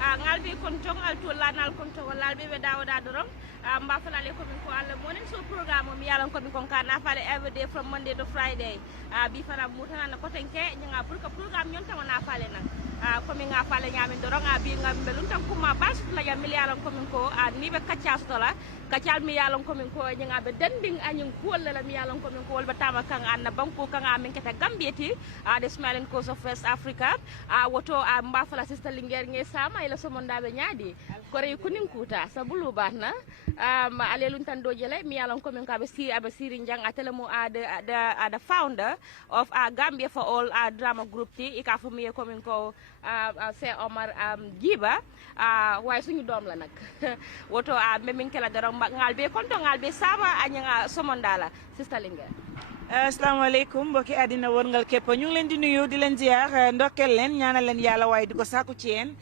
ngalbe kontong altola nal konto lalbe be dawda dorong mba falale ko min ko alla monen so programme mi yalan ko min kon kana fale every day from Monday to Friday bi fana mutana na ko tenke nyanga pour que programme nyon tan na fale nan ko min nga fale nyamin dorong bi ngam belun tan kuma bas la ya mi yalan ko min ko ni be kaccia sotola kaccal mi yalan ko min ko nyanga be dending anyin ko la mi yalan ko min ko wolba tama kan anna banko kan amin keta gambiyeti the smiling coast of West Africa woto mba fala sister linger nge sama ila somondaɓe ñaadi kore kunin kuuta sabulu batna alelun tan do jele mi yalan komin ko aɓe siri jang a tele mo the founder of Gambia for all drama group ti ika fo miye komin ko Sir Omar Jiba way suñu doom la nak woto memin kela daro ngal be konto ngal be sama añanga somondala sister linger asalaamaaleykum mbokki àddina wërngal képp ñu ngi leen di nuyu di leen ziar ndokkeel leen ñaanal leen yàlla waaye di ko sàkku ci yéen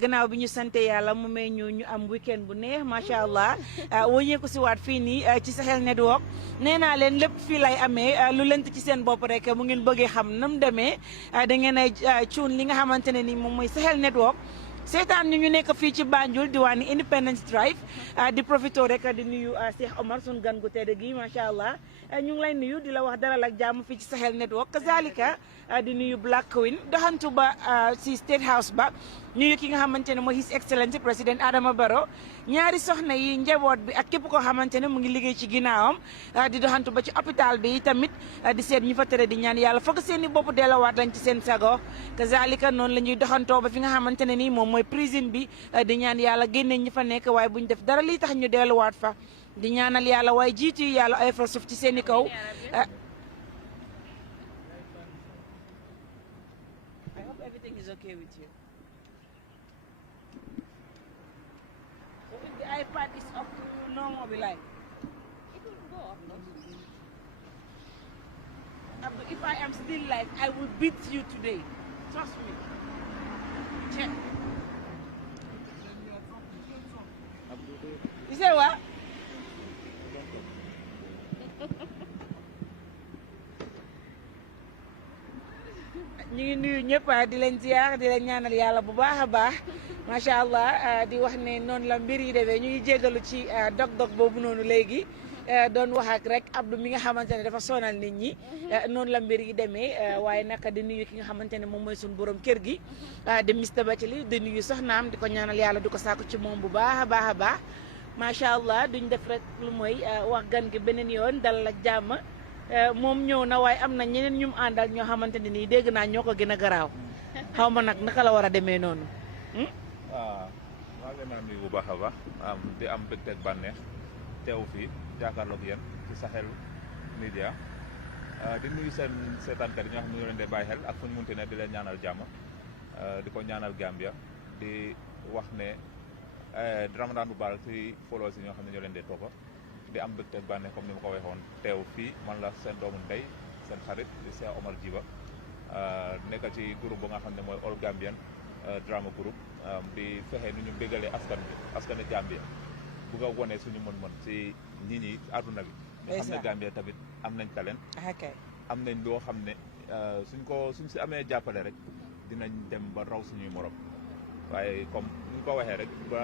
gannaaw bi ñu sante yàlla mu may ñu am weekend bu neex macha allah wëñeeku si waat fii nii ci Sahel Network nee naa leen lépp fii lay amee lu lent ci seen bopp rek mu ngeen bëggee xam nam demee da ngeen a cuun li nga xamante ne ni moom mooy Sahel Network seetaan ñu nekk fii ci Banjul diwaani Independence Drive di profito rek di nuyu Cheikh Omar sun gan gu tedd gi macha allah ñu ngi lay nuyu di la wax dalal ak jàmm fii ci Sahel Network kazalika di nuyu Black Queen doxantu ba si State House ba nuyu ki nga xamante ne mooy His Excellency président Adama Barrow ñaari soxna yi njaboot bi ak képp koo xamante ne mu ngi liggéey ci ginnaawam di doxantu ba ci hôpital bi tamit di seet ñu fa tere di ñaan yàlla foog seen i bopp delluwaat lañ ci seen sago kazalika noonu la ñuy doxantoo ba fi nga xamante ne nii moom mooy prison bi di ñaan yàlla génne ñi fa nekk waaye buñ def dara lii tax ñu delluwaat fa di ñaanal yàlla waaye jiitu yi yàlla ay fa suuf ci seen i kaw I hope everything is okay with you. So if the iPad is up to normal, be like. it will go off no? If I am still live, I will beat you today. Trust me. Check. You say what? ñu ngi nuyu ñëpp di leen ziar di leen ñaanal yàlla bu baax a baax macha allah di wax ne noonu la mbir yi demee ñu ngi jégalu ci dog-dog boobu noonu léegi doon wax ak rek Abdou mi nga xamante ne dafa sonal nit ñi noonu la mbir yi demee waaye naka di nuyu ki nga xamante ne moom mooy suñu borom kër gi di Mr Bathily di nuyu soxnaam di ko ñaanal yàlla di ko sàkku ci moom bu baax a baax a baax macha allah duñ def rek lu mooy wax gan gi beneen yoon dalal ak jàmm moom ñëw na waaye am na ñeneen ñu mu àndal ñoo xamante ne nii dégg naa ñoo ko gën a garaaw xaw ma nag naka la war a demee noonu. waaw maa ngi leen a nuyu bu baax a baax di am mbégte ak bànneex teew fii jàkkaarloog yéen ci Sahel Media di nuyu seen seetaankat yi ñoo xam ne ñoo leen di bàyyi xel ak fu ñu munti ne di leen ñaanal jàmm di ko ñaanal Gambia di wax ne Ramadan bu baax ci followers yi ñoo xam ne ñoo leen di toppa di am mbégte ak bànneex comme ni ma ko waxoon teew fii man la seen doomu ndey seen xarit di Sir Omar Jiba nekk ci groupe bu nga xam ne mooy All Gambian drama group di fexe nu ñu bégalee askani Gambia bu nga wone suñu mën-mën ci nit ñi àdduna bi nga xam ne Gambia tamit am nañ talent am nañ loo xam ne suñ si amee jàppale rek dinañ dem ba raw suñuy morom waaye comme ni ñu ko waxee rek ba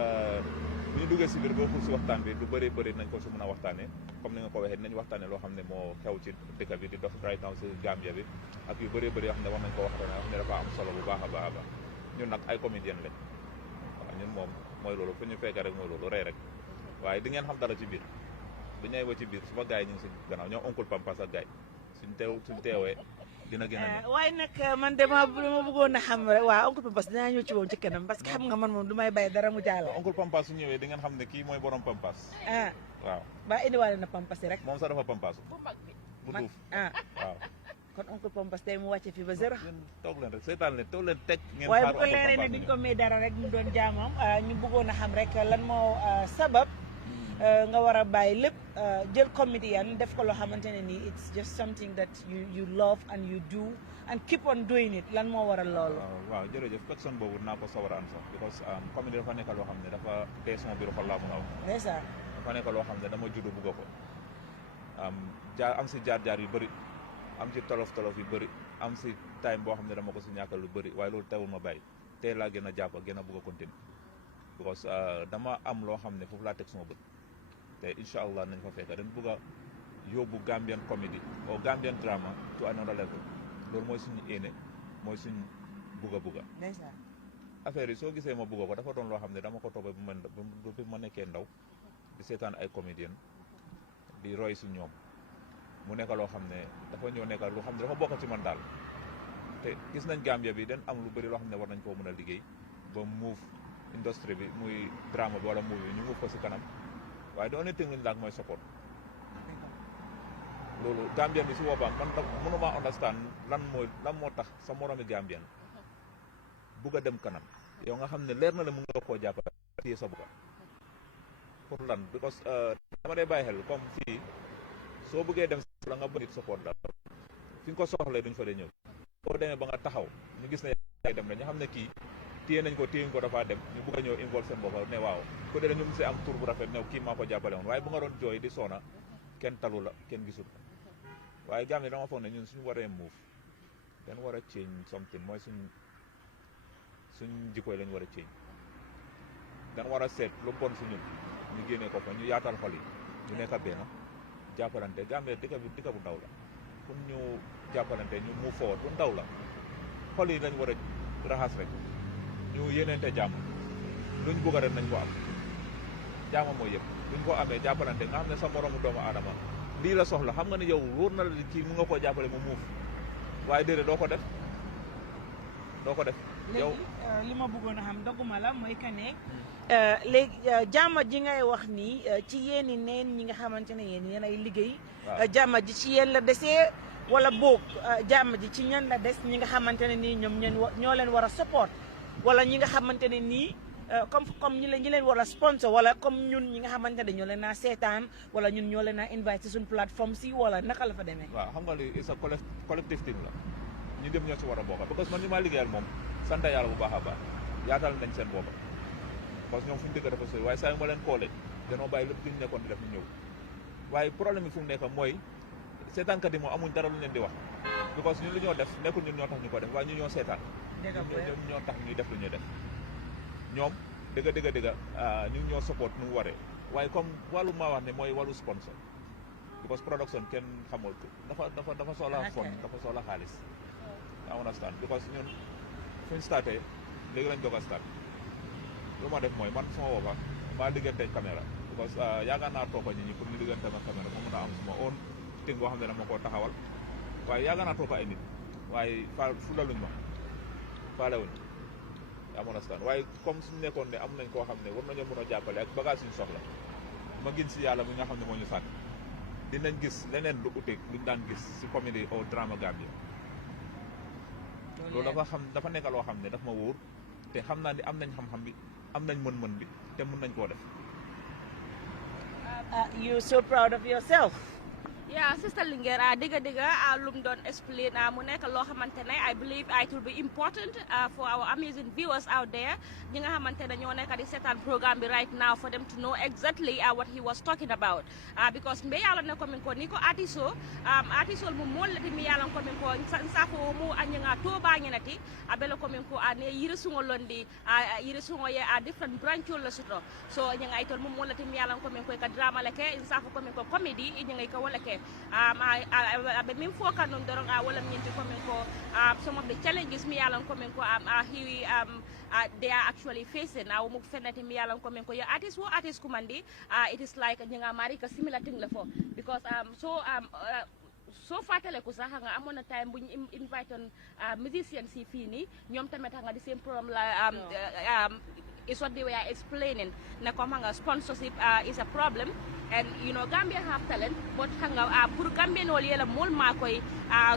bu ñu duggee si biir boo si waxtaan bi lu bëri nañ ko si mën a waxtaanee comme ni nga ko waxee dinañ waxtaanee loo xam ne moo xew ci dëkk bi di dox right now si Gambia bi ak yu bëri yoo xam ne war nañ ko waxtaanee wax ne dafa am solo bu baax a baax a baax ñun nag ay comédien lañ waaw ñun moom mooy loolu fu ñu fekk rek mooy loolu rey rek waaye di ngeen xam dara ci biir bu ñëwee ba ci biir suba gars yi ñu ngi si gannaaw ñoom oncle Pampas ak gars yi suñ teewee dina gën a waaye nag man dama bëggoon a xam rek waaw oncle Pampas dinaa ñëw ci woon ci kanam parce que xam nga man moom du may bàyyi dara mu jàll. oncle Pampas su ñëwee di ngeen xam ne kii mooy borom Pampas. waaw. ba indiwaale na Pampas yi rek. moom sax dafa Pampas. bu mag bi bu duuf waaw. kon oncle Pampas tey mu wàcce fii ba zéro. toog leen rek seetaan leen toog leen teg. ngeen waaye xaar bu ko leeree ne duñ ko may dara rek mu doon jaamam ñu bëggoon a xam rek lan moo sabab. nga war a bàyyi lépp jël comédien def ko loo xamante ne nii it's just something that you love and you do and keep on doing it lan moo waral loolu. waaw jërëjëf question boobu naa ko sawar a answer because comédie dafa nekk loo xam ne dafa dee sama biir xol laa mun a wax. ndeysaan. dafa nekk loo xam ne dama juddu bugg ko am si jaar-jaar yu bëri am si tolof-tolof yu bëri am si time boo xam ne dama ko si ñàkkal lu bëri waaye loolu teewul ma bàyyi tey laa gën a jàpp gën a bëgg a continuer because dama am loo xam ne foofu laa teg suma bët te incha allah nañ fa fekk dañ bëgg a yóbbu Gambian comedy or Gambian drama to another level loolu mooy suñu éene mooy suñ bugga affaire yi soo gisee ma bugga ko dafa doon loo xam ne dama ko toppee bu ma nekkee ndaw di seetaan ay comédien di roy su ñoom mu nekk loo xam ne dafa ñëw nekk loo xam ne dafa bokk ci man daal te gis nañ Gambia bi dañ am lu bëri loo xam ne war nañ koo mën a liggéey ba move industrie bi muy drama bi wala movie ñu move ko si kanam waaye the only thing luñu laak mooy support loolu Gambien bi si boppam man mënuma understand lan moo tax sa moromi Gambien bugg a dem kanam yow nga xam ne leer na la mu nga koo jàppale téye sa bugga pour lan because dama dee bàyyi xel comme fii soo bëggee dem la nga bëgg support la fi nga ko soxlee duñ fa dee ñëw boo demee ba nga taxaw ñu gis ne ay dem la ñu xam ne kii téye nañ ko téye ko dafa dem ñu bëgg a ñëw involve seen bopp ne waaw ko dee ñu see am tur bu rafet new kii maa ko jàppale woon waaye bu nga doon jooy di soona kenn talu la kenn gisul waaye Gambie dama foog ne ñun suñu waree move dañ war a change something mooy suñ jikkoy lañ war a change dañ war a seet lu bon si ñun ñu génnee ko fa ñu yaatal xol yi ñu nekk benn jàppalante Gambie dëkk bu ndaw la pour ñu jàppalante ñu move forward bu ndaw la xol yi lañ war a raxas rek ñu yéeneente jàmm luñ bëgg rek nañ ko am jàmm mooy yëpp buñ ko amee jàppalante nga xam ne sa moromu doomu aadama lii la soxla xam nga ne yow wóor na la kii mu nga koo jàppale mu muuf waaye déedéet doo ko def yow léegi li ma bëggoon a xam doguma la mooy que ne léegi jàmm ji ngay wax nii ci yéen i neen ñi nga xamante ne yéen ay liggéey jàmm ji ci yéen la desee wala boog jàmm ji ci ñan la des ñi nga xamante ne nii ñoom ñoo leen war a support wala ñi nga xamante ne nii comme ñi leen war a sponsor wala comme ñun ñi nga xamante ne ñoo leen naa seetaan wala ñun ñoo leen naa invite ci suñu plateforme si wala naka la fa demee. waaw xam nga li sa collective team la ñu dem ñoo ci war a bokk parce que man ñu maa liggéeyal moom sant yàlla bu baax a baax yaatal nañ seen boppa parce que ñoom fu ñu dëkk dafa sori waaye saa yu ma leen koolee danoo bàyyi lépp li ñu nekkoon di def ñu ñëw waaye problème bi fu mu nekk mooy seetaankat yi moom amuñ dara lu leen di wax because ñun lu ñoo def nekkul ñun ñoo tax ñu ko def waaye ñu ñoo seetaan ñun ñoo tax ñuy def lu ñuy def ñoom dëgg ñu ñoo support nu mu waree waaye comme wàllu maa wax ne mooy wàllu sponsor because production kenn xamul dafa soxla fond dafa soxla xaalis I understand because ñun fuñ starté léegi lañ doog a start lu ma def mooy man suma boppa maa diggante caméra because yaakaar naa toppa nit ñi pour ñu diggante ma caméra ma mën a am suma own thing boo xam ne dama koo taxawal waaye yaakaar naa toppa ay nit waaye fulaluñ ma faalewuñ I understand waaye comme suñu nekkoon ne am nañ koo xam ne war nañoo mën a jàppale ak bagage suñu soxla ma gin si yàlla mi nga xam ne moo ñu sàkk dinañ gis leneen lu uteeg luñ daan gis si comédie au drama Gambia loolu dafa nekk loo xam ne daf ma wóor te xam naa ni am nañ xam-xam bi am nañ mën-mën bi te mën nañ koo def. You so proud of yourself. Yeah, Sister Linger, dëgg lum doon explain mu nekk loo xamante ne I believe it will be important for our amazing viewers out there ñi nga xamante ne ñoo nekk di seetaan programme bi right now for them to know exactly what he was talking about because mbe yàlla ne ko min ko ni ko artiso mu mollati mi yàlla ko min ko nsafo mu anyanga to bañinati abela ko min ko ne yiri sungo londi yiri sungo ye different branchol la suto so ñanga itol mu mollati mi yàlla ko min ko ka drama leke nsafo ko min ko comedy ñanga ko wala ke abe min fo kan non dorong wala ñenti ko min ko some of the challenges mi yalan ko min ko they are actually facing mu fenati mi yalan ko min ko ya artist kumandi it is like ñinga mari ka similar thing la fo because so fatale ko sax nga amoon na time bu ñu invite on musicians yi fii nii ñoom tamit nga di same problem la is what they were explaining na comme nga sponsorship is a problem and Gambia have talent but hanga pour Gambia no yela mol makoy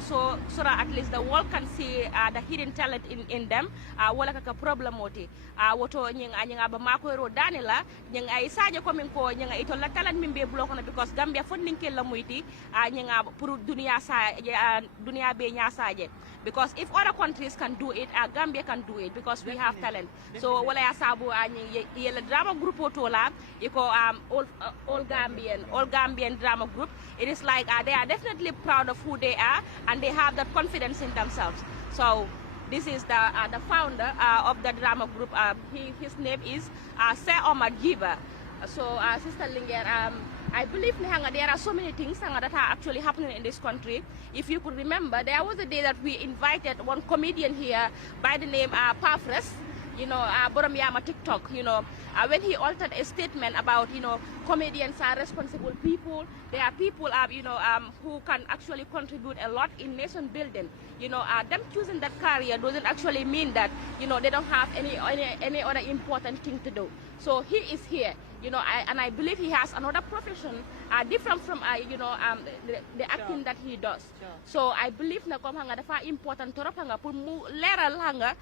so at least the world can see the hidden talent in them wala ka problem moti woto nyinga ba makoy ro danila nyinga ay saje ko min ko nyinga ito la talent min be block na because Gambia funding ke la muyti nyinga pour dunia be nya saje because if other countries can do it Gambia can do it because we have talent so wala ya sabu yela drama group otola iko all Gambian drama group it is like they are definitely proud of who they are and they have that confidence in themselves so This is the founder of the drama group. His name is Sir Omar Giba. So, Sister Linger, I believe there are so many things that are actually happening in this country. If you could remember, there was a day that we invited one comedian here by the name Pafres, Borom Yama TikTok, when he altered a statement about, comedians are responsible people. There are people, who can actually contribute a lot in nation building. Them choosing that career doesn't actually mean that, they don't have any other important thing to do. So he is here, and I believe he has another profession different from, the acting that he does. So I believe na kom hanga dafa important torop hanga pour mu leral hanga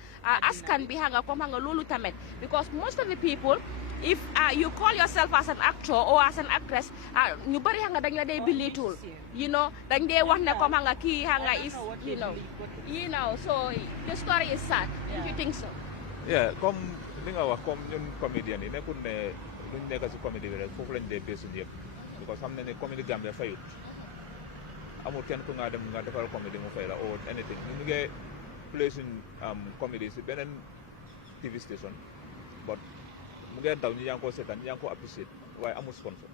askan bi hanga kom hanga lolu tamet, because most of the people, if you call yourself as an actor or as an actress, ñu bari hanga dañ la day belittle, dañ day wax ne kom hanga ki hanga is, so the story is sad. Don't you think so? Yeah, comme li nga wax, comme ñun comédien yi nekkul ne luñ nekk si comédie bi rek foofu lañ dee beesuñ yëpp, because xam ne ne comédie Gambia fayut, amul kenn ku nga dem nga defal comédie mu fay la or anything. ñu ngi play suñ comédie si beneen TV station, but mu ngee daw ñu yaa ngi koo seetaan ñu yaa ngi koo appreciate, waaye amul sponsor.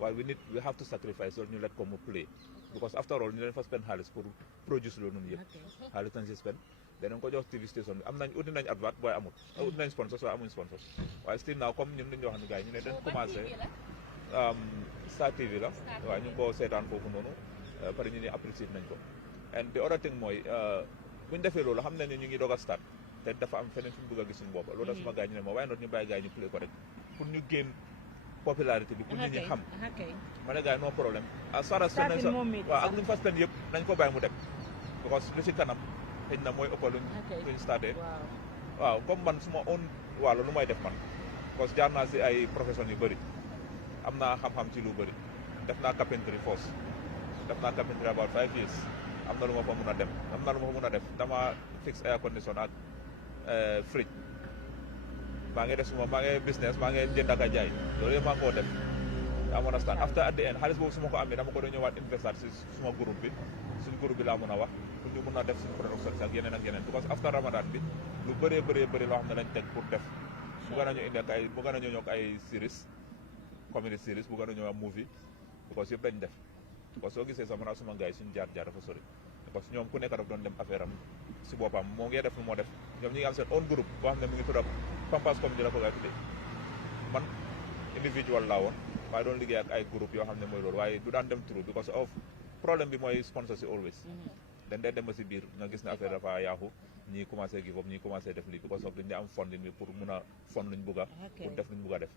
waaye we have to sacrifice loolu ñu let ko mu play, because after all ñu leen fa spend xaalis pour produce loolu noonu yëpp, xaalis nañ si spend. danañ ko jox TV station bi am nañ uti nañ advert waaye amul, uti nañ sponsors waaye amuñ sponsors, waaye still now comme ñun dañu wax ne gars yi ñu ne dañ commencé Star TV la, waaye ñu ngi ko seetaan foofu noonu, pare ñu ne apprécié nañ ko. and the other thing mooy bu ñu defee loolu xam nañ ne ñu ngi doog a start te dafa am feneen fi ñu bëgg a gis suñu bopp, loolu da suma gars ñu ne ma waaye noonu ñu bàyyi gars yi ñu play ko rek pour ñu génn popularité bi pour nit ñi xam. ma ne gars yi no problème as far as feneen waaw ak luñ fa spend yëpp nañ ko bàyyi mu dem, because lu ci kanam xëy na mooy ëpp luñ starté. waaw comme man suma own wàllu lu may def man, parce que jaar naa si ay profession yu bëri, am naa xam-xam ci lu bëri, def naa carpentry force, def naa carpentry about 5 years, am na lu ma fa mun a dem, am na lu ma fa mun a def, dama fix air condition ak fridge, maa ngi business, maa ngi jënd ak a jaay, loolu yëpp maa ngi koo def. am understand after at the end xaalis boobu su ma ko amee dama ko doon ñëwaat investir si suma groupe bi, suñ groupe bi laa mun a wax pour ñu mun a def suñu production ak yeneen ak yeneen, because after Ramadan bi lu bëree loo xam ne lañ teg pour def. bu gën a ñu indi ak bu gën a ñëw ak ay series, comedy series, bu gën a ñëw ak movie, because yëpp dañ def. parce que soo gisee sama suma gars yi suñu jaar dafa sori, parce que ñoom ku nekk daf doon dem affaire am si boppam, moo ngi def lu moo def, ñoom ñi ngi am seen own groupe boo xam ne mu ngi tudd Pampas comme di la ko gaa tuddee. man individual laa woon waaye doon liggéey ak ay groupe yoo xam ne mooy loolu, waaye du daan dem through because of problème bi mooy sponsor si always. dañ dee dem ba si biir nga gis ne affaire dafa yaaxu, ñii commencé give up, ñii commencé def lii because of dañu am funding bi pour mun a fond luñ bugg a pour def luñ bugg a def.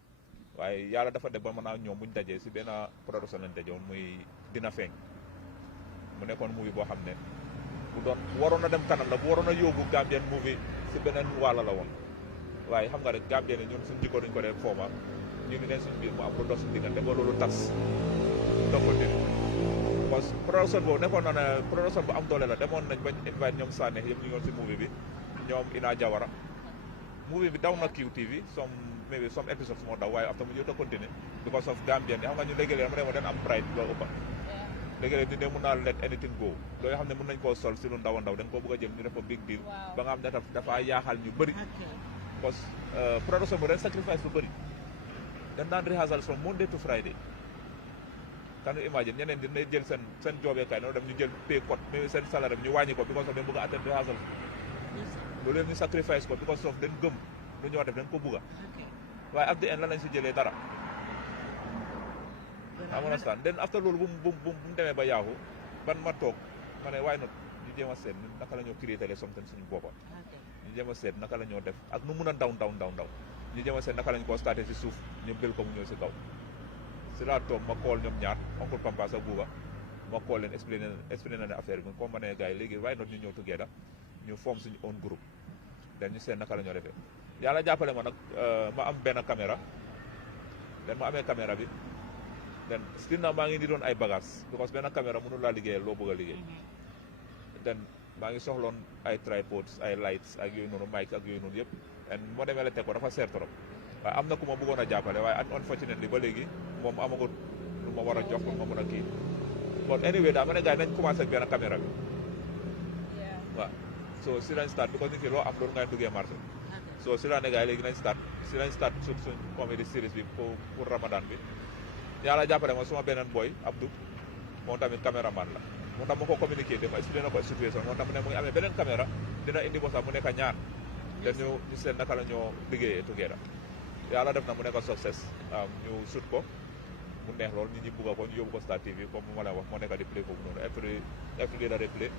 waaye yàlla dafa def ba mën a ñoom buñ dajee si benn production lañ dajewoon muy dina feeñ, mu nekkoon movie boo xam ne bu doon waroon a dem kanam la, bu waroon a yóbbu Gambian movie si beneen wàlla la woon, waaye xam nga rek Gambien ñun suñ jikko duñ ko def fooma, ñu ngi leen suñ biir mu am lu dox suñ diggante ba loolu tas doog ko diri. parce que production boobu nekkoon na ne production bu am doole la, demoon nañ bañ invite ñoom Sané yëpp ñu ngi woon si movie bi, ñoom Ina Jawara. movie bi daw na QTV some episodes moo daw, waaye after mu jot a continuer because of Gambien yi xam nga ñu léegi-léegi dama den am pride loo ëppa, léegi-léegi dine mun naa let anything go, loolu xam ne mën nañ koo sol si lu ndaw a ndaw dañ koo bëgg a jël ñu def ko big deal ba nga xam ne dafa yaaxal ñu bëri. parce que production bu den sacrifice lu bëri, dañ daan rehearsal from Monday to Friday. Can you imagine ñeneen dina jël seen joobeekaay noonu dem ñu jël pay code mais seen salaire ñu wàññi ko because of dañ bëgg a attend rehearsal, loolu yëpp ñu sacrifice ko because of dañ gëm lu ñu wax def dañ ko bëgg a waaye at the end lan lañ si jëlee dara. I understand then after loolu bu mu demee ba yaaxu ban ma toog ma ne why not ñu jéem a seet naka la ñoo créer something suñu boppa, ñu jéem a seet naka la ñoo def ak nu mun a ndaw ñu jéem a seet naka lañ koo starté si suuf ñu bil ko mu ñëw si kaw. si laa toog ma call ñoom ñaar oncle Pampas ak Buuba, ma call leen expliqué na ne affaire bi comme ma ne gars yi léegi why not ñu ñëw together ñu form suñu own groupe, den ñu seet naka la ñoo defee. yàlla jàppale ma nag ma am benn caméra, den ma amee caméra bi den still na maa ngi di doon ay bagages because benn caméra mënul laa liggéeyal loo bëgg a liggéey. den maa ngi soxloon ay tripods, ay lights ak yooyu noonu, mic ak yooyu noonu yëpp, and moo demee la teg ko dafa seer trop. waaye am na ku ma bëggoon a jàppale waaye unfortunately ba léegi moom amagut lu ma war a jox lu ma mën a kii. but anyway daal ma ne gars yi nañ commencé ak benn caméra bi waaw so si lañ start because nit ki loo am loolu ngay duggee marché so si la ne gars yi léegi nañ start suñ comedy series bi pour Ramadan bi yàlla jàppale ma suma beneen boy Abdou moom tamit caméraman la moom tam ma ko communiqué dafa expliqué na ko situation moom tam ne mu ngi amee beneen caméra dina indi bosam mu nekk ñaar te ñu seet naka la ñoo liggéeyee together yàlla def na mu nekk success ñu sut ko mu neex lool nit ñi bugga ko ñu yóbbu ko Star TV comme ma la wax moo nekk di play foofu noonu every day la replay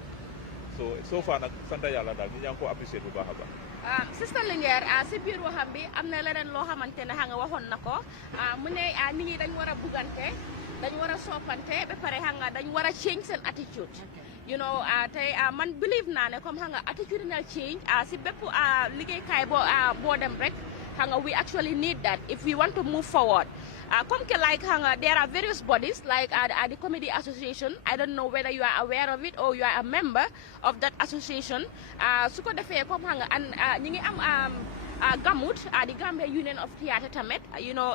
so far nag sant yàlla daal ñi ñaa ngi ko apprécier bu baax a baax Sister Linguère si biir waxam bi am na leneen loo xamante ne xam nga waxoon na ko mu ne nit ñi dañ war a buggante dañ war a soppante ba pare xam nga dañ war a change seen attitude you know tey man believe naa ne comme xam nga attitudinal change si bépp liggéeykaay boo dem rek xam nga we actually need that if we want to move forward comme que like xam nga there are various bodies like the comedy association I don't know whether you are aware of it or you are a member of that association su ko defee comme xam nga ñi ngi am Gamut the Gambia Union of Theatre tamit you know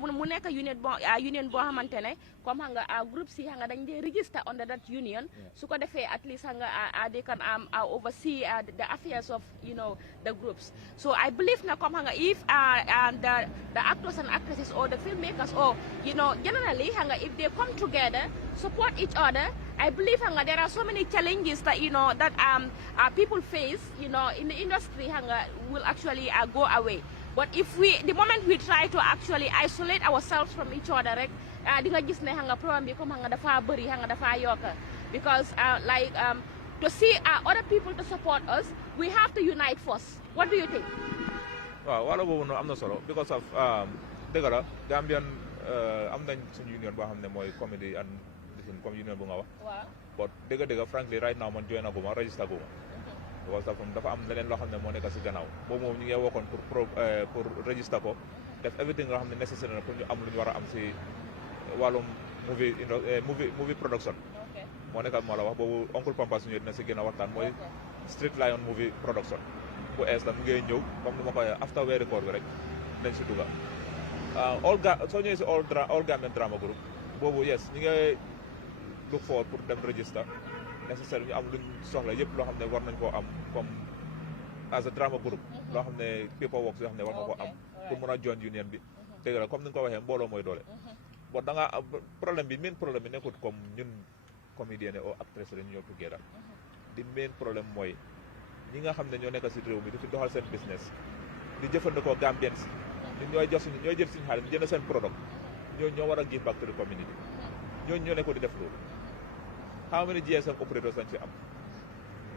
mu nekk union boo xamante ne comme xam nga groupe si xam nga dañ dee register under that union su ko defee at least xam nga they can oversee the affairs of you know the groups so I believe na comme xam nga if the actors and actresses or the filmmakers or you know generally xam nga if they come together support each other I believe hanga there are so many challenges that you know that people face you know in the industry hanga will actually go away but if the moment we try to actually isolate ourselves from each other rek di nga gis ne hanga problem bi comme hanga dafa bëri hanga dafa yokka because like to see other people to support us we have to unite first what do you think waaw wala boobu noonu am na solo because of dëgg la Gambian am nañ suñu union boo xam ne mooy comedy and comme union bu nga wax but dëgg frankly right now man join aguma register aguma because dafa am leneen loo xam ne moo nekk si gannaaw boobu moom ñu ngi wokkoon pour register ko def everything loo xam ne nécessaire na pour ñu am lu ñu war a am si wàllum movie production moo nekk moo la wax boobu oncle Pampas suñu dina si gën a waxtaan mooy Street Lion movie production bu ees la mu ngi ñëw comme ni ma ko after weeri koor bi rek nañ si dugga soo ñëwee si all Gambian drama group boobu yes ñi nga look forward pour dem register nécessaire ñu am luñ soxla yëpp loo xam ne war nañ koo am comme as a drama group loo xam ne paperwork yoo xam ne war nga koo am pour mën a join union bi dëgg la comme ni nga ko waxee mbooloo mooy doole bon da nga problème bi main problème bi nekkut comme ñun comédien o actrice la ñu ñëw together di main problème mooy ñi nga xam ne ñoo nekk si réew mi di fi doxal seen business di jëfandikoo Gambians ñun ñooy jël suñu xaalis di jënd seen product ñoo war a give back to the community ñoo nekkoon di def loolu how many GSM operators lañ fi am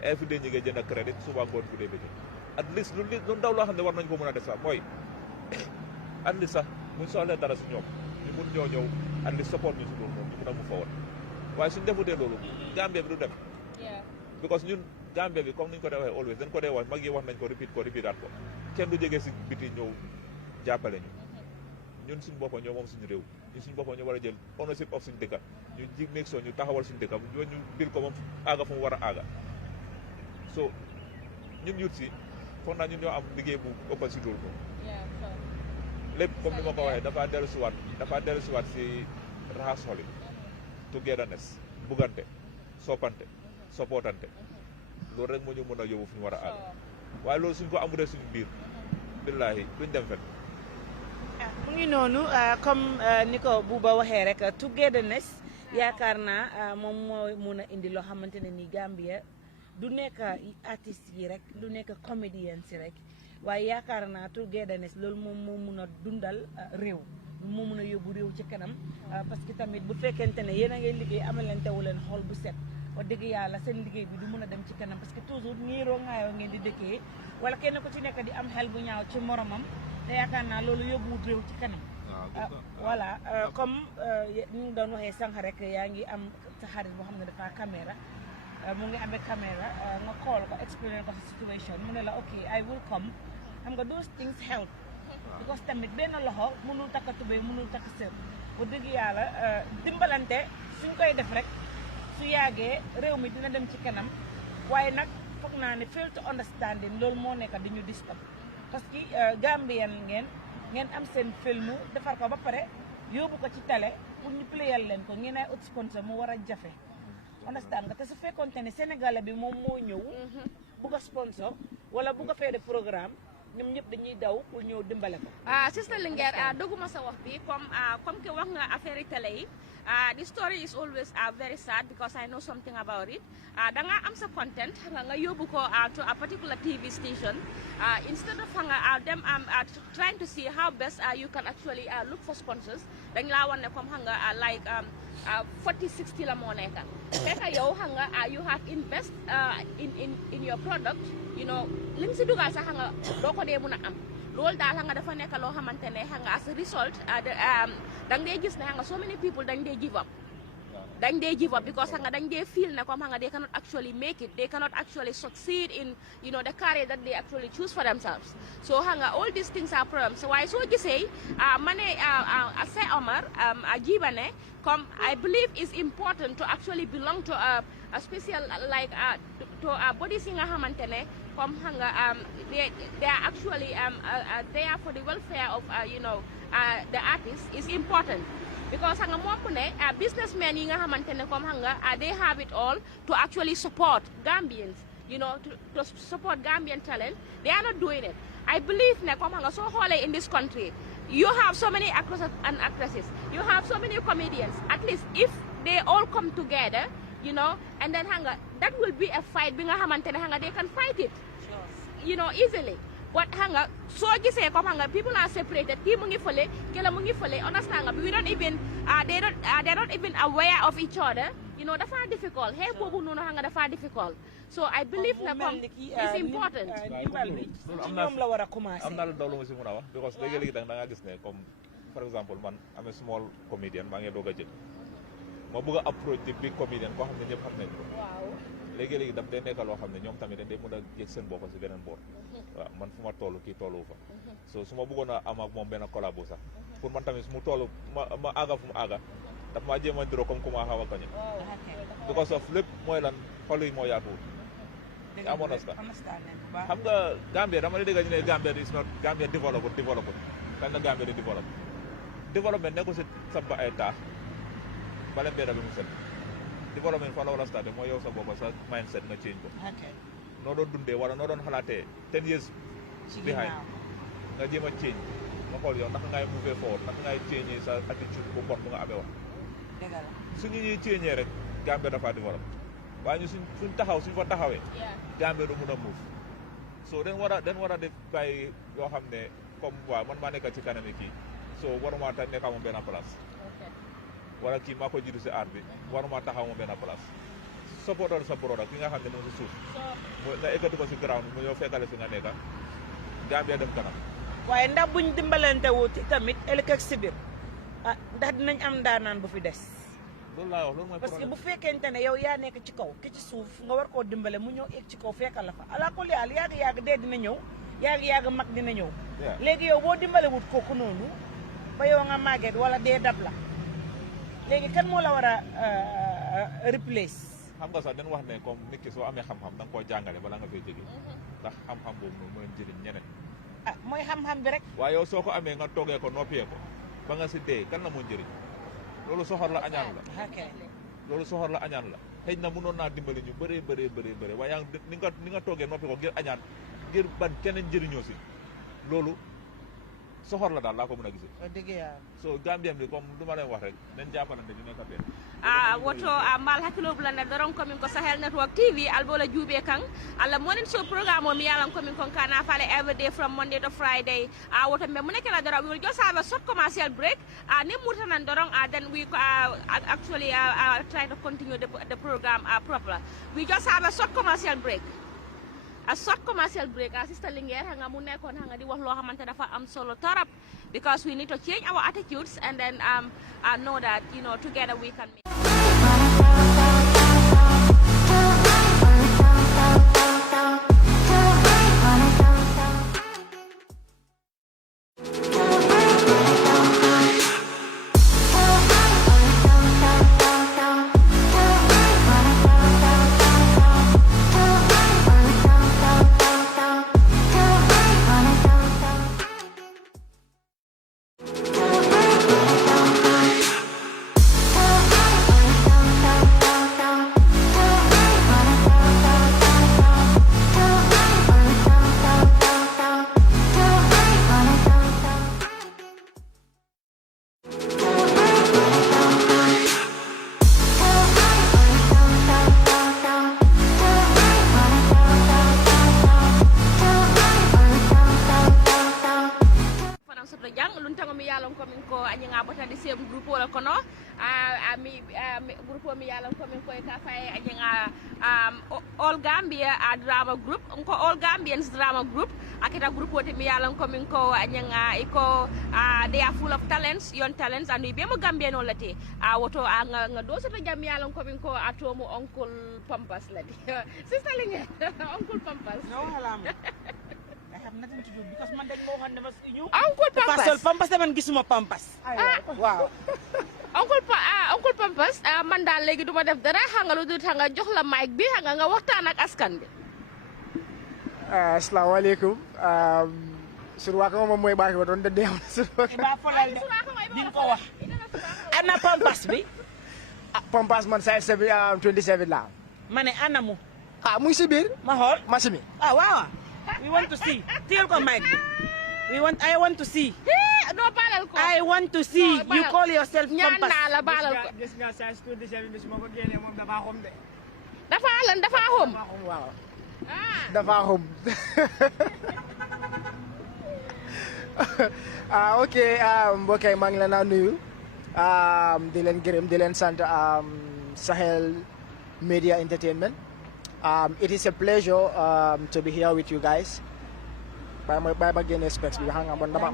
every day ñi ngay jënd crédit suba ngoon fu dee bëgg at least lu ndaw loo xam ne war nañ ko mën a def sax mooy at least sax buñ soxlee dara si ñoom ñu mun ñoo ñëw at least support ñu si loolu moom ñu mun a mu forward waaye suñ defutee loolu Gambia bi du dem because ñun Gambia bi comme niñ ko dee waxee always dañ ko dee wax mag yi wax nañ ko repeat ko kenn du jógee si biti ñëw jàppale ñu ñun suñu boppam ñoo moom suñu réew ñun suñu boppam ñoo war a jël ownership of suñu dëkka ñu ji make sure ñu taxawal suñu dëkka ñu bir ko moom aaga fu mu war a aaga so ñun yut si foog naa ñun ñoo am liggéey bu ëppal si loolu moom lépp comme ni ma ko waxee dafa dellusiwaat si raxas xol yi togetherness buggante soppante supportante loolu rek moo ñu mën a yóbbu fu ñu war a aaga waaye loolu suñ ko amulee suñu biir billaahi duñ dem fen mu ngi noonu comme ni ko Buuba waxee rek togetherness yaakaar naa moom moo mun a indi loo xamante ne ni Gambia du nekk artistes yi rek du nekk comédiens yi rek waaye yaakaar naa togetherness loolu moom moo mun a dundal réew moo mun a yóbbu réew ci kanam parce que tamit bu fekkente ne yéen a ngay liggéey amalantewu leen xol bu set wax dëgg yàlla seen liggéey bi du mun a dem ci kanam parce que toujours ñiiroo ngaayoo ngeen di dëkkee wala kenn ku ci nekk di am xel bu ñaaw ci moromam te yaakaar naa loolu yóbbuwut réew ci kanam voilà comme ñu ngi doon waxee sànq rek yaa ngi am sa xarit boo xam ne dafa caméra mu ngi amee caméra nga call ko explain ko sa situation mu ne la ok I will come xam nga those things help because tamit benn loxo mënul takka tubéy mënul takka sër bu dëgg yàlla dimbalante suñ koy def rek su yàggee réew mi dina dem ci kanam waaye nag foog naa ne fail to understanding loolu moo nekk di ñu disturb parce que Gambien ngeen am seen film defar ko ba pare yóbbu ko ci télé pour ñu playal leen ko ngeen ay ut sponsor mu war a jafe understand nga te su fekkoonte ne sénégalais bi moom moo ñëw bugg a sponsor wala bugg a fee def programme ñoom ñëpp dañuy daw pour ñëw dimbale ko. Sister Linguère doguma sa wax bi comme que wax nga affaire télé yi the story is always very sad because I know something about it. Da nga am sa content nga yóbbu ko to a particular TV station instead of them trying to see how best you can actually look for sponsors dañ laa wan ne comme like 40-60 la moo nekk fekk yow you have invest in your product you know li nga si dugal sax doo ko dee mun a am loolu daal dafa nekk loo xamante ne as a result dang dee gis ne so many people dañ dee give up because dañ dee feel ne comme they cannot actually make it, they cannot actually succeed in the career that they actually choose for themselves. So all these things are problems. Why so gisee mane say Omar jibane come I believe it's important to actually belong to a special like to bodies yi nga xamantene comme they are actually there for the welfare of the artists is important. Because businessmen yi nga xamantene comme they have it all to actually support Gambians, to support Gambian talent. They are not doing it. I believe ne comme so xolé in this country, you have so many actors and actresses, you have so many comedians. At least if they all come together, and then that will be a fight bi nga xamantene they can fight it, easily. But so gisee comme people are separated. Kii mu ngi fële, kii mu ngi fële. Understand nga? We don't even they're not even aware of each other. Dafa difficult. Hey boobu noonu dafa difficult. So I believe na comme it's important. ñoom la war a commencer. am na lu ma si mën a wax because léegi-léegi da nga gis ne comme for example man amee small comedian maa ngi doog a jël ma bëgg a approach di big comedian koo xam ne ñëpp xam nañ ko. Waaw. léegi-léegi daf day nekk loo xam ne ñoom tamit dañ day mën a yëg seen bopp si beneen boor. waaw man fu ma toll kii tollu fa. so su ma bëggoon a am ak moom benn collabo sax pour man tamit su mu toll ma àgga fu mu àgga daf maa jéem a ndiro comme ku ma xaw a kañu. because of lépp mooy lan xol yi moo yaatuwul. amoon na xam nga Gambia dama la dégg ñu ne Gambia is not Gambia developed kañ la Gambia di développement nekkul si samp ay taax bale mbedda bi mu set développement fa la war a starté mooy yow sa bopp sa mindset nga change ko noo doon dundee wala noo doon xalaatee 10 years behind nga jéem a change nga xool yow naka ngay move forward naka ngay change sa attitude bu bon bu nga amee wax suñu ñuy change rek Gambia dafa développé waaye ñu suñ fa taxawee Gambia du mun a move so den war a def bàyyi yoo xam ne comme waaw man maa nekk ci kanami kii so waruma nekk moom benn place wala kii maa ko jiitu si aar bi waruma taxaw moom benn place supportal sa broda ki nga xam ne moom si suuf nga ekkati ko si ground mu ñëw fekkale fi nga nekk Gambia dem kanam waaye ndax buñ dimbalante wuti tamit ëllëg ak si biir ndax dinañ am ndaanaan bu fi des loolu laa wax loolu mooy parce que bu fekkente ne yow yaa nekk ci kaw ki ci suuf nga war koo dimbale mu ñëw egg ci kaw fekkal la fa ala kulli haal yàgg dee dina ñëw yàgg mag dina ñëw léegi yow boo dimbale wut kooku noonu ba yow nga màgget wala dee dab la léegi kan moo la war a replace xam nga sax dañ wax ne comme nit ki soo amee xam-xam da nga koo jàngale bala nga fay jóge ndax xam-xam boobu noonu mooy njëriñ ñeneen mooy xam-xam bi rek waaye yow soo ko amee nga toogee ko noppee ko ba nga si dee kan la moo njëriñ loolu soxor la añaan la loolu soxor la añaan la xëy na mënoon naa dimbali ñu bëree waaye yaa ni nga toogee noppi ko ngir añaan ngir ban keneen njëriñoo si loolu soxor la daal laa ko mën a gisee dëgg yàlla so Gambien bi comme du ma leen wax rek nañ jàppalante ñu nekk benn woto mbal hakkilo bulande doron komin ko Sahel Network TV albola juube kan alla morning show programme o mi yalan komin kon kana fale every day from Monday to Friday woto mbe mu nekela doron we will just have a short commercial break ni murtanan doron then we actually try to continue the program properly. We just have a short commercial break. Sister Linguère mu nekkoon di wax loo xamante dafa am solo torop because we need to change our attitudes and then know that together we can make soto jang lun tango mi yalon ko min ko anyanga bota di same groupe wala kono mi groupe mi yalon ko min ko ka fay anyanga all Gambia drama group ko all Gambians drama group akita groupe wote mi yalon ko min ko anyanga iko they are full of talents yon talents and be mo Gambian wala te woto nga do soto jam yalon ko min ko atomo oncle Pampas la di sister Linge oncle Pampas no halam I have nothing to do because man dañ mo waxoon ne ma ñu Uncle Pampas Pasol Pampas de man gisuma Pampas waaw Uncle Pampas man daal léegi duma def dara xanga lu dul xanga jox la mic bi xanga nga waxtaan ak askan bi asalaamaaleykum sur waka moom mooy baax doon de deew sur ba folal de di ko wax ana Pampas bi Pampas man size 27 la mané anamu muy si biir ma xool masimi waaw we want to see teel ko mic I want to see no balal ko I want to see you call yourself ñaan Pampas naa la balal ko gis nga size 27 bis ma ko génne moom dafa xom de dafa xom waaw dafa xom ok mbokk yi maa ngi leen a nuyu di leen gërëm di leen sant Sahel Media Entertainment it is a pleasure to be here with you guys bye ba génne specs bi xam nga man dama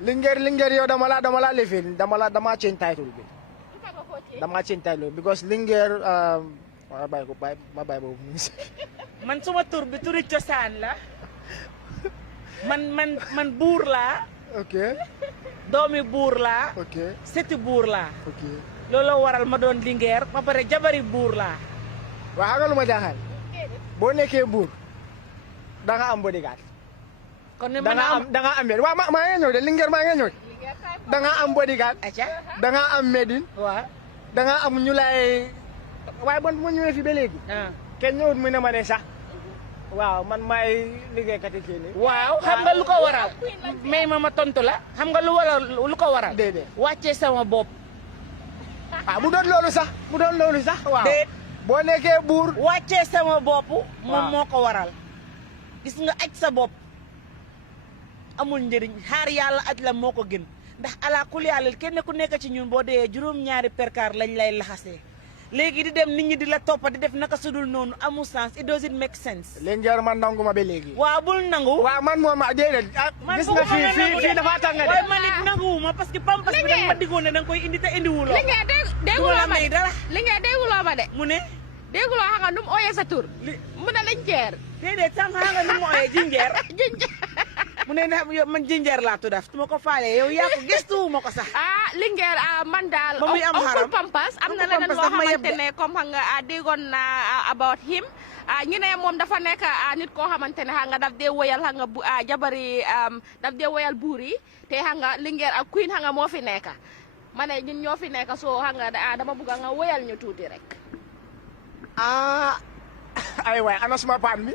Linguère yow dama la lifin dama change title bi dama change title because Linguère ma bàyyi boobu man suma tur bi turi cosaan la man buur laa ok doomi buur laa ok seti buur laa ok looloo waral ma doon Linguère ba pare jabari buur laa waaw xam nga lu ma jaaxal boo nekkee buur da nga am bodyguard kon ne da nga am waaw maa ngi ñëw de Linguère maa ngi ñëw da nga am bodyguard aca da nga am medine waaw da nga am ñu lay waaye bon bu ma ñëwee fi ba léegi kenn ñëwut mu ne ma ne sax waaw man maay liggéeykat yi kii nii waaw xam nga lu ko waral may ma tontu la xam nga lu ko waral déedéet wàccee sama bopp bu doon loolu sax waaw déet boo nekkee buur wàccee sama bopp moom moo ko waral gis nga aj sa bopp amul njëriñ xaar yàlla aj la moo ko gën ndax ala kul yàlla kenn ku nekk ci ñun boo dee juróom-ñaari perkaar lañ lay laxasee léegi di dem nit ñi di la toppa di def naka sudul noonu amul sens it doesn't make sense Linguère man nangu ma ba léegi waaw bul nangu waaw man moom déedéet gis nga fii dafa tàng de waaye man it nanguwuma parce que Pampas bi danga ma diggoon ne danga koy indi te indi wuloo Linguère dégguloo ma dara Linguère dégguloo ma de mu ne dégguloo xam nga nu mu ooyee sa tur mu ne Linguère déedéet sànq xam nga nu mu ooyee jinjeer mu ne man jinjeer laa tudd su ma ko faalee yow yaa ko gëstuwuma ko sax Linguère man daal ba muy am xaram Uncle Pampas am na leneen loo xamante ne comme xam nga déggoon na about him ñu ne moom dafa nekk nit koo xamante ne xam nga daf dee woyal xam nga jabari daf dee woyal buur yi te xam nga Linguère ak Queen xam nga moo fi nekk ma ne ñun ñoo fi nekk soo xam nga dama bëgg nga woyal ñu tuuti rek ay waay ana suma paan bi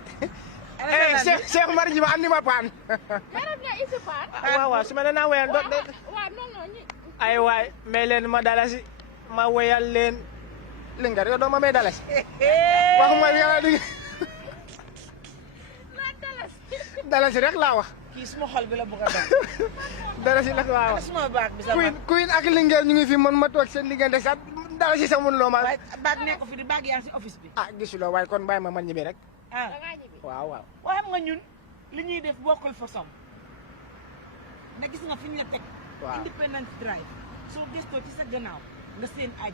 Cheikh Umar ji ma andi ma paan garab nga isi paan waaw su ma nee naa woyal waaw non ay waay may leen ma dalasi ma woyal leen Linguère yow doo ma may dalasi waxuma yàlla di dalasi rek laa wax kii suma xol bi la bëgg a dal dalasi rek laa wax suma baag bi sama Queen ak Linguère ñu ngi fi man ma toog seen diggante sax dalasi sax mënuloo ma baag nekk fi di baag yaa ngi si office bi gisuloo waaye kon bàyyi ma ñibbi rek waaw waaye xam nga ñun li ñuy def bokkul façon na gis nga fi ñu la teg Independence Drive soo gëstoo ci sa gannaaw nga seen aj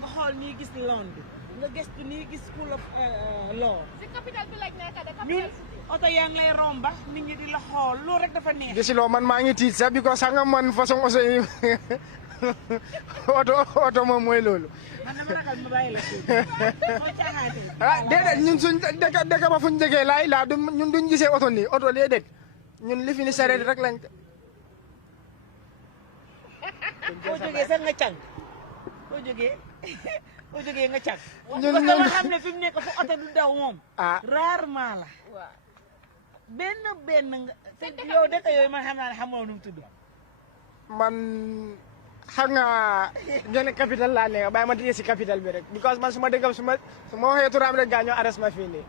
nga xool nii gis Londres nga gëstu nii gis School of Law si capital bi lañ nekk de ñun oto yaa ngi lay romba nit ñi di la xool loolu rek dafa neex gisuloo man maa ngi tiit sax because xam nga man façon oto yi oto moom mooy loolu man dama ragal ma bàyyi la déedéet ñun suñ dëkk ba fuñ jógee laay laa ñun duñ gisee oto nii oto déedéet ñun li fi ni sareet rek lañ boo jógee sax nga càng boo jógee nga càng ñun parce que ma xam ne fi mu nekk fu oto du daw moom rarement la benn nga yow dëkk yooyu man xam naa ne xamoo nu mu tudd man xam nga genn capital laa nekk bàyyi ma tëjee si capital bi rek because man su ma dëggam su ma waxee turam rek gaa ñoo arrest ma fii nii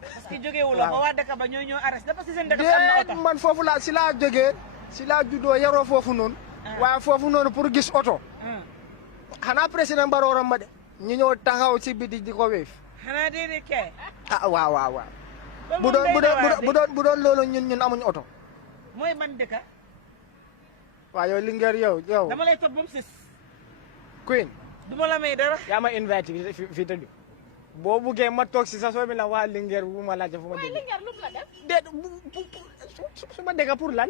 parce que jógee wu la ba waa dëkk ba ñoo arrêté parce que seen dëkk am na oto. man foofu laa si laa jógee si laa juddoo yaroo foofu noonu. waaye foofu noonu pour gis oto. xanaa président Barrow romb de. ñu ñëw taxaw si biti di ko wéef. xanaa déedéet kay. waaw. bu doon loolu ñun amuñ oto. mooy man dëkk. waaw yow Linguère yow. dama lay topp ba mu sis. Queen. du ma la may dara. yaa ma invité fii tëdd. boo buggee ma toog si sa soo mi la waa Linguère bu ma laajte fu ma dégg. Linguère lu mu la def. déet su ma dégg pour lan.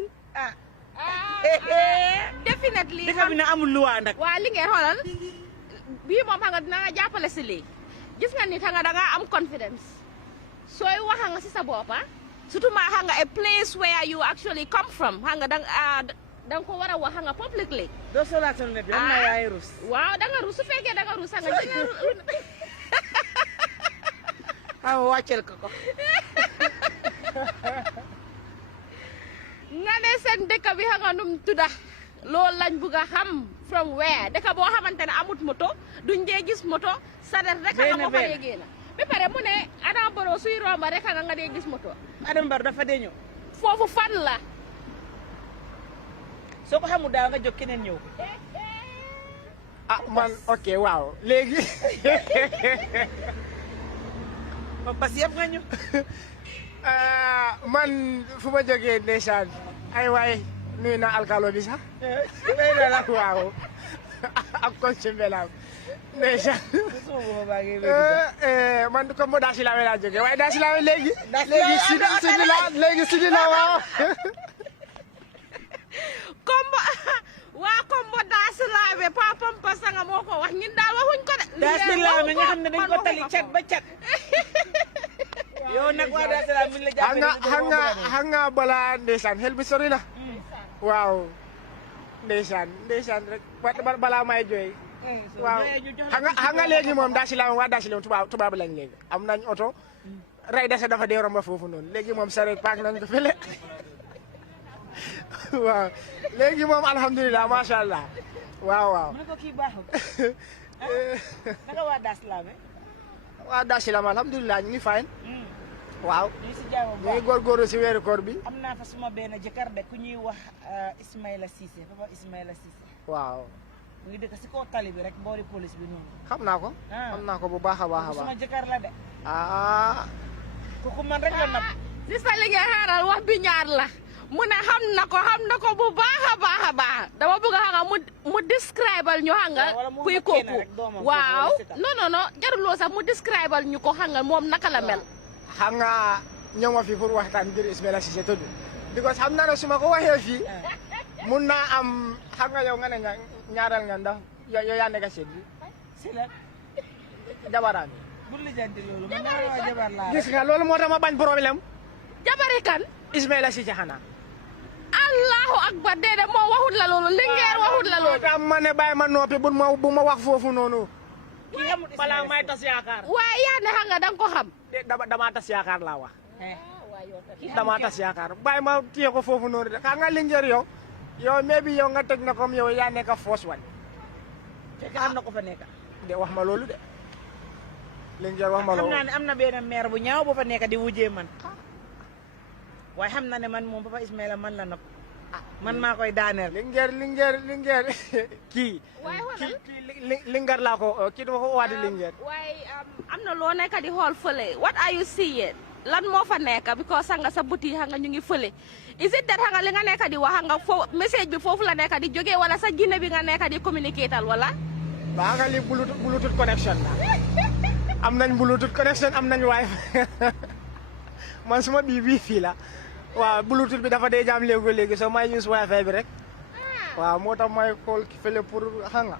Definitely. dëkk bi na amul luwaa nag. waa Linguère xoolal bii moom xam nga dina nga jàppale si lii gis nga nit nga da nga am confidence sooy wax nga si sa boppa surtout ma xam nga a place where you actually come from xam nga danga ko war a wax nga publicly. doo solaatal net bi am na yaay rus. waaw da nga rus su fekkee da nga rus nga wàccel ko. nga ne seen dëkk bi xam nga num tudda loolu lañ bugg a xam from where dëkk boo xamante ne amut moto duñ dee gis moto sadet rek nga ko fa yégee na ba pare mu ne Adama Barrow suy romba rek nga dee gis moto. Adama Barrow dafa dee ñëw. foofu fan la. soo ko xamul daal nga jóg keneen ñëw. man ok waaw léegi. parce que yëpp nga ñëw. man fu ma jógee ndeysaan ay waay nuyu na alkalo bi sax. waaw ak consommé la ndeysaan. man comme moo Daasilaame laa jógee waaye Daasilaame léegi. léegi Sidi la waaw. comme Daasilaame papam pasanga moo ko wax ñun daal waxuñ ko de. Daasilaame nga xam ne dañ ko tali cat ba cat. yow nag waa Daasilaame mi la jàppale xam nga balaa ndeysaan xel bi sori na. waaw ndeysaan rek balaa may jooy. waaw xam nga léegi moom Daasilaame waa Daasilaame tubaab lañ léegi am nañ oto. ray dese dafa dee romba foofu noonu léegi moom sareet paak nañ ko fële. waaw léegi moom alhamdulilah macha allah waaw. mu ne ko kii baaxul. naka waa Daasilaame. waa Daasilaame alhamdulilah ñu ngi fay. waaw ñu si jaamu ñu ngi góorgóorlu si weeru koor bi. am naa fa suma benn jëkkër de ku ñuy wax Ismaïla Cissé papa Ismaïla Cissé. waaw. mu ngi dëkk si kaw tali bi rek boori police bi noonu. xam naa ko. xam naa ko bu baax a baax. suma jëkkër la de. kooku man rek la nab. si sa li nga xaaral wax bi ñaar la. mu ne xam na ko bu baax a baax dama bëgg a xam mu describal ñu xam nga kuy kooku waaw non jaruloo sax mu describal ñu ko xam nga moom naka la mel. xam nga ñëw ma fi pour waxtaan ngir Ismaïla Cissé tudd because xam naa ne su ma ko waxee fii mun naa am xam nga yow nga ne nga ñaaral nga ndax yow yaa nekk seet bi si la jabaraan bul lijjanti loolu man naa waa jabar laa gis nga loolu moo tax ma bañ problème jabari kan Ismaïla Cissé xanaa allahu akbar déedéet moo waxut la loolu Linguère waxut la loolu am ma ne bàyyi ma noppi bu ma wax foofu noonu balaa may tas yaakaar waaye yaa ne xam nga danga ko xam dama tas yaakaar laa wax dama tas yaakaar bàyyi ma téye ko foofu noonu de xam nga Linguère yow mais bi yow nga teg na comme yow yaa nekk foos wañ fekk am na ko fa nekk de wax ma loolu de Linguère wax ma loolu xam naa ne am na benn maire bu ñaaw bu fa nekk di wujjee man waaye xam na ne man moom papa Ismaïla man la nopp man maa koy daaneel. Linguère kii. Linguère laa ko kii dama ko waati Linguère. waaye am na loo nekk di xool fële what are you seeing lan moo fa nekk because nga sa buti nga ñu ngi fële is it that nga li nga nekk di wax nga foofu message bi foofu la nekk di jógee wala sa jinne bi nga nekk di communiquer wala. ba nga li bluetooth connection la am nañ bluetooth connection am nañ wifi man suma bii fii la. waaw bluetooth bi dafa dee jaam léegi soo may use wifi bi rek waaw moo tax may xool fële pour xam nga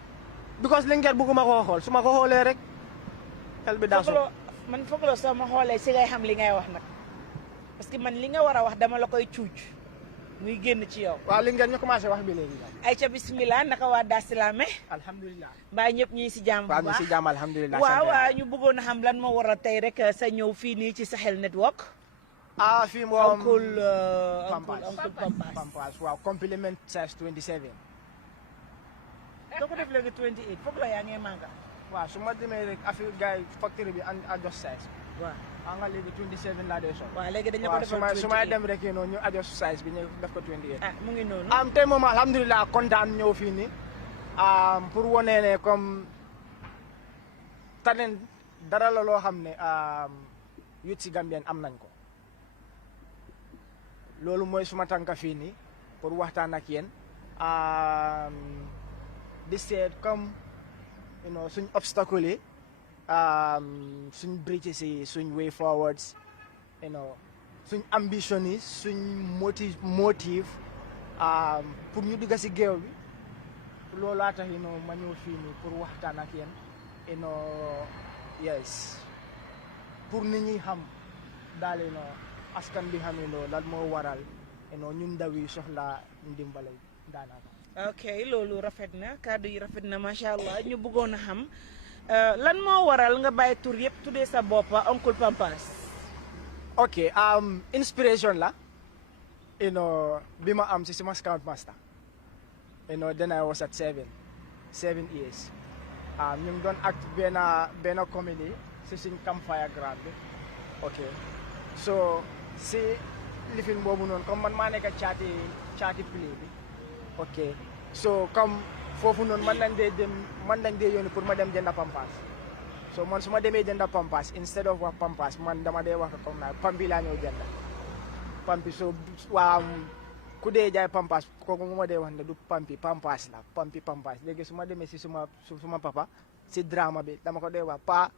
because Linguère bëgguma koo xool su ma ko xoolee rek xel bi daa so man foog la soo ma xoolee si ngay xam li ngay wax nag parce que man li nga war a wax dama la koy cuuj muy génn ci yow. waaw Linguère ñu commencé wax bi léegi. ayca bismillah naka waa Daasilaame. alhamdulilah. mbaa ñëpp ñi si jàmm bu baax waaw ñu si jàmm alhamdulilah. waaw ñu bëggoon a xam lan moo waral tey rek sa ñëw fii nii ci Sahel Network. fii moom Uncle Pampas waaw compliment size 27. doo ko def léegi 28 foog la yaa ngi mànga. waaw su ma demee rek affaire gars yi factory bi adjust size. waaw nga léegi 27 laa dee sol. waaw léegi dañ la ko defal 28 su may dem rek ñu adjust size bi ñu def ko 28. ah mu ngi noonu tey moom alhamdulilah kontaan ñëw fii nii pour wane ne comme talent dara la loo xam ne youth si Gambien am nañ ko loolu mooy suma tànka fii nii pour waxtaan ak yéen di seet comme suñ obstacle yi suñ bridges yi suñ way forwards suñ ambition yi suñ motive pour ñu dugg si géew bi loolaa tax ma ñëw fii nii pour waxtaan ak yéen yes pour nit ñi xam daal askan bi xam lan moo waral ñun ndaw yi soxla ndimbale daanaka. ok loolu rafet na kàddu yi rafet na macha allah ñu bëggoon a xam lan moo waral nga bàyyi tur yëpp tuddee sa boppa Uncle Pampas. ok inspiration la bi ma am si suma scout master then I was at 7 years ñu ngi doon act benn comédie si suñ campfire ground bi ok so si lifin boobu noonu comme man maa nekk caati play bi ok so comme foofu noonu man lañ dee yónni pour ma dem jënda pampas so man su ma demee jënda pampas instead of wax pampas man dama dee wax comme naa pampi laa ñëw jënda pampi so waaw ku dee jaay pampas kooku mu ma dee wax ne du pampas la pampas léegi su ma demee si suma papa si drama bi dama ko dee wax pa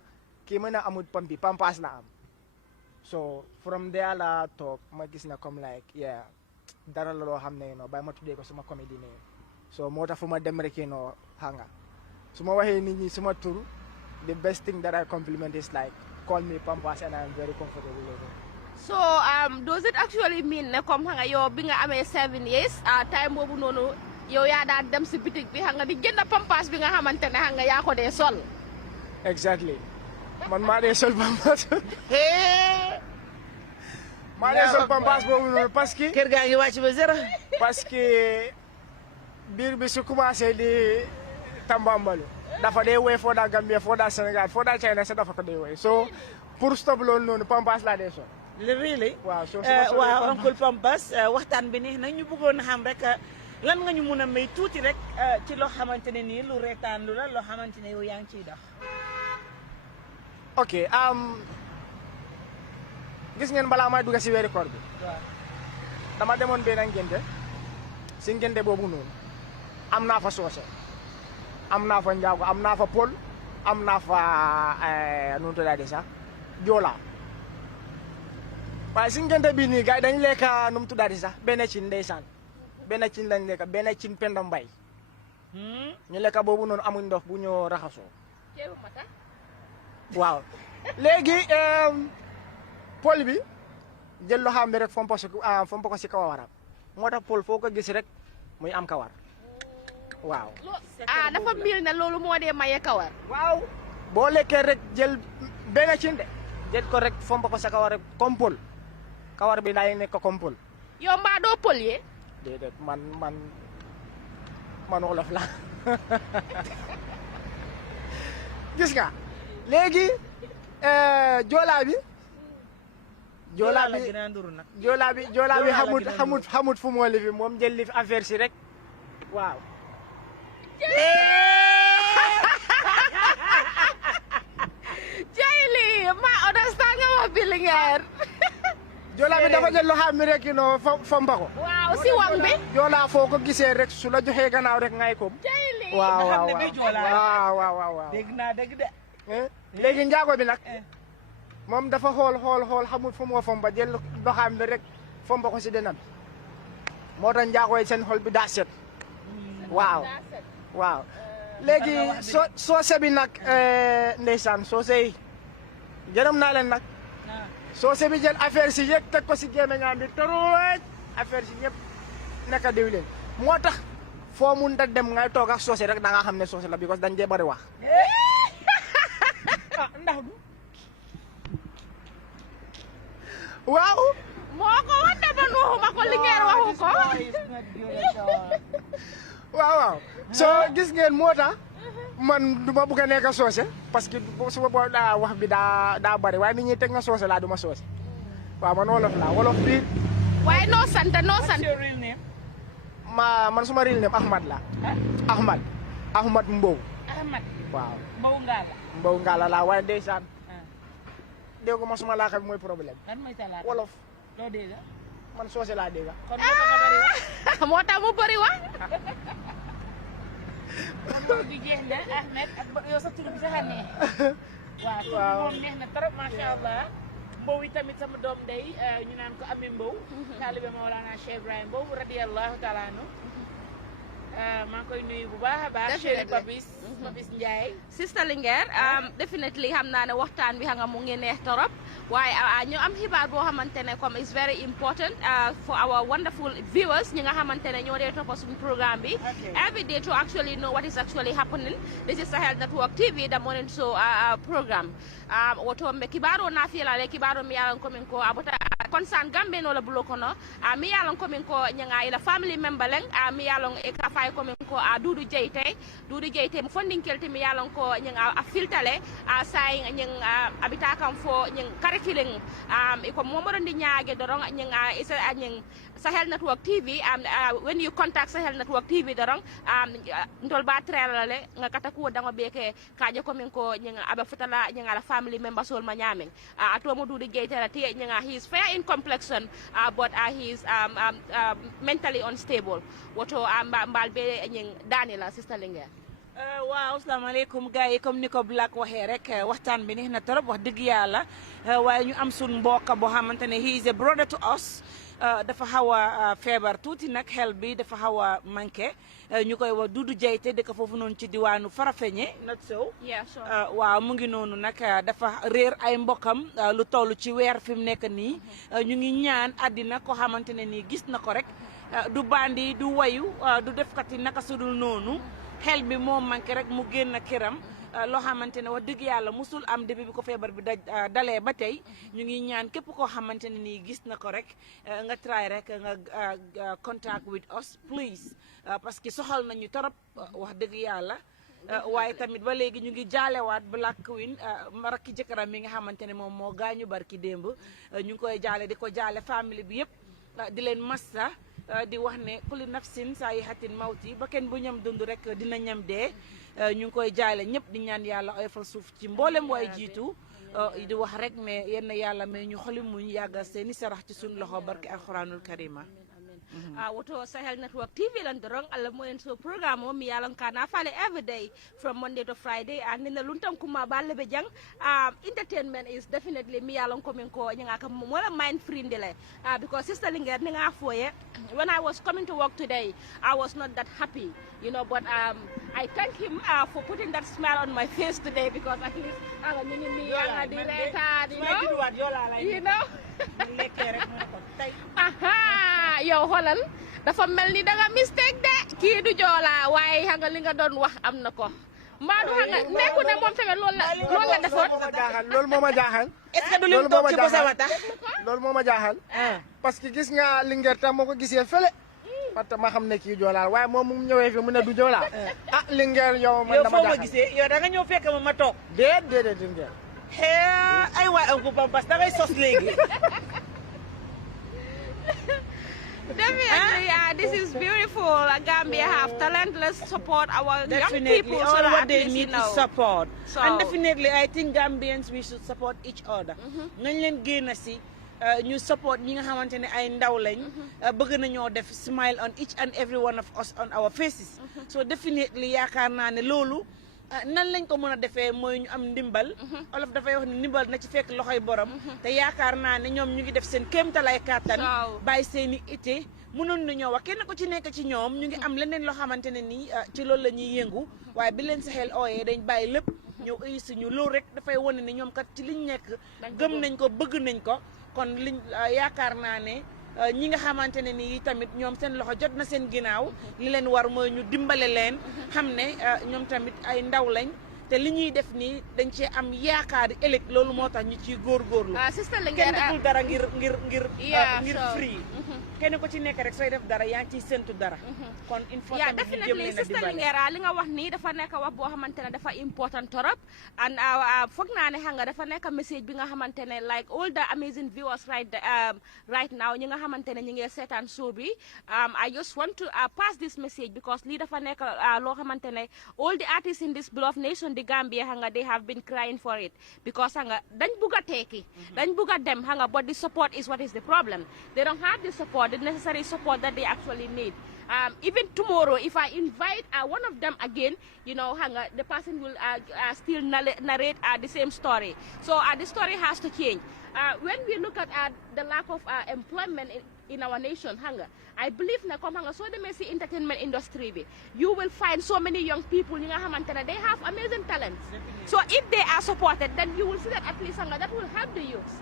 kii mën a amul pampas la am so from there la toog ma gis na comme like yeah dara la loo xam ne bàyyi ma tuddee ko suma comédie ne so moo tax fu ma dem rek xanga su ma waxee nit ñi suma tur the best thing that I compliment is like call me Pampas and I am very comfortable with it. So does it actually mean ne comme xam nga yow bi nga amee 7 years time boobu noonu yow yaa daan dem si bitig bi xam nga di jënd pampas bi nga xamante ne xam nga yaa ko dee sol. Exactly man maa dee sol pampas. maa dee sol pampas boobu noonu parce que. kër gaa ngi wàcc ba zéro. parce que biir bi su commencé di tambambalu dafa dee woy foo daa Gambia foo daa Sénégal foo daa China sax dafa ko dee woy so pour stop loolu noonu pampas laa dee sol. really waaw waaw Uncle Pampas waxtaan bi neex na ñu bëggoon a xam rek lan nga ñu mun a may tuuti rek ci loo xamante ne nii lu reetaan lu la loo xamante ne yow yaa ngi ciy dox. ok gis ngeen balaa may dugg si weeri koor bi. waaw dama demoon benn ngénte si ngénte boobu noonu am naa fa soose am naa fa njaago am naa fa pol am naa fa nu mu tuddaati sax joola waaye si ngénte bii nii gars yi dañu lekk nu mu tuddaati sax benn cin ndeysaan benn cin lañ lekk benn cin penda mbay ñu lekk boobu noonu amuñ ndox bu ñu raxasoo waaw léegi pol bi jël loo xam ne rek fomp ko si kawaram moo tax pol foo ko gis rek muy am kawar waaw. dafa mil ne loolu moo dee maye kawar. waaw boo lekkee rek jël benn cin de jël ko rek fomp ko sa kawar rek comme pol kawar bi daay nekk comme pol. yow mbaa doo pol yee. déedéet man wolof la gis nga léegi joolaa bi. joolaa bi xamut fu moo lifi moom jël li affaire si rek waaw. Jayli ma understand nga wax bi lingeer. joolaa bi dafa jël loo xam ne rek fompa ko. waaw si wang bi. joolaa foo ko gisee rek su la joxee gannaaw rek ngay ko. Jayli waaw. dégg naa dégg de. léegi njaago bi nag. moom dafa xool xamul fu moo fomba jël doxaam bi rek fomba ko si denam moo tax njaago yi seen xol bi daa set waaw léegi soose bi nag ndeysaan soose yi gërëm naa leen nag soose bi jël affaire si yëpp teg ko si gémmiñam bi torooj affaire si yëpp nekk diwlin moo tax foo mun ta dem ngay toog ak soose rek da nga xam ne soose la because dañ dee bari wax ndax du waaw. moo ko wax dama nuuxuma ko lingeer waxu ko. waaw. so gis ngeen moo man du ma bëgg a nekk soose parce que su ma boo daa wax bi daa bari waaye nit ñi teg na soose laa du ma soose waaw man wolof laa wolof bi waaye noo sant What's your real name? man suma real name Ahmad la Ahmad Mbow Ahmad waaw Mbow Ngala. Mbow Ngala laa waaye ndeysaan déggu ma suma laaka bi mooy problème Lan mooy sa laaka? wolof Loo dégg? man soose laa dégga Kon ko nga bari wax. moo tax mu bëri wax Kon bi jeex na Ahmed ak yow sa tur bi sax a neex. Waaw tur bi moom neex na trop macha allah. Mbow yi tamit sama doom day ñu naan ko Ami Mbow. Taalibe Mawlana Cheikh Ibrahim Mbow radiyallahu taala anhu. Maa ngi koy nuyu bu baax a baax. Chéri Papis Ndiaye. Sister Linguère definitely xam naa ne waxtaan bi xam nga mu ngi neex torop waaye ñu am xibaar boo xamante ne comme is very important for our wonderful viewers ñi nga xamante ne ñoo dee toppa suñu programme bi every day to actually know what is actually happening. This is Sahel Network TV, the morning show program. Woto mbe kibaro na fiela le kibaro mi yalan komin ko abota concern gambe no la bulo kono mi yalan komin ko nyanga ila family member leng mi yalan e ka fay komin ko dudu jeyte mo fondin kelte mi yalan ko nyanga a filtale say nyang abita kam fo nyang curriculum e ko momodo ndi nyaage dorong nyanga isa nyang Sahel Network TV when you contact Sahel Network TV dorong ndol ba trelale nga kata ko dango beke kaje komin ko nyanga aba futala nyanga la family members sol ma nyamen atomo dudu jeyte la te nyanga he is fair in complexion but he is mentally unstable woto mbal be nyang Daniela Sister Linguère waaw asalaamaaleykum gars yi comme ni ko Black waxee rek waxtaan bi neex na trop wax dëgg yàlla waaye ñu am suñ mbokk boo xamante ne he is a brother to us dafa xaw a feebar tuuti nag xel bi dafa xaw a manqué ñu koy wax Dudu Jeyte dëkk foofu noonu ci diwaanu Farafeñe not so waaw mu ngi noonu nag dafa réer ay mbokkam lu toll ci weer fi mu nekk nii ñu ngi ñaan àddina ko xamante ne nii gis na ko rek du bandi du wayu du defkati naka sudul noonu xel bi moom manqué rek mu génn këram loo xamante ne wax dëgg yàlla musul am depuis bi ko feebar bi dalee ba tey ñu ngi ñaan képp koo xamante ne nii gis na ko rek nga try rek nga contact with us please parce que soxal nañu torop wax dëgg yàlla waaye tamit ba léegi ñu ngi jaalewaat Black Queen rakki jëkkëram mi nga xamante ne moom moo gaañu barki démb ñu ngi koy jaale di ko jaale famille bi yëpp di leen massa di wax ne kulli nafsin saa yi xatin mawti ba kenn bu ñam dund rek dina ñam dee ñu ngi koy jaale ñëpp di ñaan yàlla oyofal suuf ci mboolem waay jiitu di wax rek ne yenn yàlla mais ñu xoli muñ yàggal seeni sarax ci suñu loxo barke alxuraanul karima woto Sahel Network TV lan dorong alla moyen so programme o mi yalan kana fale every day from Monday to Friday and nina luntan kuma balle be jang entertainment is definitely mi yalan ko min ko nyanga kam wala mind free ndele because Sister Linguère nga foye when I was coming to work today I was not that happy you know but I thank him for putting that smile on my face today because at least you know aha yow xoolal dafa mel ni da nga mistake de kii du joola waaye xam nga li nga doon wax am na ko mbaa du xam nga nekku ne moom tamit loolu la defoon loolu moo ma jaaxal est-ce que du lim toog ci bosa tax loolu moo ma jaaxal parce que gis nga Linguère tam moo ko gisee fële parce que ma xam ne kii joolaa waaye moom mu ñëwee fi mu ne du joolaa Linguère yow man dama jaaxal yow foo ma gisee yow da nga ñëw fekk ma toog déedéet Linguère ay waay Uncle Pampas da ngay sos léegi Definitely, this is beautiful. Gambia have talent. Let's support our young people. All So what that they at least, need you know. is support. So- And definitely, I think Gambians, we should support each other. Nañ leen génn si ñu support ñi nga xamante ne ay ndaw lañ bëgg nañoo def smile on each and every one of us on our faces. So definitely yaakaar naa ne loolu nan lañ ko mën a defee mooy ñu am ndimbal olof dafay wax ne ndimbal na ci fekk loxoy borom te yaakaar naa ne ñoom ñu ngi def seen kéemtalaay kàttan bàyyi seen i ité mënoon nañoo wax kenn ko ci nekk ci ñoom ñu ngi am leneen loo xamante ne nii ci loolu la ñuy yëngu waaye bi leen Sahel ooyee dañ bàyyi lépp ñëw uyu si ñu loolu rek dafay wane ne ñoom kat ci liñ nekk gëm nañ ko bëgg nañ ko kon liñ yaakaar naa ne ñi nga xamante ne nii tamit ñoom seen loxo jot na seen ginnaaw li leen war mooy ñu dimbale leen xam ne ñoom tamit ay ndaw lañ te li ñuy def nii dañ cee am yaakaar ëllëg loolu moo tax ñu ciy góorgóorlu Sister kenn Linguère deful dara ngir Yeah, ngir so- free kenn ko ci nekk rek sooy def dara yaa ngi ciy séntu dara kon il faut yeah, tamit ñu jëm definitely leen a sister dimbale Lingera li nga wax nii dafa nekk wax boo xamante ne dafa important torop and foog naa ne xam nga dafa nekk message bi nga xamante ne like all the amazing viewers right now ñi nga xamante ne ñi ngi seetaan show bi I just want to pass this message because lii dafa nekk loo xamante ne all the artists in this beloved nation the Gambia xam nga they have been crying for it because xam nga dañ bugg a tekki dañ bugg a dem xam nga but the support is what is the problem they don't have the support the necessary support that they actually need even tomorrow if I invite one of them again you know the person will still narrate the same story so the story has to change when we look at the lack of employment in our nation I believe na comme so demee si entertainment industry bi you will find so many young people ñi nga xamante ne they have amazing talents so if they are supported then you will see that at least that will help the youth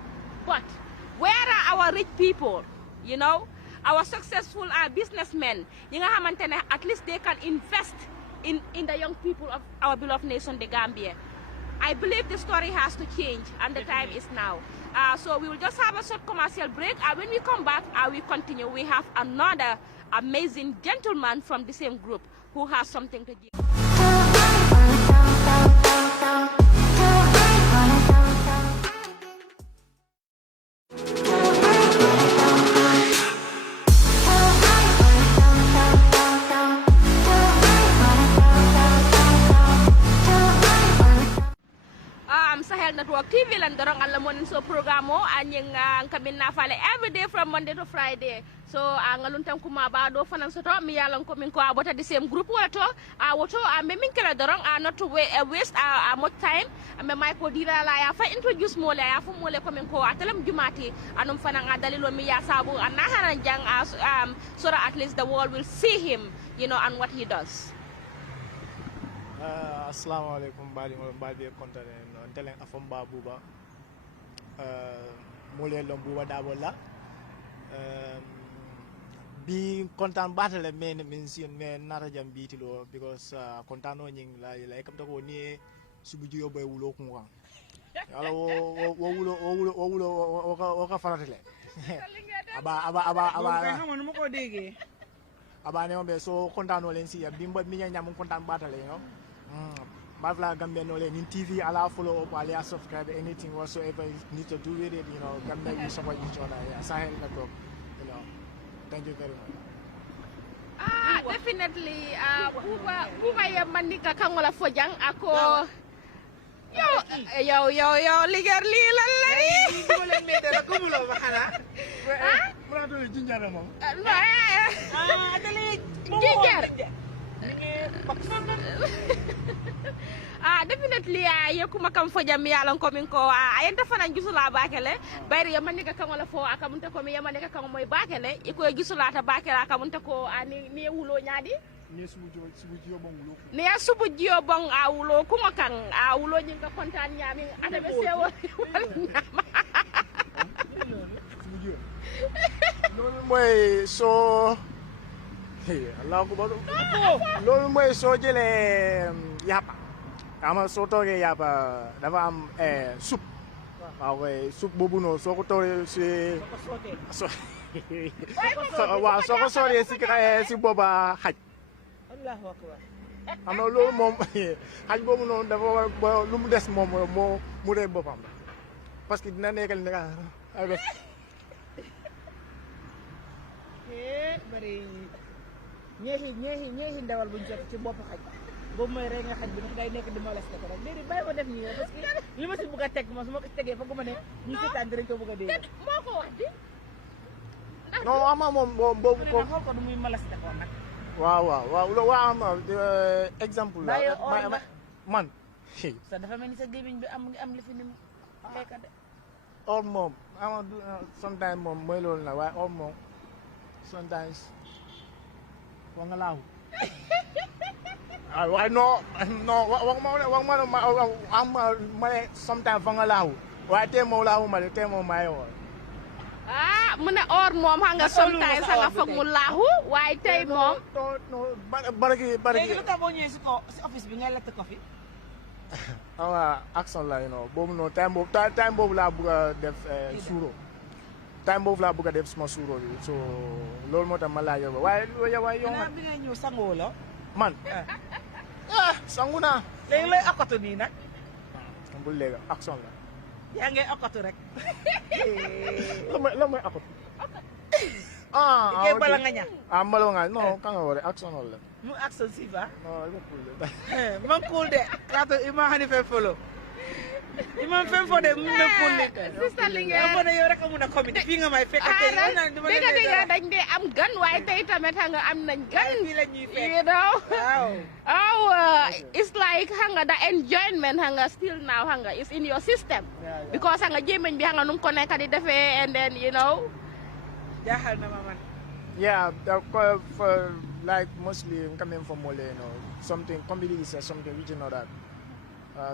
but where are our rich people you know our successful businessmen ñi nga xamante ne at least they can invest in the young people of our beloved nation the Gambia I believe the story has to change and the time is now so we will just have a short commercial break when we come back we continue we have another amazing gentleman from the same group who has something to give Sahel Network TV lan dorong alam mo so programo anyang kami na fale every day from Monday to Friday so ngaluntam kumaba do fanang soto mi yalan ko min ko abota the same group wato woto me min kala dorong not to waste much time me may ko dira la ya fa introduce mo la ya fu mo le ko min ko atalam jumati anum fanang dalilo mi ya sabu anaharan jang so that at least the world will see him you know and what he does assalamu alaikum bali kontane no telen afam babuba mole lom buba dabola bi kontan batale men min sin men nata jam bitilo because kontano nying la kam to ko ni subu jiyo boy wulo ko ngam ala wo ka faratele aba xamone mu ko déggé aba ne ombe so kontano len si bi mbot mi ñam kontan batale no Bavla Gambia no in TV, allow follow up, allow subscribe, anything whatsoever you need to do with it, you know, Gambia you support each other, yeah, Sahel Network, you know, thank you very much. Definitely, kuba ya manika kangola fojang ako yo ligar li lalari ko len me dara ko mulo waxana Mura do jinjara mom. adali ginger definitely yekuma kam fo jam yalan ko min ko ayenta fana gisula bakele bayri yamani ka kangola fo akamunta ko mi yamani ka kango moy bakele iko gisula ta bakele akamunta ko ni wulo nyaadi Ni subu jiyo bon wulo. ni subu jiyo bon wulo kuma kan wulo nyin ka kontan nyami adabe sewo Subu jiyo. Lolu moy so Allah ko bado lolu moy so jele yapa kama so toge yapa dafa am soup waaw soup bobu no so ko toge si so waaw so ko sore si boba xaj Allahu akbar am na loolu moom xaj boobu noonu dafa war lu mu des moom mu rey boppam parce que dina nekkal ne bari ñeexi ndawal buñ jot ci bopp xaj boobu mooy rey nga xaj bi ndax day nekk di molesté ko rek léegi bàyyi ko def nii parce que li ma si bëgg a teg moom su ma ko tegee foog ma ne ñu seetaan dinañ ko bëgg a dégg moo ko wax di non ama moom boobu ko xool ko du muy molesté ko nag waaw am exemple la man sa dafa mel ni sa gémmiñ bi am li fi ni lekka de or moom ama sometimes moom mooy loolu nag waaye or moom sometimes wa nga laaw waaye non ma ne sometimes fa nga laaw waaye tey moom laawu ma de tey moom maa ngi woon mu ne or moom xam nga sometimes sa nga foog mu laaxu waaye tey moom baraki léegi lu tax boo ñëwee si office bi nga lett ko fi action la you know boobu noonu time boobu laa bëgg a def suuro time boobu laa bëgg a def suma suuro bi so loolu moo tax ma laaj ko waaye yow xanaa bi nga ñëw sangoo la. man sangu naa. léegi looy akatu nii nag. bu léegi action la. yaa ngi akatu rek. la mooy akatu. Ike bala nga ñaan. mbalo nga non kan nga wore action la. mu action si ba. non il cool de. man cool de. kato ima hani fe folo. ima fe fo de mu me cool de. Sister Linguère am na yow rek amu na comédie fii nga may fekk tey dëgg dañ dee am gan waaye tey tamit xam nga am nañ gan. fii la ñuy fekk. You know. waaw. It's like xam nga the enjoyment xam nga still now xam nga is in your system. Because xam nga jéemeñ bi xam nga nu mu ko nekk di defee and then you know. jaaxal na ma man. Yeah, for like mostly coming from Mole, you know, something comedy is something which you know that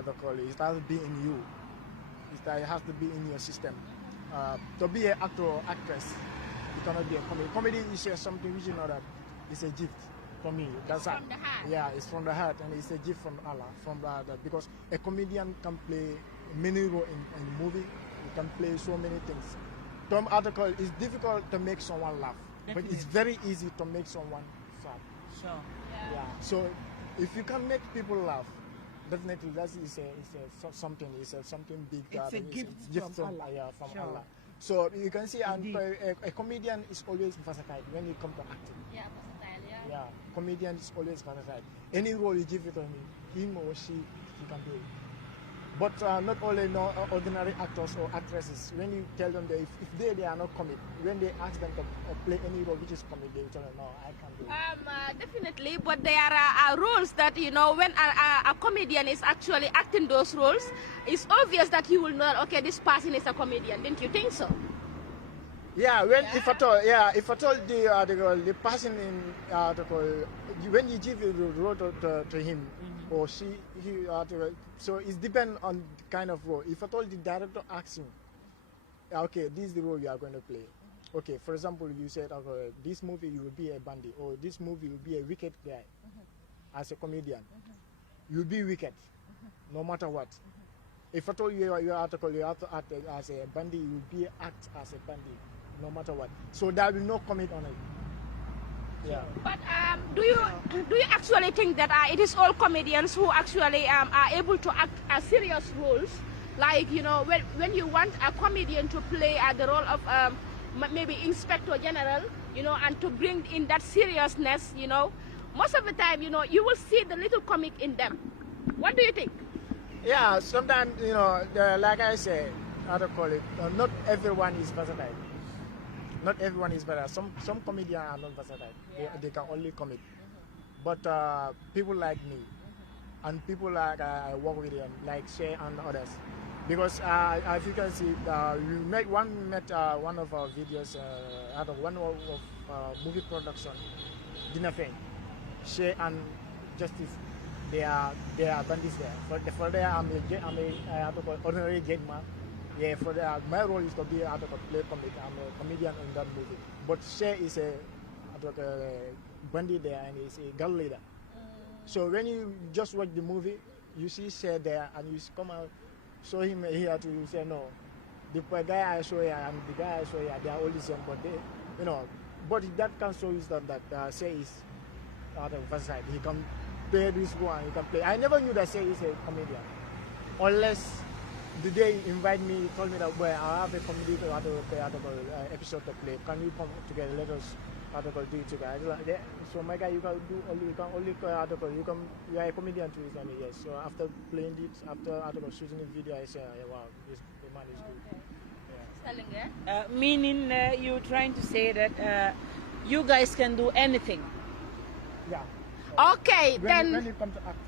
the call it has to be in you. It has to be in your system. To be an actor or actress, you cannot be a comedy. Comedy is something which you know that it's a gift for me. That's from the heart. Yeah, it's from the heart and it's a gift from Allah. Because a comedian can play many roles in movie. He can play so many things. Tom article is difficult to make someone laugh, but it's very easy to make someone sad. Sure. Yeah. So if you can make people laugh, definitely that is something. It's something big. It's a gift from Allah. Yeah, from Sure. Allah. So you can see, and a comedian is always versatile when it comes to acting. Yeah, versatile, yeah. Yeah, comedian is always versatile. Any role you give it to him or she can do it. But not only ordinary actors or actresses. When you tell them that if they are not comic, when they ask them to play any role which is comic, they will tell them, no, I can't do it. Definitely, but there are rules that, you know, when a comedian is actually acting those roles, it's obvious that you will know, okay, this person is a comedian. Didn't you think so? Yeah, if at all the person in when you give the role to him or she, so it depends on the kind of role. If at all the director asks him, okay, this is the role you are going to play. Okay, for example, you said, okay, this movie you will be a bandit, or this movie will be a wicked guy. As a comedian, you'll be wicked, no matter what. If at all you have to act as a bandit, you will be act as a bandit, no matter what. So there will be no comment on it. Yeah. But do you actually think that it is all comedians who actually are able to act serious roles? Like, you know, when you want a comedian to play the role of maybe Inspector General, you know, and to bring in that seriousness, you know, most of the time, you know, you will see the little comic in them. What do you think? Yeah, sometimes, you know, like I say, how to call it, not everyone is versatile. Not everyone is versatile. Some comedians are not versatile. Yeah. They can only comic. But people like me, and people like I work with them, like Shay and others. Because as you can see, we met one of our videos out of one of movie production, Dinner Fame. Shay and Justice, they are bandits there. For there, I'm a ordinary gentleman. Yeah, for my role is to be a play comic. I'm a comedian in that movie. But Shay is a bandit there and he's a gun leader. So when you just watch the movie, you see Shay there and you come out, show him here to say no. The guy I saw here and the guy I saw here, they are all the same, but they, you know, but that can show you that Shay is versatile. He can play this one, he can play. I never knew that Shay is a comedian, unless the day he invite me, he told me that, well, I have a comedy episode to play. Can you come together? Let us do it together. Like, yeah. So my guy, you can you are a comedian too. I mean, yes. So after playing it, after shooting the video, I say, wow, the man is good. Yeah. Meaning you're trying to say that you guys can do anything. Yeah. Okay, when it comes to acting.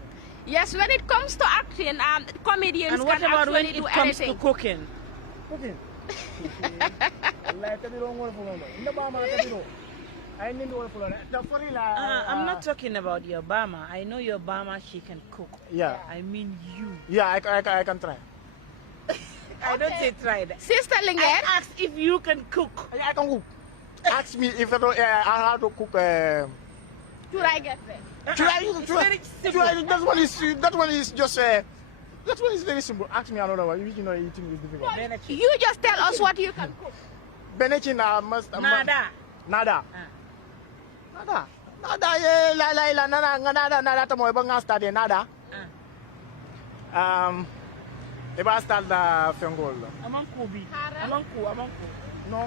Yes, when it comes to acting, comedians and what can about when actually it do comes anything. to cooking? Cooking. I'm not talking about your Bama. I know your Bama, she can cook. Yeah. I mean you. Yeah, I can try. I don't say try that. Sister I Linguère, asked if you can cook. I can cook. Ask me if I don't, I have to cook. should I get there? It's very simple. That one is just. That one is very simple. Ask me another one. You know, eating is difficult. You just tell us what you can cook. Benechina must Nada. Nada. Nada ye la nada tamo ba nga stade nada. Iba stade da fengol. Amanku bi. Amanku. No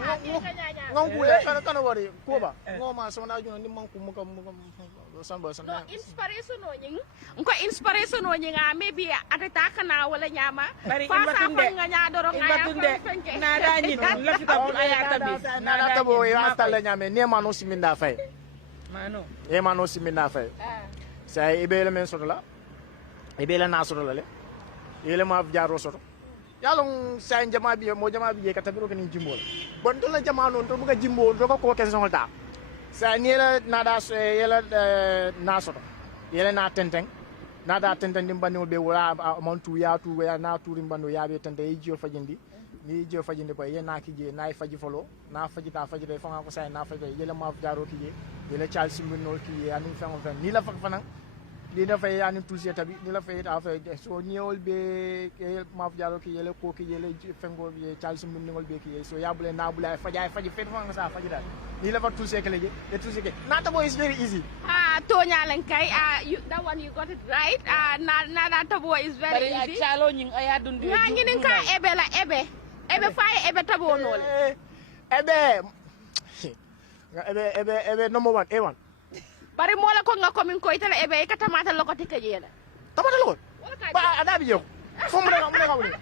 ngongu le kana wari ko ba. Ngoma so na juno ni manku muka samba no inspiration no nyinga maybe atata kana wala nyama fa nga nya doro nga nada ni la fika pour ayata bis nada tabo ya stade nyame ne mano siminda fay. Mano. E mano siminda fay. Sai ibele men soto la. Ibele na soto la le. Yele ma jaro soto. Yalong sa jama bi mo jama bi ka tabiro kan jimbol. Bon to la jama non to buga jimbo do ko question ta. Sa ni la nada yela na soto. Yele na tenteng. Nada tenteng dimbani be wala amontu ya tu ya na tu dimbando ya be tente e jio fajindi. Ni jio fajindi ko ye na ki je na faji folo na faji ta faji de fanga ko sa na faji yele ma jaro ki je. Yele Charles Mbino ki ye anu fanga fan ni la fa fanan. Di da fay yani touché tabi ni la fay ta fay so ñewol be maf jaro ki yele ko ki yele fengo bi Charles Mbin ngol be ki so yabule na bulay fajaay faji fet fa nga sa faji dal ni la fa touché ke leje de touché ke nata boy is very easy tonya len kay that one you got it right na tabo is very easy chalo ñing aya dundu nga ngin ka ebe la ebe fay ebe tabo nole ebe number 1 A1 bari mola ko nga komin ko itala ebe ka tamata loko tika jela tamata loko ba adabi yo fo mo ka woni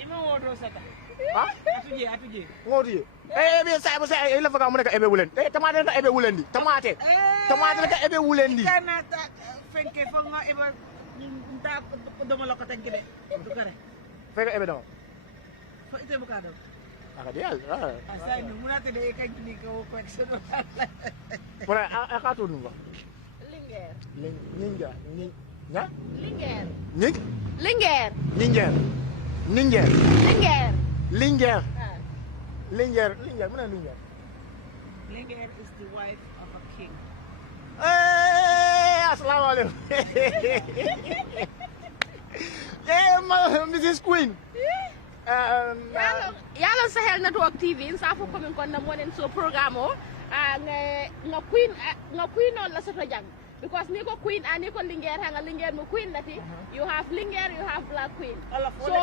ima wodo sata atuje ngodi ebe sa la fa ka mo ka ebe wulen tamata ka ebe wulendi tamate ka ebe wulendi kana ta fenke fo nga ebe nta do mo loko tan kide du kare fe ka ebe do fo ite bu ka do aka dial asai ni munate de ka kini ko question Pura aka tu nuba. Linger. Ninja. Nya? Linger. Ning? Linger. Linger. Linger. Linger. Linger. Linger. Linger. Mana Linger? Linger is the wife of a king. Assalamualaikum. Mrs. Queen. Yalo Sahel Network TV sa fo komin kon na monen so programme nga queen on la soto jang because ni ko queen and ni ko linger nga linger mo queen lati you have linger you have black queen so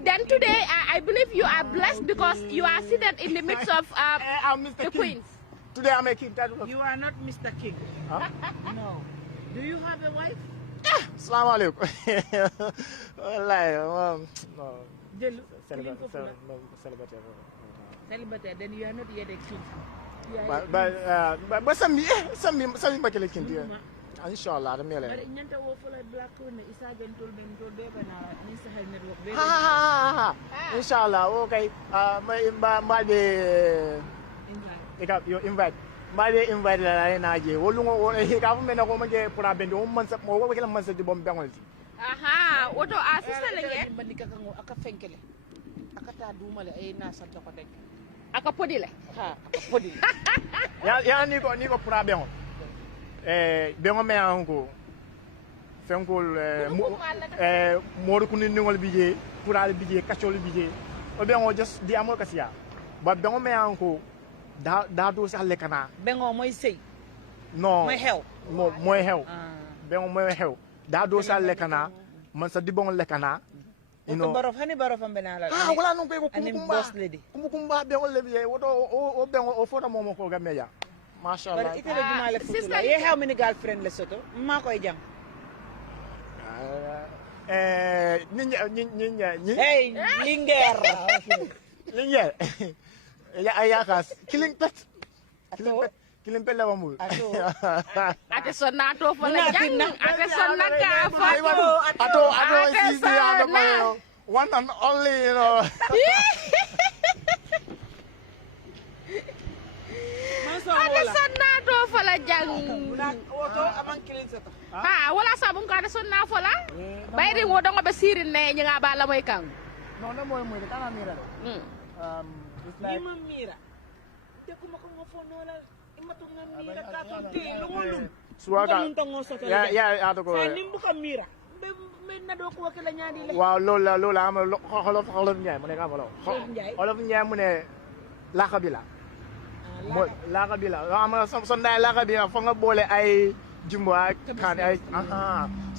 then today I believe you are blessed because you are seated in the midst of the queens. Today I'm a king. You are not Mr. King. Huh? No. Do you have a wife? Assalamualaikum. Wallahi no. Celibatate, then you are not yet a king. But some bakele king dia. Inshallah da mele. But nyanta wo fo la black queen isa bentul de bana ni Sahel Network be. Inshallah okay. Mbalbe you invite. Mbalbe invite la na je. Wolungo wo ka fu mena ko manje pura bende o man sa mo wo kala man sa di bom bengol ti. Woto sister lenge bandika kango aka fenkele. Aka ta dumale ay na sa ko tek. aka podile aka podile ya ni ko pura bengol. Bengo me anko fenkol modu kuni ningol bije pura bije kachol bije o bengo just di amol kasia ba bengo me anko da do sa lekana bengo moy sey no moy xew moy xew bengo moy xew da do sa lekana man sa di bongo lekana ino barof hani barof am benala wala non ko kumba bengo lebiye woto o bengo o fota momo ko gameya mashallah bar itele jumale futula ye how many girlfriend le soto ma koy jam ninya hey linger linger ya kas killing pet la bamul ate sonna to fo la jang ate sonna ka fo ato is the one and only you know ate sonna to fo la jang woto amang killing soto wala sabun ka ate sonna fo la bayri ngo dongo be sirin ne ñinga ba la moy kang non da moy kana mira it's like mira te kuma ko ngo fo no la imatunga mira ka to te lungolum suwaga ya ato ko nimbu ka mira be na do ko kala nyaadi le waaw loolu la am xolof ñay mu ne ka malo xolof ñay mu ne laka bi la laka bi la am nga so nday laka bi fo nga boole ay jumbo ak kan ay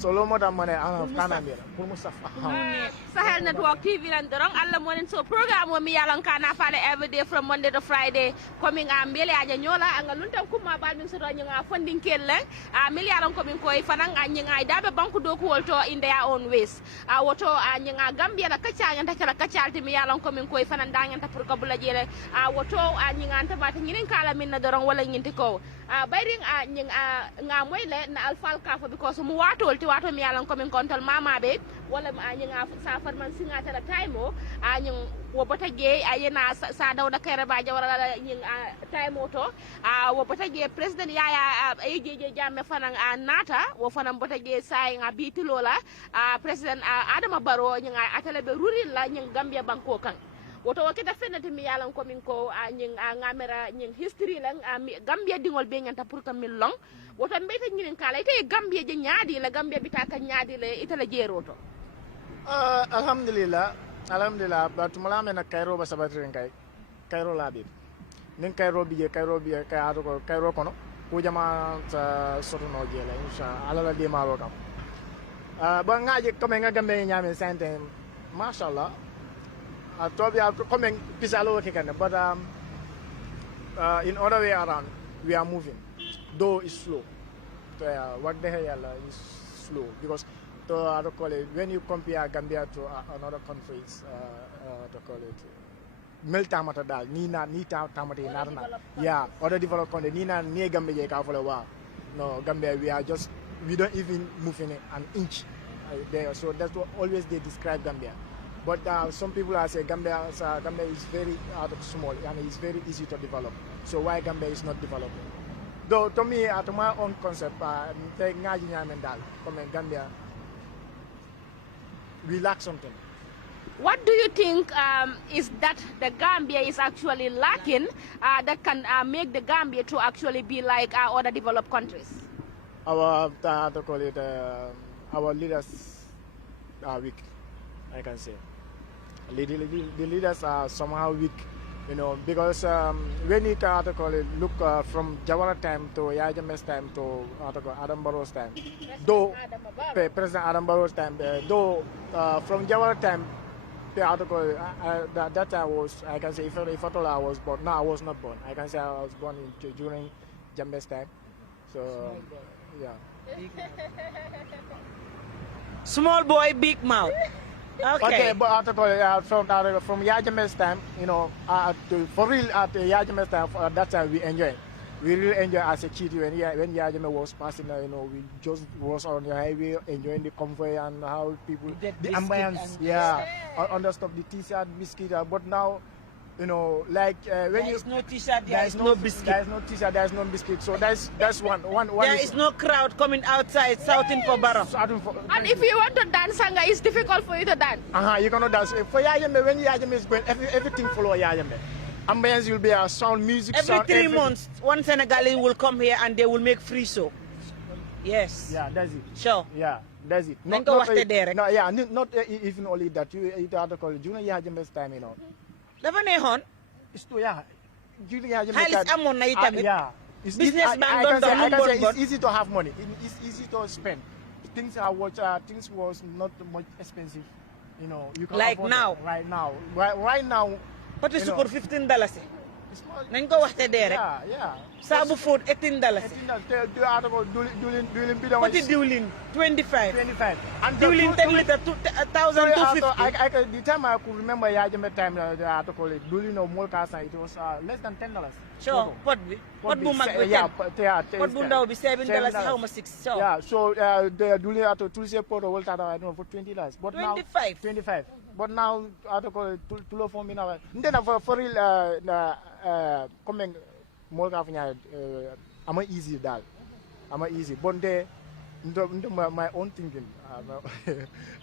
so lo mo tam mané kana mi pour Mustafa Sahel Network TV lan dorong alla mo len so programme o mi yalan kana fale every day from Monday to Friday coming a mbele aja nyola anga luntam kuma bal min so do nga funding kellen a mil yalan ko min koy fanan a nga dabe banku do ko wolto in their own ways a woto a nga Gambia la kacha nganta kala kacalti mi yalan ko min koy fanan da nganta pour ko bula jele a woto a nga anta mata ngin kala min na dorong wala nginti ko a bayring a nga moyle na alfal kafo because mu watol ti wato mi yalan ko min kontol mama be wala nga sa farman singa tara time o wo bota ge ayena sa dawda kere ba jawara time o to wo bota ge president yaya jeje jamme fanan nata wo fanan bota ge say nga bitilola president Adama Barrow nga atale be ruril la Gambia banko kan woto wakita fenati mi yalan ko min ko ngamera history lang Gambia dingol be nganta pour kam min long woto mbeta ngin kala ite Gambia je nyaadi la Gambia bitaka nyaadi le itala jeroto alhamdulillah batumala mena Cairo ba sabatren kay Cairo labi nin Cairo bi kay ado ko Cairo kono ko jama sa soto no jela insha Allah de malo kam ba ngaje ko me ngagambe nyame sante mashallah to be coming pisalo ke kan but in other way around we are moving though it's slow so what the hell is slow because to call it when you compare Gambia to another countries to call it meltamata dal ni tamata narna yeah other developed country ni na ni Gambia ka fole wa no Gambia we don't even move in an inch there so that's what always they describe Gambia. But some people are saying Gambia is very small and it's very easy to develop. So why Gambia is not developing? Though to me, to my own concept, Gambia, we lack something. What do you think is that the Gambia is actually lacking that can make the Gambia to actually be like other developed countries? Our leaders are weak, I can say. The leaders are somehow weak, because when you look from Jawara time to Yajame's time to Adam Barrow's time, though President Adam Barrow's time, though from Jawara time, that time was, I can say, if at all I was born. No, I was not born. I can say I was born during Jammeh's time. So, yeah. Small boy, big mouth. Okay, but from Yajame's time, for real at Yajame's time, that time we enjoy. We really enjoy as a kid when Yajame was passing. We just was on the highway enjoying the convoy and how people, the ambience, on the stop, the T-shirt, biscuit. But now, like when there is no T-shirt, there is no biscuit. There is no T-shirt, there is no biscuit. So that's one. There is no crowd coming outside shouting for Barrow. And if you want to dance, Sanga, it's difficult for you to dance. You cannot dance. For Yajame, when Yajame is going, everything follow Yajame. Ambience will be a sound, music. Every 3 months, one Senegalese will come here and they will make free show. Yes. Yeah, that's it. Sure. Yeah, that's it. Not even only that. You call it during Yajame's time, Dafa neexoon. It's too, yeah. Xaalis amoon na itamit. Yeah. Business man I can say it's easy to have money. It's easy to spend. Things was not much expensive. You can like now. It. Right now. Right now. Pati sukur $15. Nañ ko waxte dee rek. Yeah. Saabu food $18. Pati diwlin 25. And diwlin 10 litre 1,250. The time I could remember Yajame time, diwlin or more cars, it was less than $10. Sure, pot bu mag bi 10. Pot bu ndaw bi $7 xaw ma 6. Sure. Yeah, so the diwlin at Tulsi Port will start, I don't know, for $20. But 25. But now, tulo for me now. Then for real, coming more kafnya, I'm easy dal. I'm easy. But my own thinking.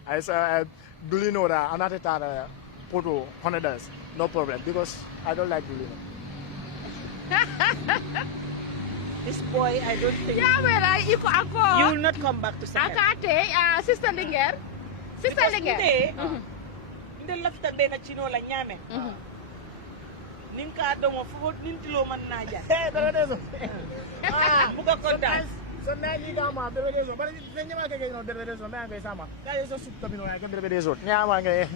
I say, Dulino another time photo $100, no problem because I don't like Dulino. This boy, I don't think. Yeah, well, you will not come back to Sahel. Akate, Sister Linger. Hindi lafta be na chino la nyame. ninka dongo fo nintilo man naja Bebe de so. buka kontaan So na ni gama bebe de so. But then you make no bebe de so. Me anga sama. Ya so sup tabi no anga bebe de so. Nyama anga.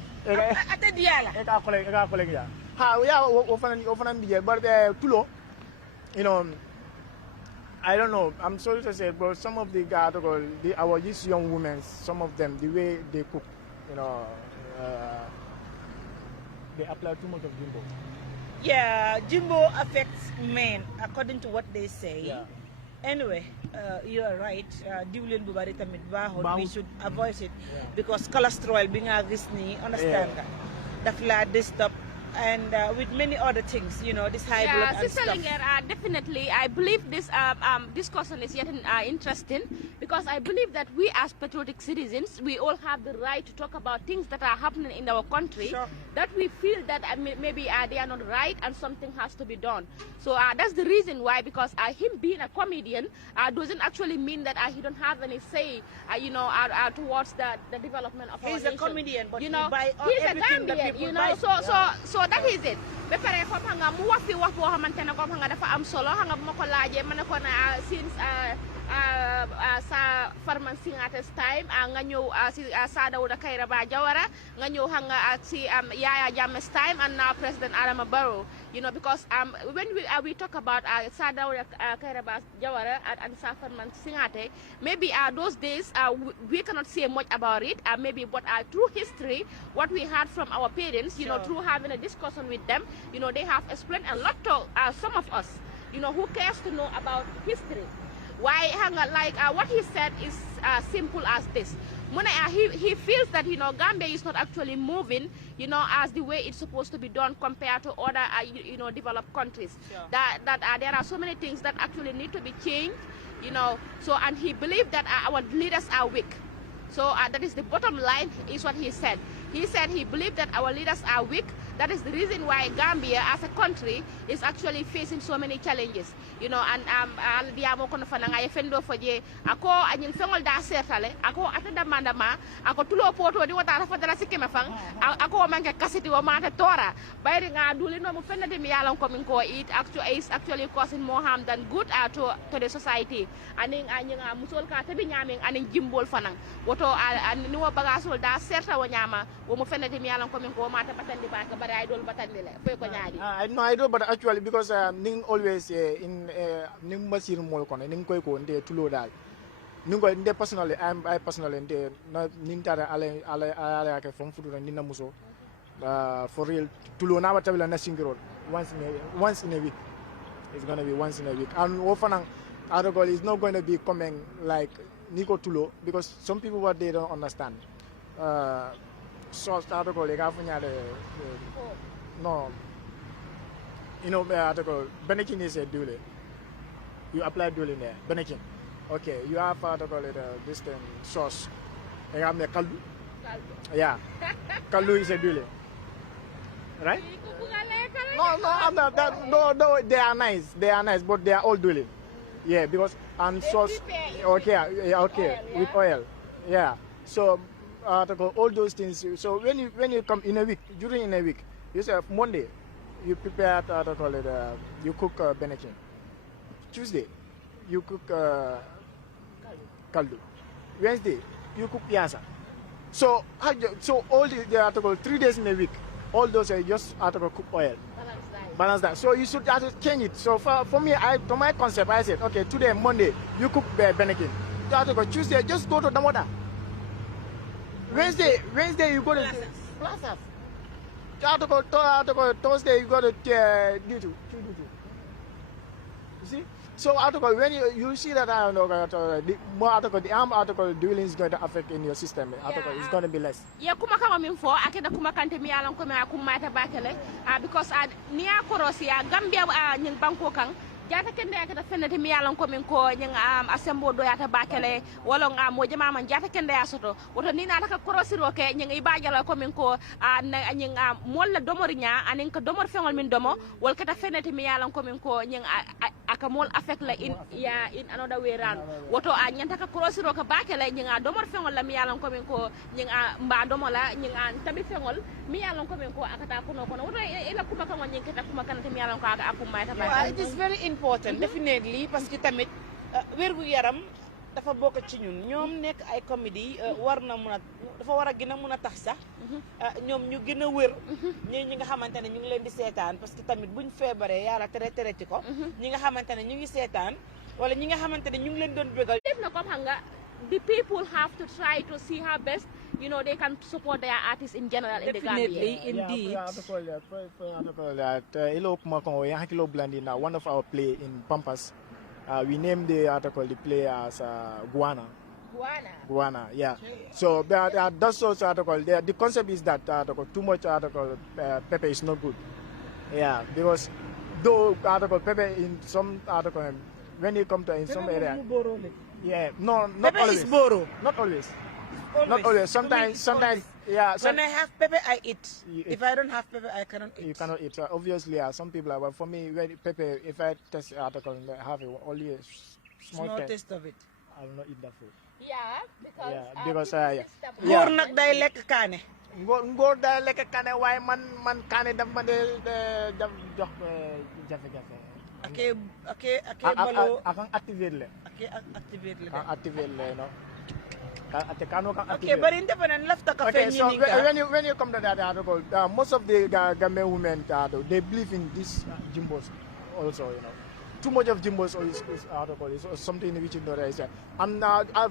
ate diala E ka kole ya. Ha ya ofana bi but tulo you know I don't know. I'm sorry to say, but some of the guys, our these young women, some of them, the way they cook, you know, they apply too much of jimbo. yeah jimbo affects men according to what they say Yeah. anyway you are right diwlen bu bari tamit baaxul we Baaxul. should avoid it Yeah. because cholesterol bi nga gis ni understand nga daf la disturb and with many other things you know this high blood and Sister stuff Linger, definitely. I believe this discussion is yet interesting because I believe that we as patriotic citizens, we all have the right to talk about things that are happening in our country Sure. that we feel that maybe they are not right and something has to be done. So that's the reason why, because him being a comedian doesn't actually mean that he don't have any say, towards the development of our he's nation. a comedian but You know, he buy he's a everything that Gambian, people you buy know, so that is it. Ba pare ko nga mu wax fi wax boo xamante ne ko nga dafa am solo nga bu ma ko laajee ma ne ko na since sa Farman Singate's time nga ñëw si Sir Dawda Kairaba Jawara nga ñëw nga si Yaya Jammeh's time and now President Adama Barrow, you know, because when we talk about Sir Dawda Kairaba Jawara and Sir Farman Singate, maybe those days we cannot say much about it, maybe, but through history, what we heard from our parents, you know, through having a discussion with them, you know, they have explained a lot to some of us, you know, who cares to know about history. Why, what he said is simple as this. He feels that, you know, Gambia is not actually moving, you know, as the way it's supposed to be done compared to other, you know, developed countries. Sure. That there are so many things that actually need to be changed, you know. So, and he believed that our leaders are weak. So that is the bottom line, is what he said. He said he believed that our leaders are weak. That is the reason why Gambia as a country is actually facing so many challenges. You know, and diamo kono fana nga yefendo foje ako anyil fengol da sertale ako atanda mandama ako tulo poto di wata rafa dara sikema fang ako manke kasiti wa mata tora bayri nga duli no mo fennade mi yalan ko min ko it actually causing more harm than good to the society. Aning anyinga musol ka tabi nyaming aning jimbol fanang woto ni wo bagasol da serta wa nyama wo mo fennade mi yalan ko min ko mata batandi ba ka bari ay dol batandi le fay ko nyaadi. I know, but actually because ning always in ning masir mol kono ning koy ko nde tulo dal ning ko nde personally I personally nde na ning tara ala ke from fudu ni na muso for real tulo na batabila na singiro once in a week. It's going to be once in a week, and often article is not going to be coming like Nico Tulo, because some people what they don't understand source article like no, you know, article Benekin is a duly. You apply duly there, Benekin. Okay, you have article this source. I have the Kalu. Yeah, Kalu is a duly, right? No, I'm not. No, they are nice. They are nice, but they are all duly. Yeah, because and sauce. Okay, okay, with oil. Yeah. So all those things. So when you come in a week, during a week, you say Monday, you prepare you cook Benekin. Tuesday, you cook kaldu. Wednesday, you cook piazza. So all the 3 days in a week, all those are just cook oil. Balance that. So you should change it. So for me, to my concept, I said, okay, today Monday you cook Benekin. Tuesday just go to Damoda. Wednesday you go to Plaza. Thursday you go to Dutu. You see? So when you see that the arm dueling is going to affect in your system, it's going to be less. Yeah, kuma kama minfo akeda kuma kante mi yalan ko me akuma ta bakele because niya korosi Gambia nying banko kan jata kende akata fennete mi yalan ko min ko nyanga asembo do yata bakele wala mo jama man jata kende asoto woto ni na ka korosiro ke nyanga ibajala ko min ko nyanga molla domorinya anin ka domor fengol min domo wal kata fennete mi yalan ko min ko nyanga aka mol affect la in another way round woto nyanta ka korosiro ka bakele nyanga domor fengol la mi yalan ko min ko nyanga mba domo la nyanga tabi fengol mi yalan ko min ko akata kono kono woto ila kuma kan nyanga kata kuma kan mi yalan ko aka akuma ta it is very important definitely parce que tamit wérgu yaram dafa bokk ci ñun ñoom nekk ay comédie war na mun a dafa war a gën a mun a tax sax ñoom ñu gën a wér ñi nga xamante ne ñu ngi leen di seetaan parce que tamit buñ feebaree yàlla tere ci ko ñi nga xamante ne ñu ngi seetaan wala ñi nga xamante ne ñu ngi leen doon bégal def na comme xam nga the people have to try to see how best they can support their artists in general in the Gambia. Definitely, indeed. One of our play in Pampas, we named the article the play as Guana. Guana, yeah. So that's also article. The concept is that too much article pepper is not good. Yeah, because though article pepper in some article when you come to in some area. Yeah, no, not pepper always. Is boro. Not always. Not always. Sometimes, yeah. When I have pepper, I eat. If I don't have pepper, I cannot eat. You cannot eat. Obviously, some people are. But for me, when pepper, if I test article, I have only a small taste of it. I will not eat that food. Yeah, because Góor nag day lekk kaane. Góor day lekk kaane waaye man kaane daf ma de jox jafe-jafe. Ake balo. Akang activate le. Activate le, no. Okay, but independent left okay, so when you come to that article, most of the Gambian women, they believe in these jimbos also, Too much of jimbos is something which is not right. And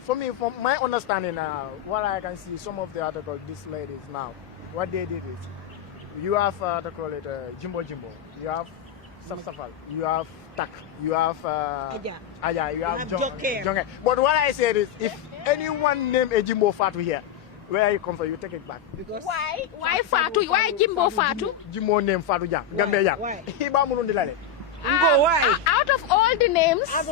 for me, from my understanding, what I can see, some of the articles, these ladies now, what they did is, you have, they call it jimbo, you have safsafal, you have tak, you have aja, you have jonge. But what I said is, if anyone name a jimbo fatu here, where you come from, you take it back. Because why fatu? Why jimbo fatu? Jimbo name fatu jam, Gambia jam. Why? Why? Out of all the names, why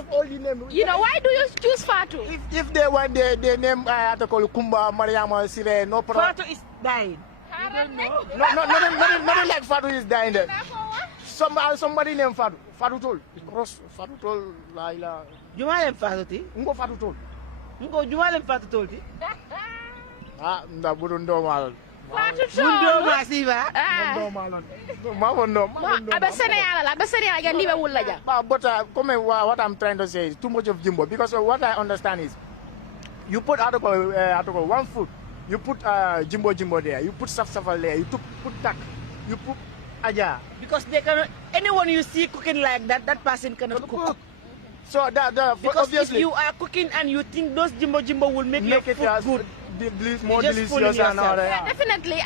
do you choose Fatu? If they want they name to call Kumba, Mariama, Sire, no problem. Fatu is dying. Not like Fatu is dying there. Somebody named Fatu. Fatu told. Cross Fatu told Laila. Jumalem Fatu ti? Ngo Fatu told. Ngo Jumalem Fatu told ti? Nda burundo mal. Fatu told. Burundo masiva. Burundo malon. No. Abesene aga nibe wulla ja. But what I'm trying to say is too much of jimbo, because what I understand is you put article one food, you put jimbo there, you put safsafal there, you put tak, you put aja. Because they cannot, anyone you see cooking like that person cannot cook. So because obviously, if you are cooking and you think those jimbo will make your food good, more delicious and all that. Yeah, definitely.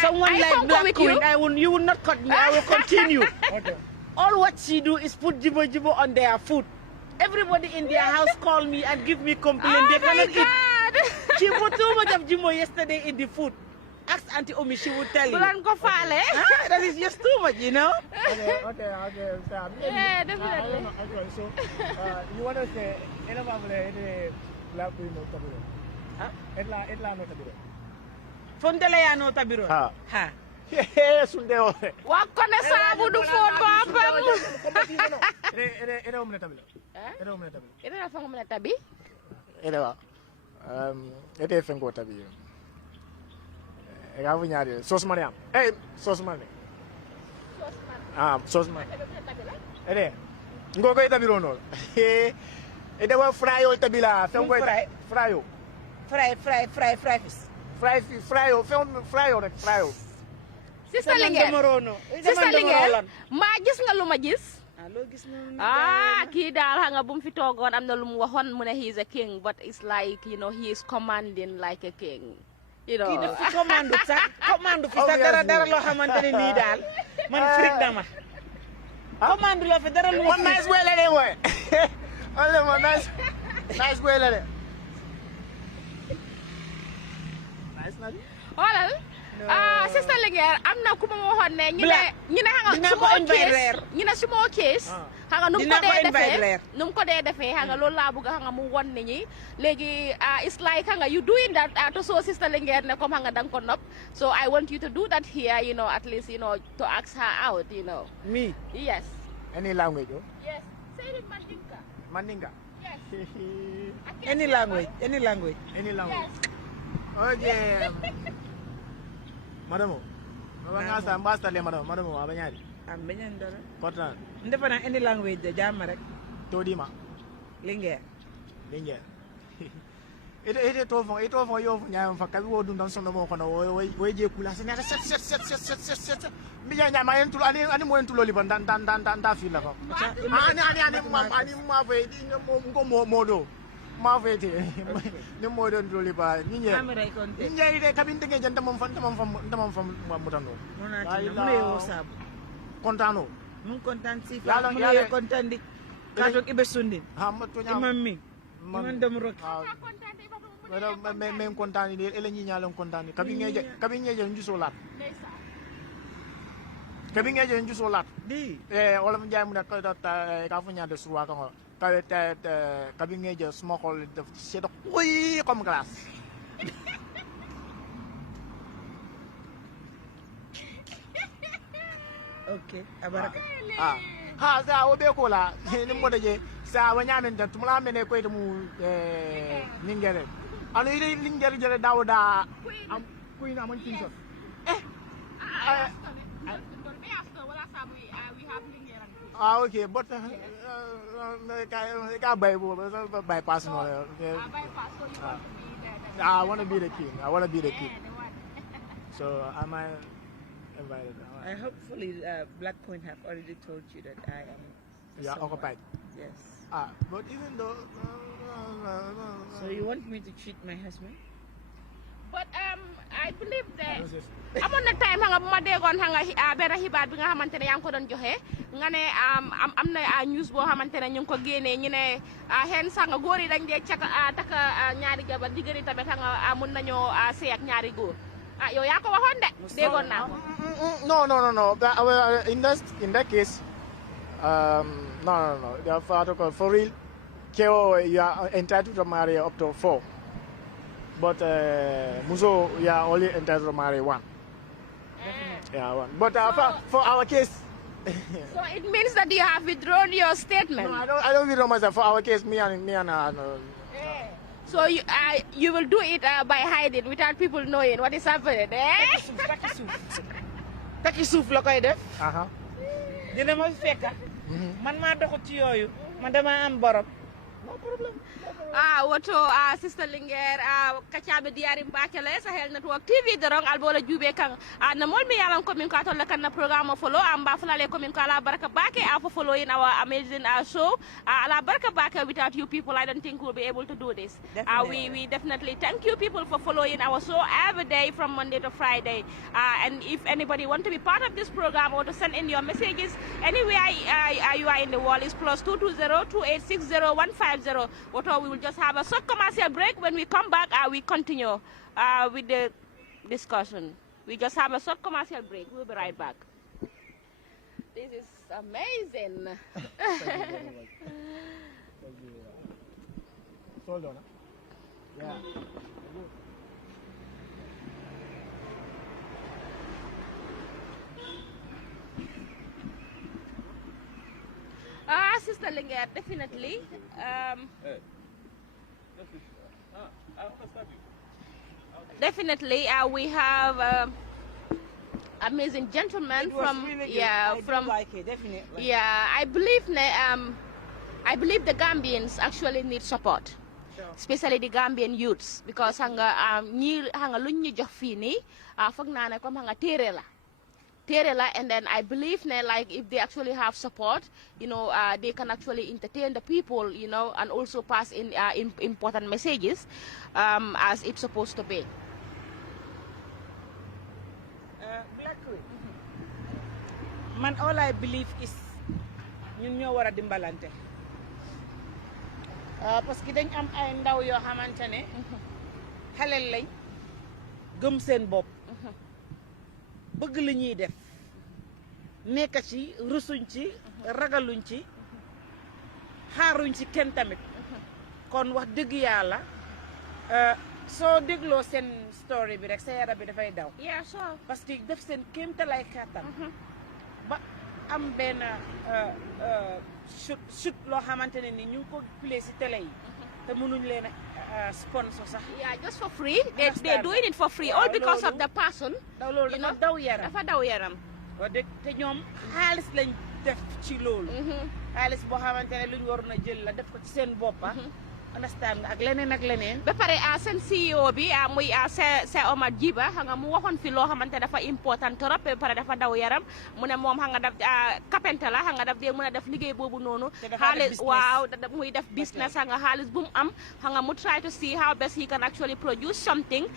Someone I like Black Queen, you will not cut me. I will continue. Okay. All what she do is put jimbo on their food. Everybody in their house call me and give me complaint. Oh they cannot my God. eat. She put too much of jimbo yesterday in the food. Ask Auntie Omi, she will tell you. That is just too much, Okay. Yeah, definitely. Okay, so you want to say, Black Queen no tabiro? Huh? Etla no tabiro? Fontele ya no tabiro? Ha. Sunde o. Wa kone sabu du fon bopam. Ere omne tabilo. Ere omne tabilo. Ere na fango mena tabi? Ere wa. Ere fengo tabi. Ega vunyari. Sos Mariam. Sos Mariam. Sos Mariam. Ere. Ngogo tabiro no. Ede wa fry o tabila. Fengo fry o. Fry fish. Fry o. Sister Linguère maa gis nga lu ma gis. Kii daal xam nga bu mu fi toogoon am na lu mu waxoon mu ne he is a king, but it's like he is commanding like a king. Kii daf fi commande fi sax dara loo xamante ne nii daal man freak dama. Commande loo fi dara lu One nice way la de mooy. One nice way la de. xoolal sister Linguère am na ku ma waxoon ne ñu ne xam nga small case xam nga nu mu ko dee defee xam nga loolu laa bëgg xam nga mu won nit ñi léegi it's like xam nga you doing that to show sister Linguère ne comme xam nga danga ko nopp so I want you to do that here you know at least you know to ask her out you know me yes any language yes say it Mandinka yes any language yes okay madamo ngasa mbasta le madamo abanyari am beneen dara portal ndefa na any language de jàmm rek todima Linguère ite to fo yo nya fa kabi wo dun dan sono mo kono wo je kula se nyata set mi nya ma en tul ani mo en tul li ban dan fi la ko ani ma fe ngo modo ma fe te ni mo don tul li ba ni nya amere konte ni nya ide kabin tege janta mom fam mo tando mona tina mu yo sab kontano mun kontaan si fa mu yo kontaan di katok ibe sundin ha ma to nya imam mi man dem rok men kontani de ele ñi ñalon kontani kabi ngeje njuso lat di wala njaay mu nak ka fu ñade suwa ko kabi ngeje suma xol def sedok oui comme glace okay abaraka ha sa o be ko la ni mo daje sa wa ñamen tan tumla mene ko to mu ningere ano ile ningere jere dawda am kuina man tin so okay but ka bypass no I want to be the king so am I invited I hopefully Black Queen have already told you that I am occupied yes but even though so you want me to cheat my husband but I believe that amoon na time xam nga bu ma déggoon xam nga benn xibaar bi nga xamante ne yaa ngi ko doon joxe nga ne am na news boo xamante ne ñu ngi ko génnee ñu ne xen sax nga góor yi dañ dee takka ñaari jabar jigéen yi tamit xam nga mun nañoo sëy ak ñaari góor yow yaa ko waxoon de déggoon naa ko no in that case no for real KO you are entitled to marry up to 4 but Muzo you are only entitled to marry 1 one but for our case so it means that you have withdrawn your statement no I don't withdraw myself for our case me and so you will do it by hiding without people knowing what is happening takki suuf la koy def dina ma fekka man maa doxut ci yooyu man dama am borom no problem woto sister Linguère kacaɓe diyari mbakele Sahel Network TV dorong albola juuɓe kan na molmi yalan komin ko atolla kan na programme follow amba fulale komin ko ala baraka bake for following our amazing show ala baraka bake without you people I don't think we'll be able to do this we definitely thank you people for following our show every day from Monday to Friday and if anybody want to be part of this program or to send in your messages anywhere you are in the world is +220 2860 150 woto we will just have a short commercial break. When we come back, we continue with the discussion. We just have a short commercial break. We'll be right back. This is amazing. Hold on. Yeah. Sister Linguère, definitely. Definitely, we have amazing gentlemen from like it, definitely. I believe the Gambians actually need support, especially the Gambian youths because hanga luñ ñu jox fii nii foog naa ne comme hanga téere la and then I believe like if they actually have support, they can actually entertain the people, and also pass in important messages as it's supposed to be. Black Queen. Man, all I believe is ñun ñoo war a dimbalante parce que dañ am ay ndaw yoo xamante ne xalel lañ gëm seen bopp bëgg li ñuy def nekk ci rusuñ ci ragaluñ ci xaaruñ ci kenn tamit kon wax dëgg yàlla soo dégloo seen story bi rek sa yaram bi dafay daw yeah sure parce que def seen kéemtalaay kàttan ba am benn shoot loo xamante ne ni ñu ngi ko play si télé yi te mënuñ leen a sponsor sax yeah just for free they doing it for free all because of the person daw loolu dafa daw yaram dafa daw yaram wax dëgg te ñoom xaalis lañ def ci loolu xaalis boo xamante ne luñ waroon a jël la def ko ci seen boppa understand nga ak leneen ba pare seen CEO bi muy Sir Omar Jiba xam nga mu waxoon fi loo xamante dafa important trop ba pare dafa daw yaram mu ne moom xam nga daf carpenter la xam nga daf dee mën a def liggéey boobu noonu xaalis waaw muy def business xam nga xaalis bu mu am xam nga mu try to see how best he can actually produce something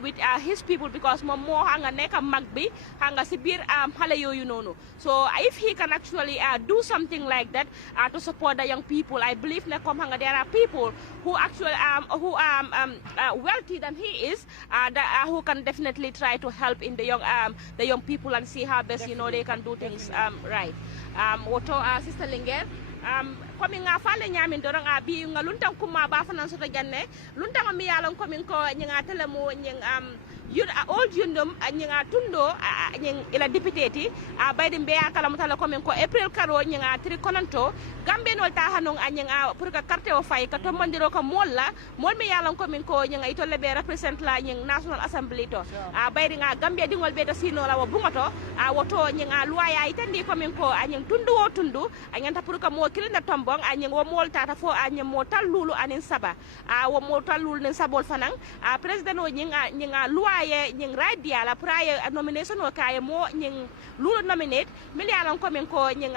with his people because moom moo xam nga nekk mag bi xam nga si biir xale yooyu noonu so if he can actually do something like that to support the young people I believe ne comme xam nga there are people who actually wealthy than he is who can definitely try to help in the young people and see how best they can do things right woto sister Linguère komi nga fale nyamin dorong bi nga luntang kuma ba fanan soto janne luntang mi yalan komi ko nyinga telemo nying old yundum nyinga tundo nying ila deputy bayde be akala mutala komi ko april karo nyinga tri konanto gambe no ta hanong nyinga pour ka carte o fay ka to mandiro ko molla mol mi yalan komi ko nyinga ito lebe represent la nying national assembly to bayde nga gambe dingol be to sino la wo bungoto woto nyinga luaya itandi komi ko nying tundu o tundu anyanta pour ka mo kilinda tombong anying wo mol tata fo anying mo talulu anin saba wo mo talulu nin sabol fanang president o nyinga luaye nying radio la praye nomination o kaye mo nying lulu nominate milialan komin ko nying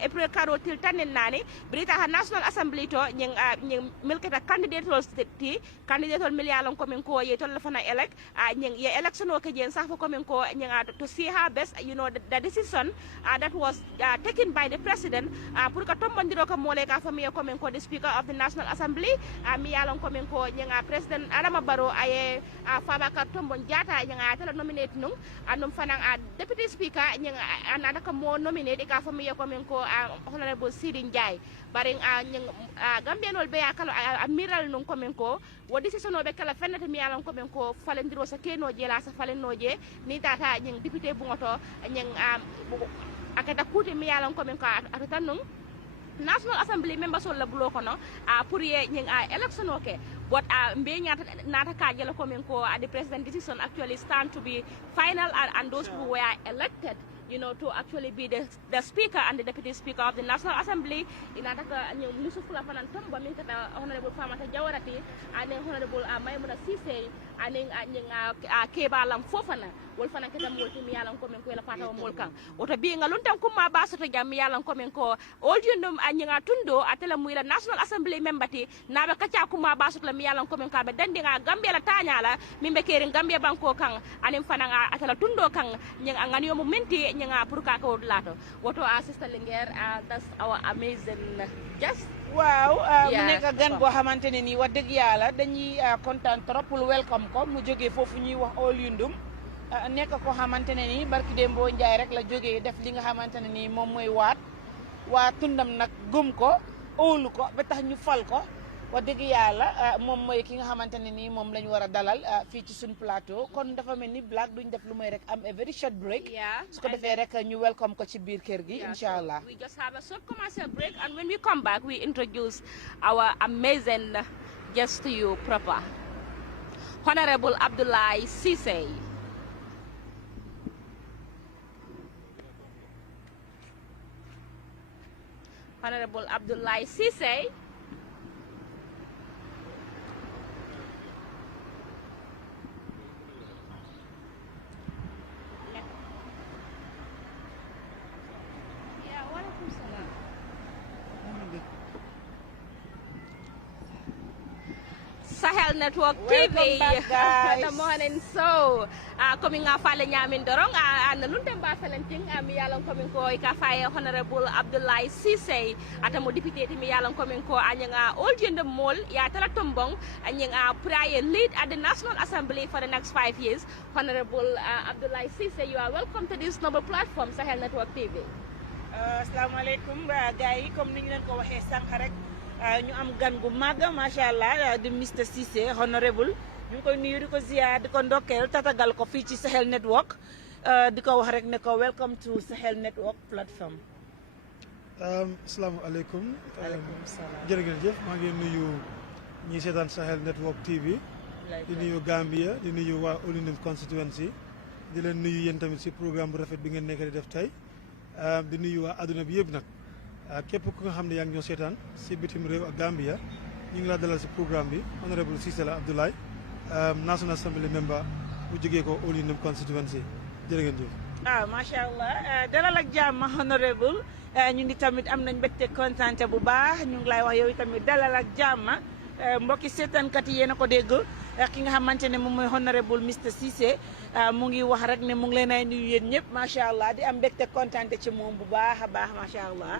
april karo til tanin nani brita ha national assembly to nying milketa candidate milialan komin ko ye tol fana elect nying ye election o ke jen sa fo komin ko nying to see how best the decision that was taken by the president pour ka tombandiro ko mole ka famiye komin ko the speaker of the national assembly mi yalon komin ko nyinga president Adama Barrow aye Fabakar Tombon Jatta nyinga tala nominate nung anum fanang deputy speaker nyinga anada ko mo nominate ka famiye komin ko honorable Sidin Jai baring nying Gambian wol be akalo amiral nung komin ko wo decision o be kala fennata mi yalon komin ko falendiro sa keno jela sa falenoje ni tata nying député bungoto nying akata kuti mi yalon komin ko atatan nung national assembly members la bulo kono pour ye nying election okay but mbe nata ka jela komin ko the president decision actually stand to be final and those who were elected to actually be the speaker and the deputy speaker of the national assembly inata ka musufula fanan tomba min kata honorable Famata Jawarati and honorable Maimuna Cisse and Keba Lam Fofana wol fanan kata molti mi yalan komen ko la fata mol kan oto bi nga luntan kuma ba soto jam mi yalan komen ko old yundum anyinga tundo atela mu la national assembly membati nabe kacha kuma ba soto la mi yalan komen ka be dandi nga Gambia la tanya la mimbe keri Gambia banko kan anim fanan atela tundo kan nyinga ngani yo mu minti nyinga pour ka ko lato woto sister Linguère that's our amazing guest waaw mu nekk gan boo xamante ne nii wax dëgg yàlla dañuy kontaan trop pour welcome ko mu jógee foofu ñuy wax all yundum nekk ko xamante ne nii barki Dembo Njaay rek la jógee def li nga xamante ne nii moom mooy waa tundam nag gëm ko óolu ko ba tax ñu fal ko wax dëgg yàlla moom mooy ki nga xamante ne nii moom la ñu war a dalal fii ci suñu plateau kon dafa mel ni Black duñ def lu may rek am a very short break su ko defee rek ñu welcome ko ci biir kër gi incha allah. We just have a short commercial break and when we come back we introduce our amazing guest to you proper Honorable Abdoulaye Cisse. Honorable Abdoulaye Cisse. Sahel Network Welcome TV. back, guys. The morning show. Coming nga fale nyamin dorong and lunte ba felenting mi yalan coming ko ka faye Honorable Abdoulaye Cissé atamo député mi yalan coming ko anyanga old gender mall ya tala tombong anyanga prayer lead at the National Assembly for the next 5 years. Honorable Abdoulaye Cissé, you are welcome to this noble platform Sahel Network TV. Asalaamaaleykum gars yi comme ni ñu leen ko waxee sànq rek ñu am gan gu màgg macha allah di Mr Cissé honorable ñu ngi koy nuyu di ko ziar di ko ndokkeel tatagal ko fii ci Sahel Network di ko wax rek ne ko welcome to Sahel Network platform. asalaamaaleykum. waaleykum salaam jërëjëf maa ngi nuyu ñi seetaan Sahel Network TV. di nuyu Gambia di nuyu waa Olinum constituency di leen nuyu yéen tamit si programme bu rafet bi ngeen nekk di def tey. di nuyu waa adduna bi yëpp nag képp ku nga xam ne yaa ngi ñoo seetaan si bitim réew ak Gambia ñu ngi laa dalal si programme bi honorable Cissé la Abdoulaye National Assembly member bu jógee ko Olinum constituency jërë ngeen jëf. macha allah dalal ak jàmm honorable ñu ngi tamit am nañ mbégte kontaante bu baax ñu ngi lay wax yow tamit dalal ak jàmm mbokki seetaankat yi yéen a ko dégg ki nga xamante ne moom mooy honorable Mr Cissé mu ngi wax rek ne mu ngi leen ay nuyu yéen ñëpp macha allah di am mbégte kontaante ci moom bu baax a baax macha allah.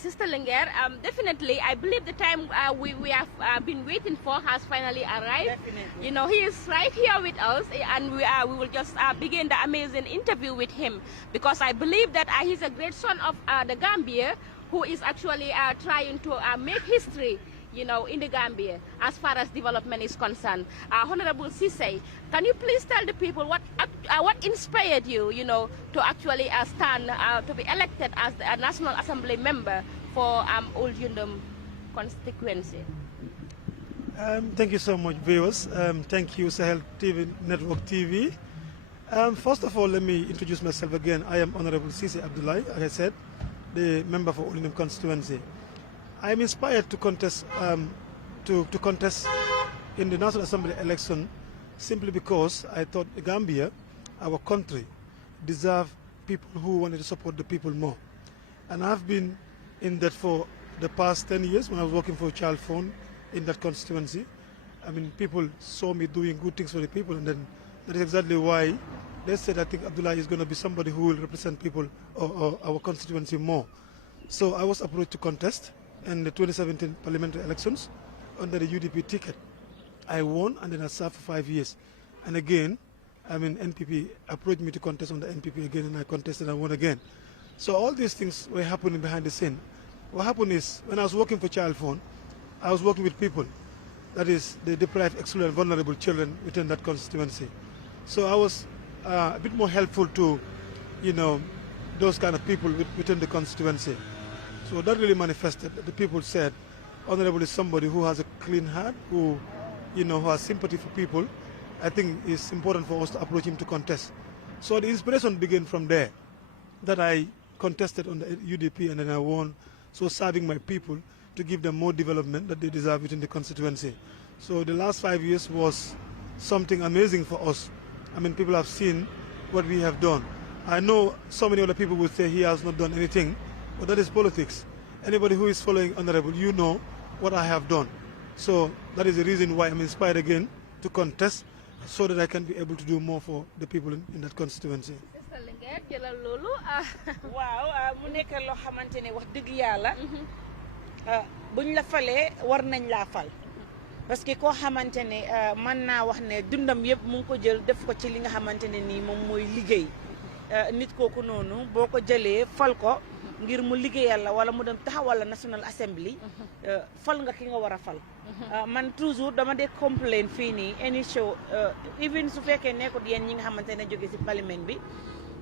Sister Linguère, definitely, I believe the time we have been waiting for has finally arrived. Definitely. You know, he is right here with us, and we will just begin the amazing interview with him, because I believe that he's a great son of the Gambia, who is actually trying to make history, you know, in the Gambia as far as development is concerned. Honorable Cissé, can you please tell the people what inspired you, you know, to actually stand to be elected as the National Assembly member for Old Yundum constituency? Thank you so much, viewers. Thank you, Sahel TV Network TV. First of all, let me introduce myself again. I am Honorable Cissé Abdoulaye, as I said, the member for Olinum constituency. I am inspired to contest to contest in the National Assembly election simply because I thought Gambia, our country, deserve people who wanted to support the people more. And I've been in that for the past 10 years when I was working for Child Fund in that constituency. I mean, people saw me doing good things for the people, and then that is exactly why they said I think Abdoulaye is going to be somebody who will represent people or our constituency more. So I was approached to contest in the 2017 parliamentary elections under the UDP ticket. I won, and then I served for 5 years. And again, I mean, NPP approached me to contest on the NPP again, and I contested and won again. So all these things were happening behind the scene. What happened is, when I was working for Child Fund, I was working with people, that is, the deprived, excluded, vulnerable children within that constituency. So I was a bit more helpful to, you know, those kind of people within the constituency. So that really manifested. The people said, Honorable is somebody who has a clean heart, who, you know, who has sympathy for people. I think it's important for us to approach him to contest. So the inspiration began from there, that I contested on the UDP and then I won. So serving my people to give them more development that they deserve within the constituency. So the last 5 years was something amazing for us. I mean, people have seen what we have done. I know so many other people would say he has not done anything, but that is politics. Anybody who is following Honorable, you know what I have done. So that is the reason why I'm inspired again to contest, so that I can be able to do more for the people in that constituency. Sister Linguère, jëlal loolu. waaw mu nekk loo xamante ne wax dëgg yàlla buñ la falee war nañ laa fal parce que koo xamante ne mën naa wax ne dundam yëpp mu ngi ko jël def ko ci li nga xamante ne nii moom mooy liggéey nit kooku noonu boo ko jëlee fal ko ngir mu liggéeyal la wala mu dem taxawal la National Assembly fal nga ki nga war a fal man toujours dama dee complain fii nii any show even su fekkee nekkut yéen ñi nga xamante ne jóge si parlement bi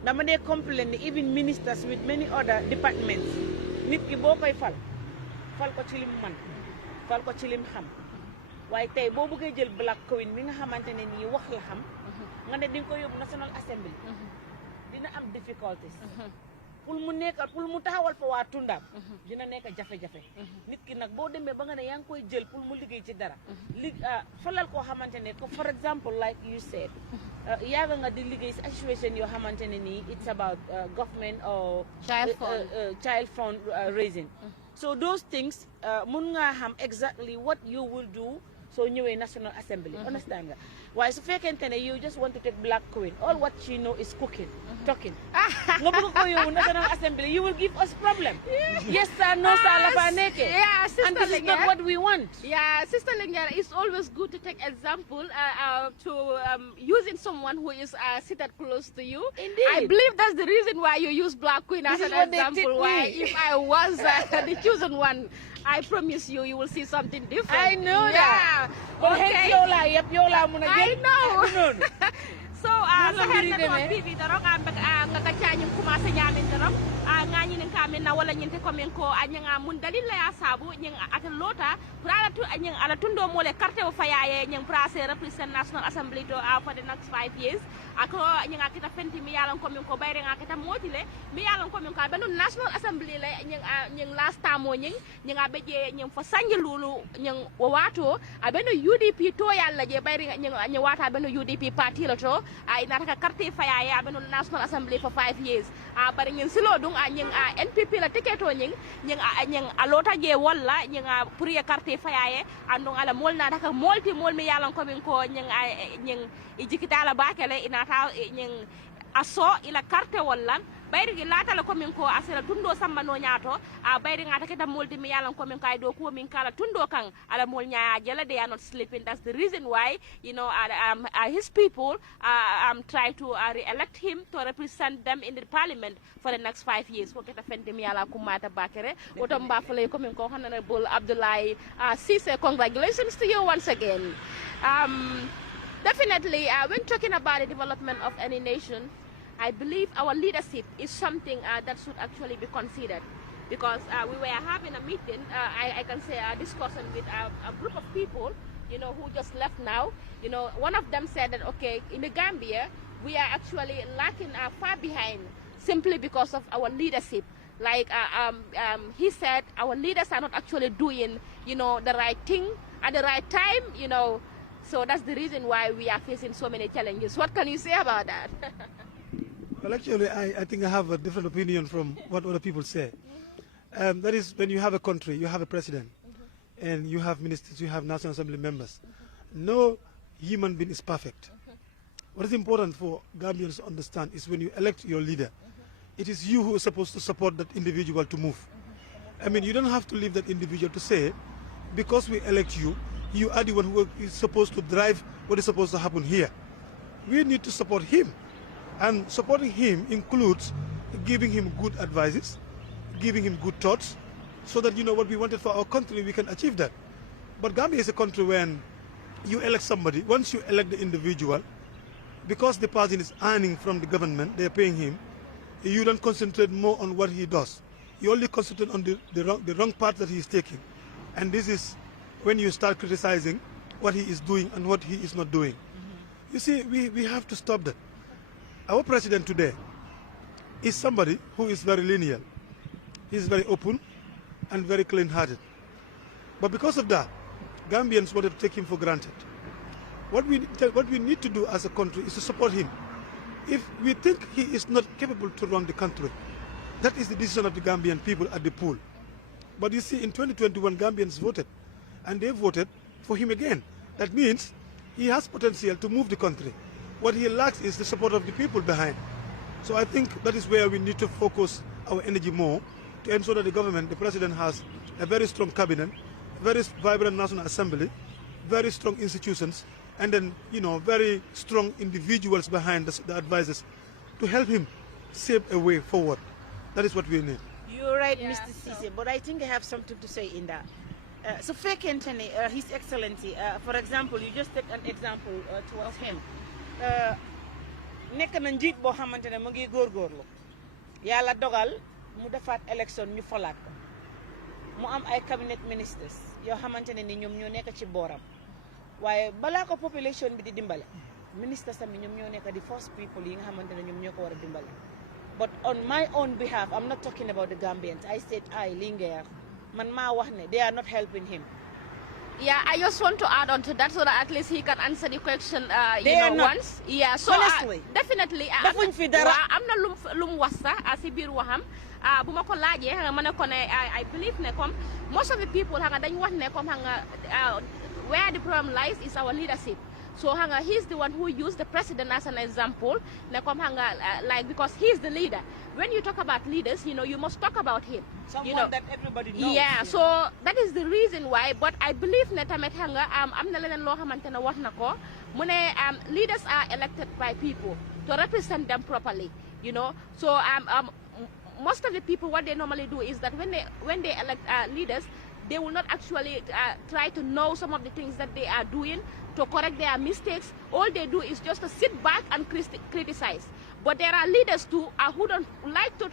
dama dee complain ni even ministers with many other departments nit ki boo koy fal ko ci lim man fal ko ci lim xam waaye tey boo bëggee jël Black Queen bi nga xamante ne nii wax la xam nga ne di nga ko yóbbu National Assembly dina am difficulties pour mu taxawal fa waa Tundaam dina nekk jafe-jafe nit ki nag boo demee ba nga ne yaa ngi koy jël pour mu liggéey ci dara falal koo xamante ne ko for example like you said yaaga nga di liggéey si association yoo xamante ne nii it's about government or child fund raising so those things mun nga xam exactly what you will do soo ñëwee National Assembly understand nga waaye su fekkente ne you just want to take Black Queen all what she know is cooking talking nga bëgg ko yóbbu National Assembly you will give us problem yes sir no sir la fa nekkee and this is not what we want. Yeah, Sister Lingera, it's always good to take example to using someone who is seated close to you. Indeed. I believe that's the reason why you use Black Queen as This is an what they example. did Why, me. if I was the chosen one, I promise you, you will see something different. I know Yeah. that. But Okay. hence yow laa yëpp yow laa mun a I jël. know. noonu. So, Noonu la sa mbiri hen network demee. TV dorong nga ka chanyim commencé ñamin dorong nga ñinin ka min na wala ñinte ko min ko ñanga mun dalil la ya sabu ñing ata lota pour ala tu ñing ala tundo mole carte o fayaye ñing pracer represent National Assembly to for the next 5 years ako ñinga kita fenti mi yalan ko min ko bayre nga kita motile mi yalan ko min ko benu National Assembly la ñing last time o ñinga beje ñing fo sanji lulu ñing o wato abenu UDP to yalla je bayre ñing wata benu UDP party la to inata ka carte fayaye abenu National Assembly for 5 years bari ñin silo dung ñing NPP la tiketo ñing alota je walla ñing pour ye carte fayaye andung ala mol na daka molti mol mi yalan ko min ko ñing ijikita la bakele inata ñing aso ila carte walla bayri gi latala ko min ko asira tundo samba no ñaato bayri ngata keta molti mi yalan ko min kay do ko min kala tundo kan ala mol ñaa jela they are not sleeping. That's the reason why his people try to re-elect him to represent them in the parliament for the next 5 years ko keta fende mi yala kumata bakere woto mbafale ko min ko honorable Abdoulaye Cisse, congratulations to you once again. Definitely when talking about the development of any nation, I believe our leadership is something that should actually be considered, because we were having a meeting, I can say a discussion with a group of people, who just left now. One of them said that, okay, in the Gambia, we are actually lacking far behind simply because of our leadership. Like he said, our leaders are not actually doing, the right thing at the right time, So that's the reason why we are facing so many challenges. What can you say about that? Well, actually, I think I have a different opinion from what other people say. That is, when you have a country, you have a president, and you have ministers, you have National Assembly members. No human being is perfect. What is important for Gambians to understand is when you elect your leader, it is you who is supposed to support that individual to move. I mean, you don't have to leave that individual to say, because we elect you, you are the one who is supposed to drive what is supposed to happen here. We need to support him. And supporting him includes giving him good advices, giving him good thoughts, so that what we wanted for our country, we can achieve that. But Gambia is a country when you elect somebody, once you elect the individual, because the person is earning from the government, they are paying him, you don't concentrate more on what he does. You only concentrate on the wrong path that he is taking. And this is when you start criticizing what he is doing and what he is not doing. You see, we have to stop that. Our president today is somebody who is very linear. He is very open and very clean-hearted. But because of that, Gambians wanted to take him for granted. What we need to do as a country is to support him. If we think he is not capable to run the country, that is the decision of the Gambian people at the poll. But you see, in 2021, Gambians voted, and they voted for him again. That means he has potential to move the country. What he lacks is the support of the people behind. So I think that is where we need to focus our energy more to ensure that the government, the president, has a very strong cabinet, very vibrant National Assembly, very strong institutions, and then, very strong individuals behind the advisors to help him shape a way forward. That is what we need. You're right, Mr. Cisse, but I think I have something to say in that. So fekkente ne His Excellency, for example, you just take an example towards him. Nekk na njiit boo xamante ne mu ngi góorgóorlu yàlla dogal mu defaat élection ñu falaat ko mu am ay cabinet ministers yoo xamante ne ni ñoom ñoo nekk ci booram waaye balaa ko population bi di dimbale ministers tamit ñoom ñoo nekk di first people yi nga xamante ne ñoom ñoo ko war a dimbale. But on my own behalf, I'm not talking about the Gambians. I said Linguère man maa wax ne they are not helping him. Yeah, I just want to add on to that so that at least he can answer the question, They are not. once. Yeah, so Honestly. definitely. Defuñ fi dara. am na lum wax sax si biir waxam bu ma ko laajee xam nga ma ne ko ne I believe ne comme most of the people xam nga dañ wax ne comme xam nga where the problem lies is our leadership. So hanga, he's the one who used the president as an example. Like because he's the leader. When you talk about leaders, you must talk about him. Someone that everybody knows. Yeah, so that is the reason why. But I believe that am na leneen loo xamante ne wax na ko mu ne leaders are elected by people to represent them properly. So most of the people, what they normally do is that when they elect leaders, they will not actually try to know some of the things that they are doing to correct their mistakes. All they do is just to sit back and criticize. But there are leaders too who don't like to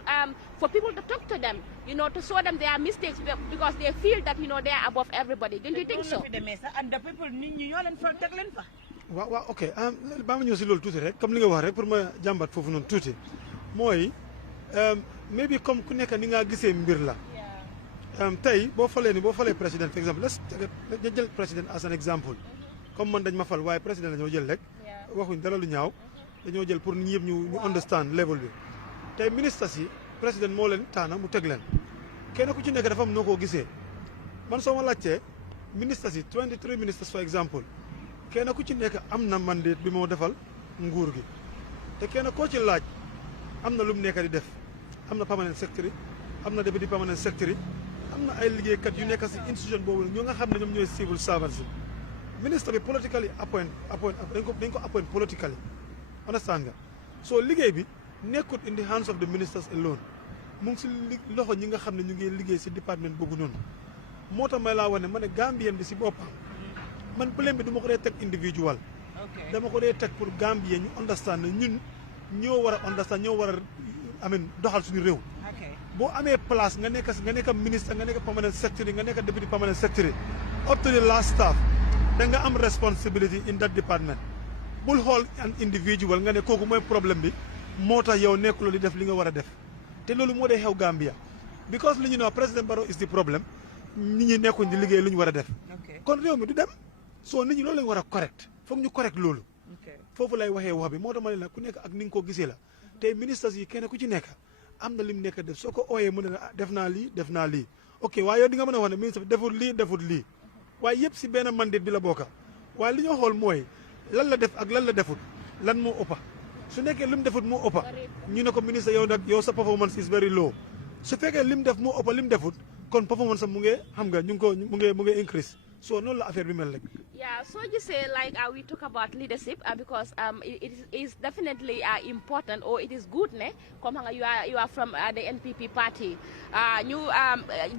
for people to talk to them, to show them their mistakes because they feel that they are above everybody. Don't you think so? And the people nit ñi ñoo leen fa teg leen fa. waaw ok ba ma ñëw si loolu tuuti rek comme li nga wax rek pour ma jàmbat foofu noonu tuuti mooy maybe comme ku nekk ni nga gisee mbir la. tey boo falee président par exemple let's jël président as an example comme man dañ ma fal waaye président la ñoo jël rek waxuñ dara lu ñaaw dañoo jël pour nit ñëpp ñu understand level bi tey ministres yi président moo leen taana mu teg leen kenn ku ci nekk dafa am noo koo gisee man soo ma laajtee ministres yi 23 ministres for example kenn ku ci nekk am na mandate bi moo defal nguur gi te kenn koo ci laaj am na lu mu nekk di def am na permanent secretary am na deputy permanent secretary am na ay liggéeykat yu nekk si institution boobu ñoo nga xam ne ñoom ñooy civil servants yi ministre bi politically dañ ko appoint politically understand nga so liggéey bi nekkut in the hands of the ministers alone mu ngi si loxo ñi nga xam ne ñu ngi liggéey si département boobu noonu moo tax may laa wane ma ne Gambien bi si boppam man problème bi du ma ko dee teg individual dama ko dee teg pour Gambien ñu understand ne ñun ñoo war a understand ñoo war a doxal suñu réew boo amee place nga nekk ministre nga nekk permanent secretary nga nekk deputy permanent secretary up to the last staff da nga am responsibility in that department bul xool an individual nga ne kooku mooy problème bi moo tax yow nekkuloo di def li nga war a def te loolu moo dee xew Gambia because li ñu ne président Barrow is the problem nit ñi nekkuñ di liggéey lu ñu war a def kon réew mi du dem soo nit ñi loolu lañ war a correct foog ñu correct loolu foofu lay waxee wax bi moo tax ma ne la ku nekk ak ni nga ko gisee la tey ministres yi kenn ku ci nekk am na lim nekk def soo ko ooyee mu ne def naa lii ok waaye yow di nga mën a wax ne ministre bi defut lii waaye yëpp si benn mandate bi la bokka waaye li ñu xool mooy lan la def ak lan la defut lan moo ëppa su nekkee lim defut moo ëppa ñu ne ko ministre yow sa performance is very low su fekkee lim def moo ëppa lim defut kon performance am mu ngi xam nga ñu ngi ko mu ngi increase so noonu la affaire bi mel rek. Yeah, so you say like we talk about leadership because it is definitely important or it is good ne comme nga you are from the NPP party ñu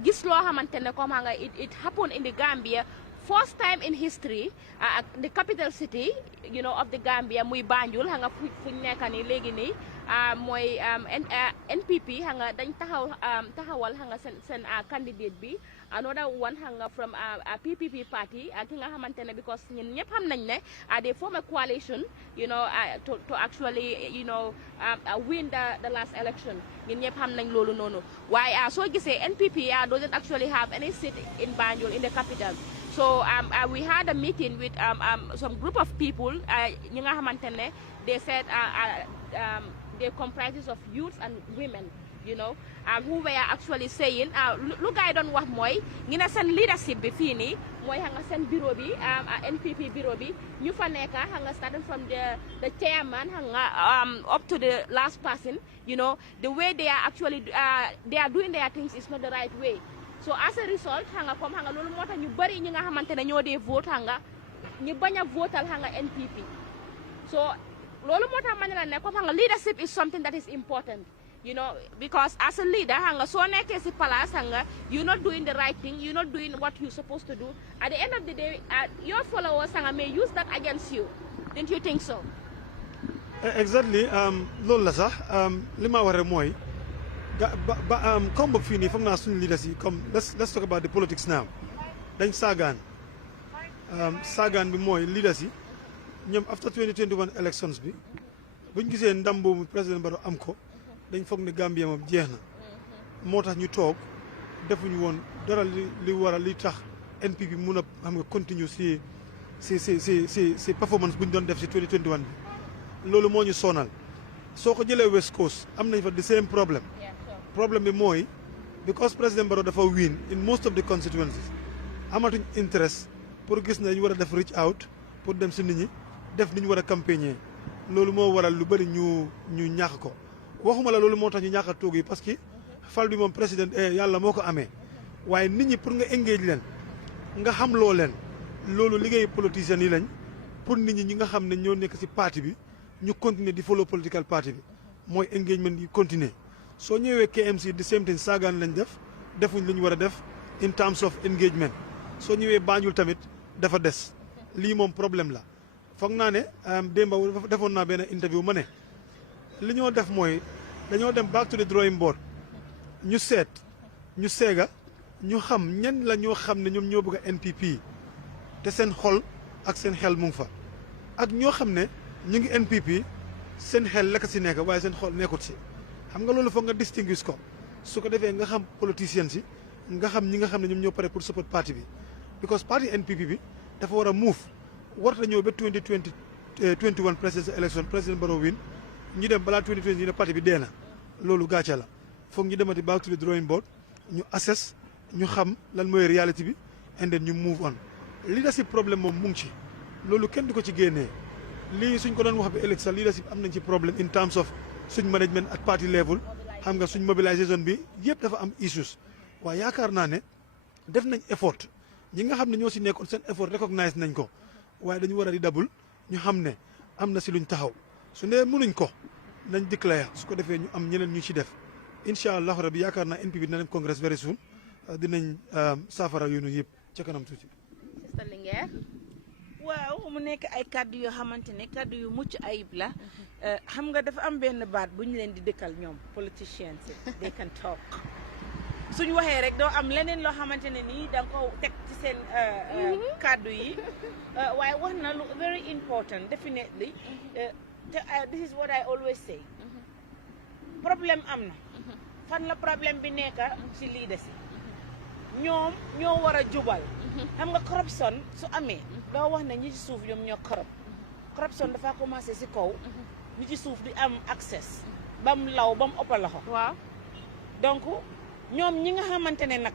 gis loo xamante ne comme nga it happened in the Gambia first time in history the capital city of the Gambia muy Banjul nga fu ñu nekk nii léegi nii mooy NPP nga dañ taxawal nga seen candidate bi another one nga from a PPP party ki nga xamante ne because ñun ñëpp xam nañ ne they form a coalition to actually win the last election ñun ñëpp xam nañ loolu noonu waaye soo gisee NPP doesn't actually have any seat in Banjul in the capital. So we had a meeting with some group of people ñi nga xamante ne they said they comprises of youths and women who were actually saying lu gaay doon wax mooy ngi ne seen leadership bi fii nii mooy nga seen bureau bi NPP bureau bi ñu fa nekka nga starting from the chairman nga up to the last person the way they are actually they are doing their things is not the right way. So as a result comme loolu moo tax ñu bari ñi nga xamante ne ñoo dee vote ñu bañ a votal NPP so loolu moo tax ma ne la ne comme leadership is something that is important because as a leader soo nekkee si place you're not doing the right thing, you're not doing what you're supposed to do. At the end of the day your followers may use that against you. Don't you think so? Exactly loolu la sax li ma war mooy comme boog fii nii foog naa suñu leaders yi comme let's talk about the politics now dañ saagaan bi mooy leaders yi ñoom after 2021 elections bi buñ gisee ndam boobu président Barrow am ko dañ foog ne Gambia moom jeex na moo tax ñu toog defuñu woon dara li tax NPP mun a xam nga continue si performance bu ñu doon def si 2021 bi loolu moo ñu sonal soo ko jëlee West Coast am nañ fa the same problem problème bi mooy because président Barrow dafa win in most of the constituencies amatuñ interest pour gis ne ñu war a def reach out pour dem si nit ñi def ni ñu war a campagner loolu moo waral lu bëri ñu ñàkk ko waxuma la loolu moo tax ñu ñàkk a toog yi parce que fal bi moom président yàlla moo ko amee waaye nit ñi pour nga engage leen nga xam loo leen loolu liggéeyu politiciens yi lañ pour nit ñi nga xam ne ñoo nekk si parti bi ñu continuer di follow political party bi mooy engagement yi continuer soo ñëwee KMC the same thing saagaan lañ def defuñ li ñu war a def in terms of engagement soo ñëwee Banjul tamit dafa des lii moom problème la foog naa ne démba defoon naa benn interview ma ne li ñoo def mooy dañoo dem back to the drawing board ñu seet ñu seega ñu xam ñan la ñoo xam ne ñoom ñoo bëgg a NPP te seen xol ak seen xel mu ngi fa ak ñoo xam ne ñu ngi NPP seen xel lekk si nekk waaye seen xol nekkut si xam nga loolu foog nga distinguish ko su ko defee nga xam politiciens si nga xam ñi nga xam ne ñoom ñoo pare pour support parti bi because parti NPP bi dafa war a move warta ñëw ba 2021 presidential election président Barrow win ñu dem balaa 2020 ñu ne parti bi dee na loolu gàcce la foog ñu demati back to the drawing board ñu assess ñu xam lan mooy reality bi and then ñu move on leadership problème moom mu ngi ci loolu kenn du ko ci génnee lii suñ ko doon wax bi ëllëg sax leadership am nañ ci problème in terms of suñ management at party level xam nga suñ mobilisation bi yëpp dafa am issues waaye yaakaar naa ne def nañ effort ñi nga xam ne ñoo si nekkoon seen effort recognize nañ ko waaye dañu war a di dabul ñu xam ne am na si luñ taxaw su ne mënuñ ko nañ déclare su ko defee ñu am ñeneen ñu ci def incha allahu rabi yaakaar naa NPP dina dem congrès very soon dinañ saafara yoonu yëpp ca kanam tuuti. waaw mu nekk ay kàddu yoo xamante ne kàddu yu mucc ayib la xam nga dafa am benn baat bu ñu leen di dëkkal ñoom politicians they can talk suñu waxee rek doo am leneen loo xamante ne nii da nga ko teg ci seen kàddu yi waaye wax na lu very important definitely this is what I always say problème am na fan la problème bi nekk ci lii de si ñoom ñoo war a jubal xam nga corruption su amee doo wax ne ñi ci suuf ñoom ñoo corruption dafa commencé si kaw ñi ci suuf di am access bam law bam ëppa loxo waaw donc ñoom ñi nga xamante ne nag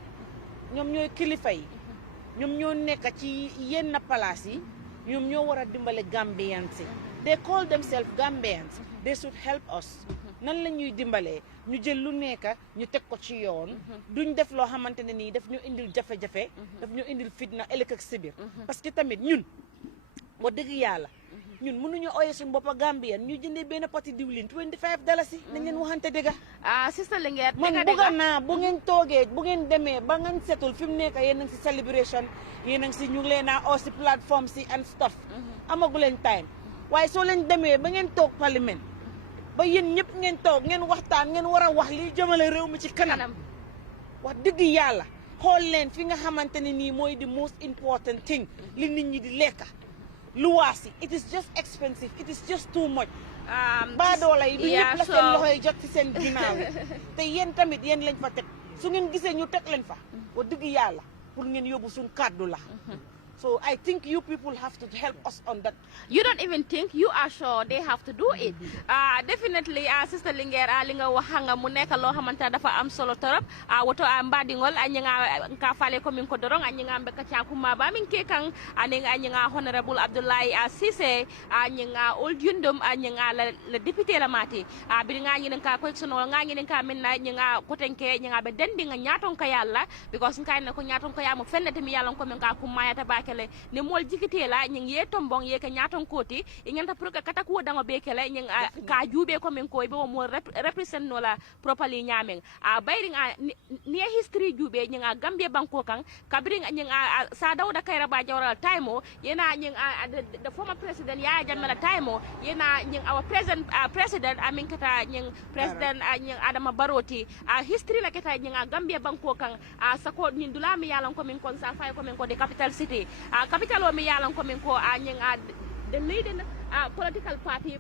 ñoom ñooy kilifa yi ñoom ñoo nekk ci yenn palaas yi ñoom ñoo war a dimbale Gambians yi they call themselves Gambians they should help us nan la ñuy dimbalee ñu jël lu nekk ñu teg ko ci yoon duñ def loo xamante ne nii daf ñu indil jafe-jafe daf ñu indil fitna ëllëg ak sibir parce que tamit ñun wax dëgg yàlla ñun mënuñu ooyee suñu boppa Gambien ñu jëndee benn poti diwlin $25 nañ leen waxante dëgg sister Linguère man bëgg naa bu ngeen toogee bu ngeen demee ba ngeen setul fi mu nekk yéen a ngi si celebration yéen a ngi si ñu ngi leen a oo si plateforme si and stuff amagu leen time waaye soo leen demee ba ngeen toog parlement ba yéen ñëpp ngeen toog ngeen waxtaan ngeen war a wax liy jëmale réew mi ci kanam wax dëgg yàlla xool leen fi nga xamante ne nii mooy the most important thing li nit ñi di lekka luwaas yi it is just expensive it is just too much baadoola yi du ñëpp la seen loxo yi jot ci seen ginnaaw te yéen tamit yéen lañ fa teg su ngeen gisee ñu teg leen fa wax dëgg yàlla pour ngeen yóbbu suñ kàddu la so I think you people have to help us on that. You don't even think, you are sure they have to do it. Definitely, Sister Linguère, li nga wax nga mu nekk loo xamante dafa am solo torop. Woto mbadingol anyinga ka fale ko min ko dorong anyinga mbeka chakuma ba min ke kan anyinga honorable Abdoulaye Cissé anyinga old yundum anyinga le député la mati. Bi nga nyinen ka ko sono nga nyinen ka min na nyinga kotenke nyinga be dendi nga nyaton ka yalla because nkai na ko nyaton ka yamu fennete mi yalla ko min ka kumaya ta ne mol jikitela ñing ye tombong ye ka ñaton koti ingenta pour ka kata ko dango be kala ñing ka jube ko men koy be mo represent no la properly ñamen bayring ni history jube ñing Gambia banko kan kabring ñing sa dawda kayra ba jawral time yena ñing the former president ya jamala time yena ñing our president amin kata ñing president ñing Adama Baroti history la kata ñing Gambia banko kan sako ñin dulami yalan ko min kon sa fay ko min ko de capital city capital o mi yalan ko min ko the leading political party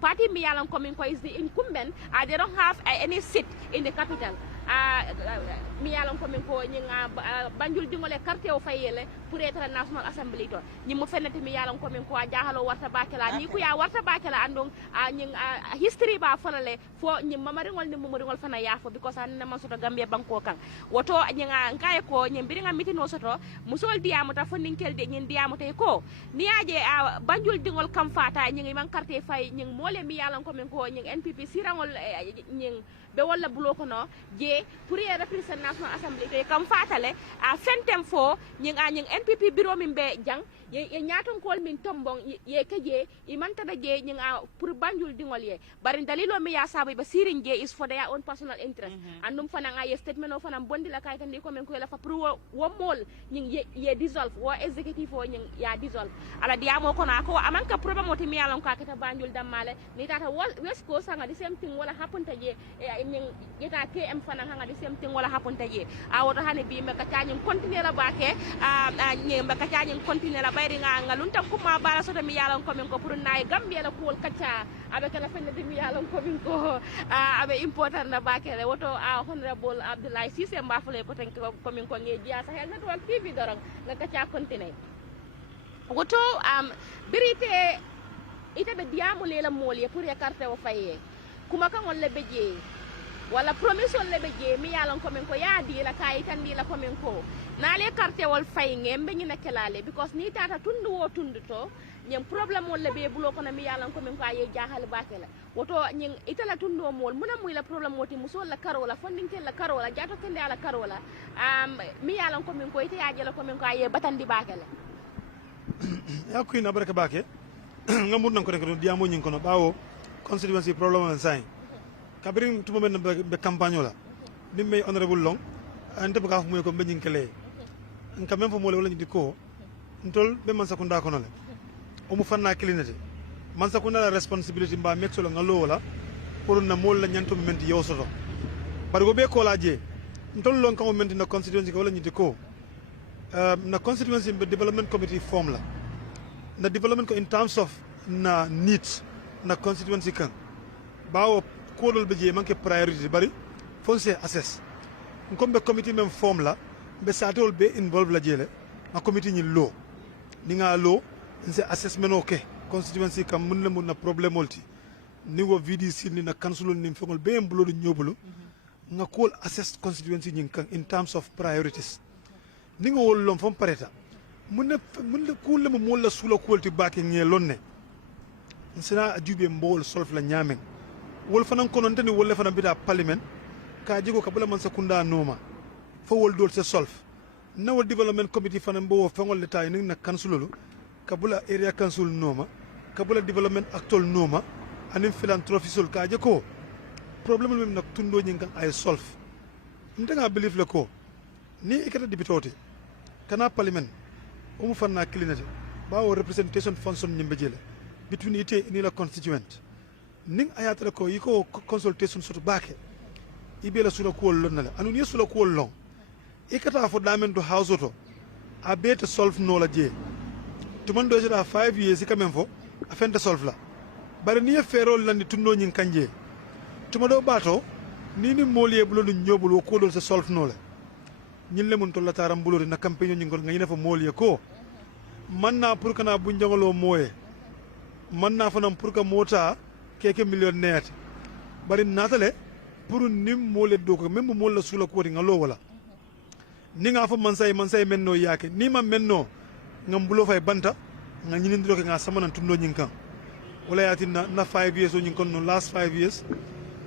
party mi yalan ko min ko is the incumbent they don't have any seat in the capital mi yalon ko min ko ñing Banjul dingole carte o fayele pour être national assembly to ñi mo fenati mi yalon ko min ko jaahalo warta bakela ni ku ya warta bakela andong ñing history ba fanale fo ñi mamaringol ni mamaringol fana yafo because an na man soto Gambia banko kan woto ñinga ngaye ko ñi biringa mitino soto musol diamu ta fondinkel de ñin diamu tay ko ni aje Banjul dingol kam fata ñi man carte fay ñi mole mi yalon ko min ko ñi NPP sirangol ñi be wala bulo ko no je pour ye represent national assembly to kam fatale fentem fo ñi NPP bureau min be jang ye ñaton kol min tombong ye keje i man tada je ñi pour Banjul dingol ye bari dalilo mi ya sabu be sirin je is for their own personal interest andum fana nga ye statement o fana bondi la kay tan ko men ko la fa pour wo mol ñi ye dissolve wo executive o ñi ya dissolve ala diamo ko na ko amanka problem o mi yalon ka kata Banjul damale ni tata west coast nga the same thing wala happen ta je ñing yeta KM fana nga the same thing wala happen ta je awoto hane bi me ka tañin continuer la bake ñi me ka tañin continuer la bayri nga lunta kuma bala so mi yalon ko min ko pour nay Gambia la ko kacca abe kala fenne mi yalon ko min ko abe important na bake le woto honorable Abdoulaye Cissé mbafale ko tan ko min ko nge jiya Sahel Network TV dorong nga kacca continuer woto birite ite be diamu lela molye pour ya carte o faye kuma kan on lebe je wala promission lebe je mi yalon ko min ko yaadi la kay tan di la ko min ko na le carte wol fay ngembe ni nakelale because ni tata tundu wo tundu to ñem problème wol lebe bulo ko na mi yalon ko min ko aye jahal bakela woto ñing itala tundu mol muna muy la problème woti musol la karola fondinkel la karola jato kende ala karola mi yalon ko min ko ite yaaje la ko min ko aye batandi bakela ya ko ina baraka bake ngamur nan ko rek diamo nyin kono bawo constituency problem en sain kabrin tumo men be campagne la nimme honorable long ante baka fu moy ko be nyin kele en quand même fo mo le wala di ko ntol be man sakunda kono le o mu fanna clinité man sakunda la responsibility mba mexo la ngalo wala pour na mol la nyanto menti yo soto bar go be ko la je ntol lon kan menti na constituency ko wala nyi di ko na constituency be development committee form la na development ko in terms of na needs na constituency kan bawo kodol be je manke priority bari fonse assess ngombe committee même form la be satol be involve la jele na committee ni law ni nga law nse assessment okay constituency kam mun na mun na problem multi ni wo VDC ni na council ni fengol be mbolo nyobulu nga call assess constituency ni kan in terms of priorities ni nga wol lom fam pareta mun na kulle mo molla sula kolti bake nge lonne sina ajube mbol solf la nyamen wol fanan konon tani wol fanan bida parliament ka jigo kabula man sakunda noma fo wol dol se solf na wol development committee fanan bo fangol leta ni na councilolu kabula area council noma kabula development actual noma anim philanthropy sol ka jeko problem mem nak tundo nyi kan ay solf ndanga believe le ko ni ikata dibitote kana parliament omu fanna clinate bawo representation function nyimbe jele between ite ni la constituent ning ayatale ko yiko consultation soto bake ibe la sula ko lon la anu ni sula ko lon ikata fo damen do house to a beta solve no la je to man do jeda 5 years ka men fo afenta solve la bare ni ferol landi tunno nyin kanje to ma do bato ni moliye bulo lu nyobul ko do se solve no la ñin le mun to la taram bulo na campagne ñi ngol nga fa moliye ko man na pour kana bu njongolo moye man na fanam pour ka mota keke millionnaire bari natale pour nim mole do ko même mo la sula ko nga lo wala ni nga fa man say menno yake ni ma menno ngam bulo fay banta nga ñinindiro ke nga samanan tundo ñin kan wala yati na 5 years o ñin kon no last 5 years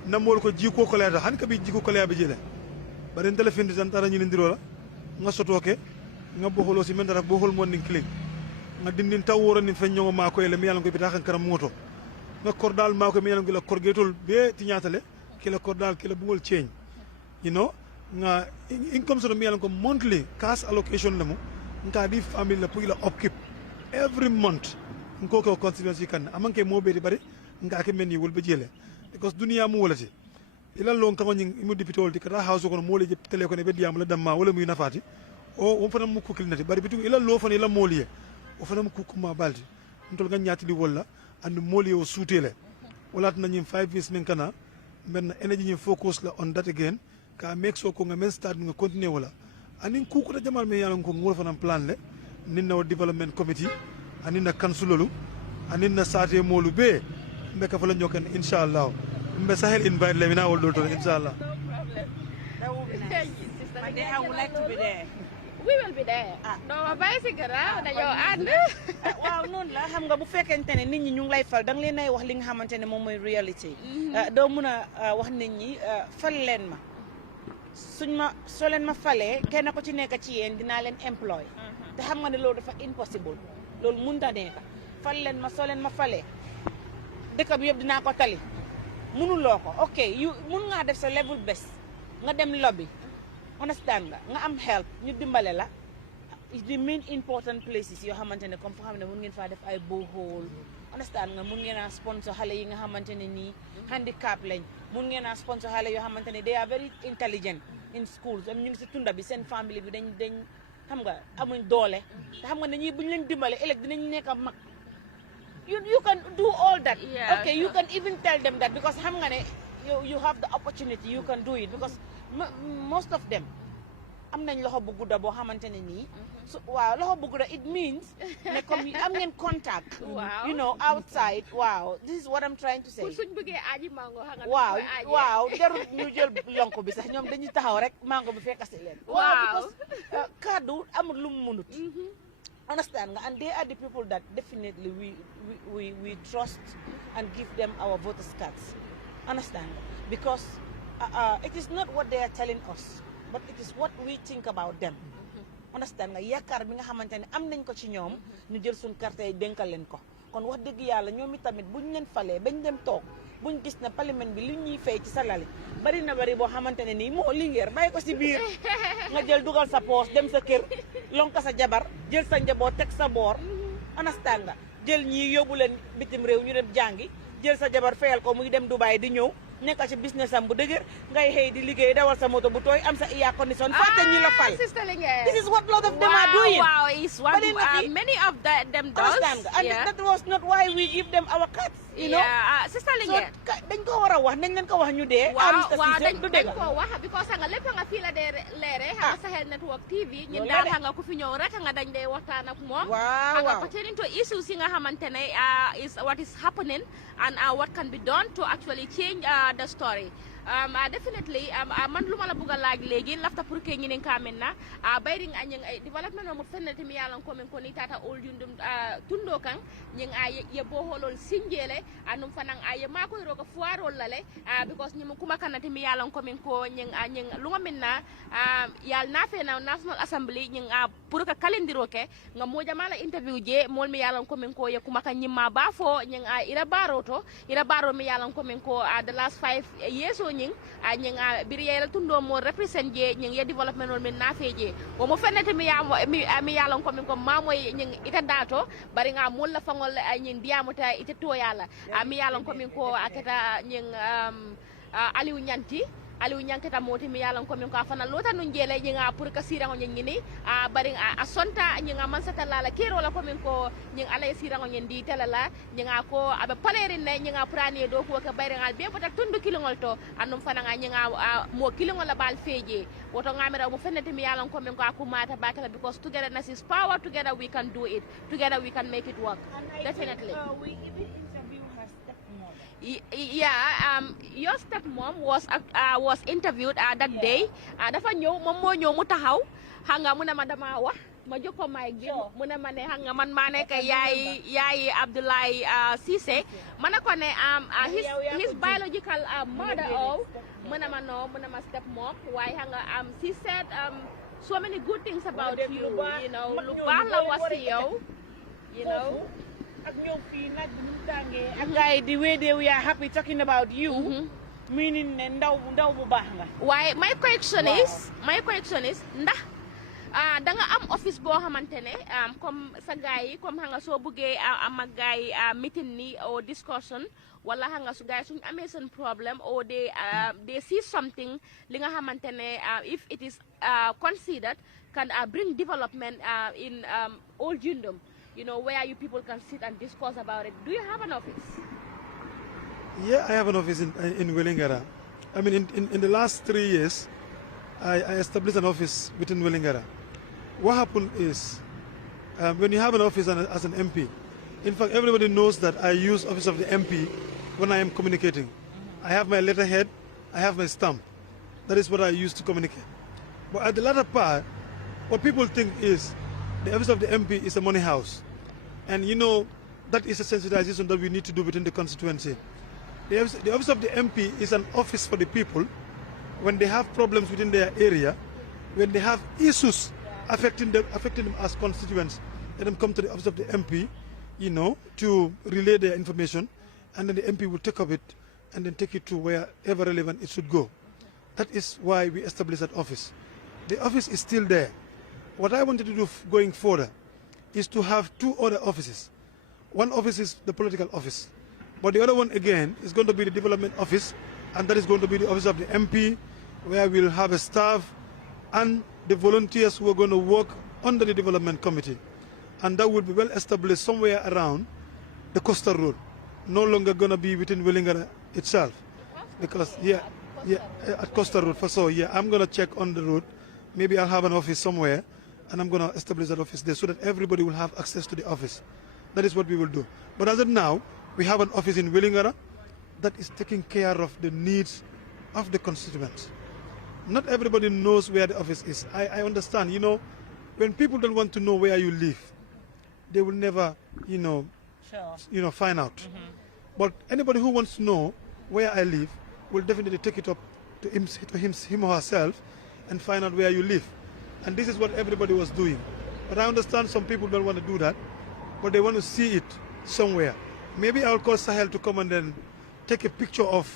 na mol ko jiko ko leeta han ka bi jiko ko leeba jele bari ndele fendi tan tara ñinindiro la nga sotoke nga boholo si men dara bohol mon ning kling nga dindin taw woro ni fe ñongo mako ele mi yalan ko bi taxan karam moto nga kordal mako mi yalan ko la korgetol be ti ñaatale ki la kordal ki la bugol change you know nga income so mi yalan ko monthly cash allocation lamu nga di family la pour la upkeep every month ko ko constituency kan amanke mo be bari nga ke men ni wol be jele because dunia mu wolati ila lon kan ngi mu député wol ti kata house ko mo le je tele ko ne be diam la damma wala muy nafati o fana mu ko kilnati bari bitu ila lo fana ila moliye o fana mu ko kuma baldi ntol ga ñaati li wala and moliye o suutele wala tan ñim 5 years men kana men energy ñim focus la on that again ka make sure ko nga men start nga continue wala anin ku ko da jamal me yalan ko ngol fanam plan le nin na development committee anin na councilolu anin na sate molu be mbe ka fala nyokan inshallah mbe sahel invite le mina wol do inshallah. That will be nice. My day, I would like to be there. We will be there. doo bàyyi si gannaaw dañoo ànd. waaw noonu la xam nga bu fekkente ne nit ñi ñu ngi lay fal da nga leen ay wax li nga xamante ne moom mooy réalité. doo mun a wax nit ñi fal leen ma soo leen ma falee kenn ko ci nekk ci yéen dinaa leen employ te xam nga ne loolu dafa impossible loolu mënut a nekk fal leen ma soo leen ma falee dëkk bi yëpp dinaa ko tali mënuloo ko ok mun ngaa def sa level best nga dem lobby. understand nga am help ñu dimbale la the main important places yoo xamante ne comme foo xam ne mun ngeen faa def ay borehole understand nga mun ngeen a sponsor xale yi nga xamante ne nii handicap lañ mun ngeen a sponsor xale yoo xamante ne they are very intelligent in schools am ñu ngi si tunda bi seen famille bi dañ xam nga amuñ doole te xam nga ne ñii buñ leen dimbale ëllëg dinañ nekk a mag you can do all that okay you can even tell them that because xam nga ne you have the opportunity you can do it because most of them am nañ loxo bu gudda boo xamante ne nii waaw loxo bu gudda it means ne comme am ngeen contact you know outside waaw this is what I'm trying to say suñ bëggee aji mango xam nga waaw jarul ñu jël lonko bi sax ñoom dañuy taxaw rek mango bi fekk si leen waaw because kaddu amul lu mu munut understand nga and they are the people that definitely we trust and give them our voters cards understand because it is not what they are telling us but it is what we think about them understand nga yaakaar bi nga xamante ne am nañ ko ci ñoom ñu jël suñ carte yi dénkal leen ko kon wax dëgg yàlla ñoom itamit buñ leen falee bañ dem toog buñ gis na parlement bi li ñuy fay ci salari bari na bari boo xamante ne nii moo lingeer bàyyi ko si biir nga jël dugal sa poos dem sa kër lonka sa jabar jël sa njaboot teg sa boor understand nga jël ñii yóbbu leen bitim réew ñu dem jàngi jël sa jabar fayal ko muy dem Dubai di ñëw nekk ci business am bu dëgër ngay xëy di liggéey dawal sa moto bu tooy am sa air condition fàtte ñi la fal this is what lot of them are doing wow is one many of them does understand nga and that was not why we give them our cards you know sister Linguère dañ ko war a wax nañ leen ko wax ñu dee waaw dañ ko wax because nga lépp nga fii la dee leere xam nga Sahel Network TV ñun daal xam nga ku fi ñëw rek nga dañ dee waxtaan ak moom xam nga pertaining to issues yi nga xamante ne is what is happening and what can be done to actually change the story definitely man lu ma la bëgg a laaj léegi lafta pour que ñinen kamen na bayring anyang development mo fennete mi yalan ko men ko ni tata ol yundum tundo kan ñing ye bo holol sinjele anum fanan ay ma ko roga foirol lale because ñim kuma kanate mi yalan ko men ko ñing lu nga minna yal na fe na National Assembly ñing pour ka calendiro ke nga mo jamala interview je mol mi yalan ko men ko ye kuma kan ñimma ba fo ñing ira baro mi yalan ko men ko the last 5 years ñing biri yela tundo mo represent je ñing ye development on men na feje o mo fennete mi yalan ko min ko mamoy ñing ita dato bari nga mol la fangol ñing diamata ita to yala mi yalan ko min ko akata ñing Aliou Nyanketa moti mi yalan ko min ko afana lota no jele ñinga pour ka sirango ñini bari a sonta ñinga mansata la kero la ko min ko ñing alay sirango ñendi telala ñinga ko abe palerin ne ñinga prani do ko ka bari ngal be bota tundu kilingol to anum fana nga ñinga mo kilingol la bal feje woto ngamira mo fennete mi yalan ko min ko akumata bakala because together is power together we can do it together we can make it work definitely we even interview her stepmother. Your stepmom was interviewed that day. Dafa ñëw moom moo ñëw mu taxaw xam nga mu ne ma dama wax ma jox ko mic bi mu ne ma ne xam nga man maa nekk yaay Abdoulaye Cissé ma ne ko ne his biological mother mu ne ma no mu ne ma stepmom waaye xam nga she said so many good things about you know lu baax la wax si yow you know ak ñëw fii nag bu ñu tàngee ak gars yi di wéedee we are happy talking about you meaning ne ndaw bu baax nga waaye my question is ndax da nga am office boo xamante ne comme sa gars yi comme xam nga soo buggee am ak gars yi meeting ni or discussion wala xam nga su gars yi suñu amee seen problème or they see something li nga xamante ne if it is considered can bring development in Old Jundum, you know, where you people can sit and discuss about it. Do you have an office? Yeah, I have an office in Welingara. I mean, in the last 3 years, I established an office within Wellingara. What happened is, when you have an office as an MP, in fact, everybody knows that I use office of the MP when I am communicating. I have my letterhead, I have my stamp. That is what I use to communicate. But at the latter part, what people think is the office of the MP is a money house. And you know, that is a sensitization that we need to do within the constituency. The office of the MP is an office for the people when they have problems within their area, when they have issues affecting them as constituents. Let them come to the office of the MP, you know, to relay their information, and then the MP will take up it and then take it to wherever relevant it should go. That is why we established that office. The office is still there. What I wanted to do going further is to have two other offices. One office is the political office, but the other one again is going to be the development office, and that is going to be the office of the MP, where we'll have a staff and the volunteers who are going to work under the development committee. And that will be well established somewhere around the Coastal Road, no longer going to be within Wellingara itself. Because, at Coastal Road for so, I'm going to check on the road. Maybe I'll have an office somewhere, and I'm going to establish that office there so that everybody will have access to the office. That is what we will do. But as of now, we have an office in Wellingara that is taking care of the needs of the constituents. Not everybody knows where the office is. I understand, you know, when people don't want to know where you live, they will never, find out. But anybody who wants to know where I live will definitely take it up to him or herself and find out where you live. And this is what everybody was doing. But I understand some people don't want to do that, but they want to see it somewhere. Maybe I'll call Sahel to come and then take a picture of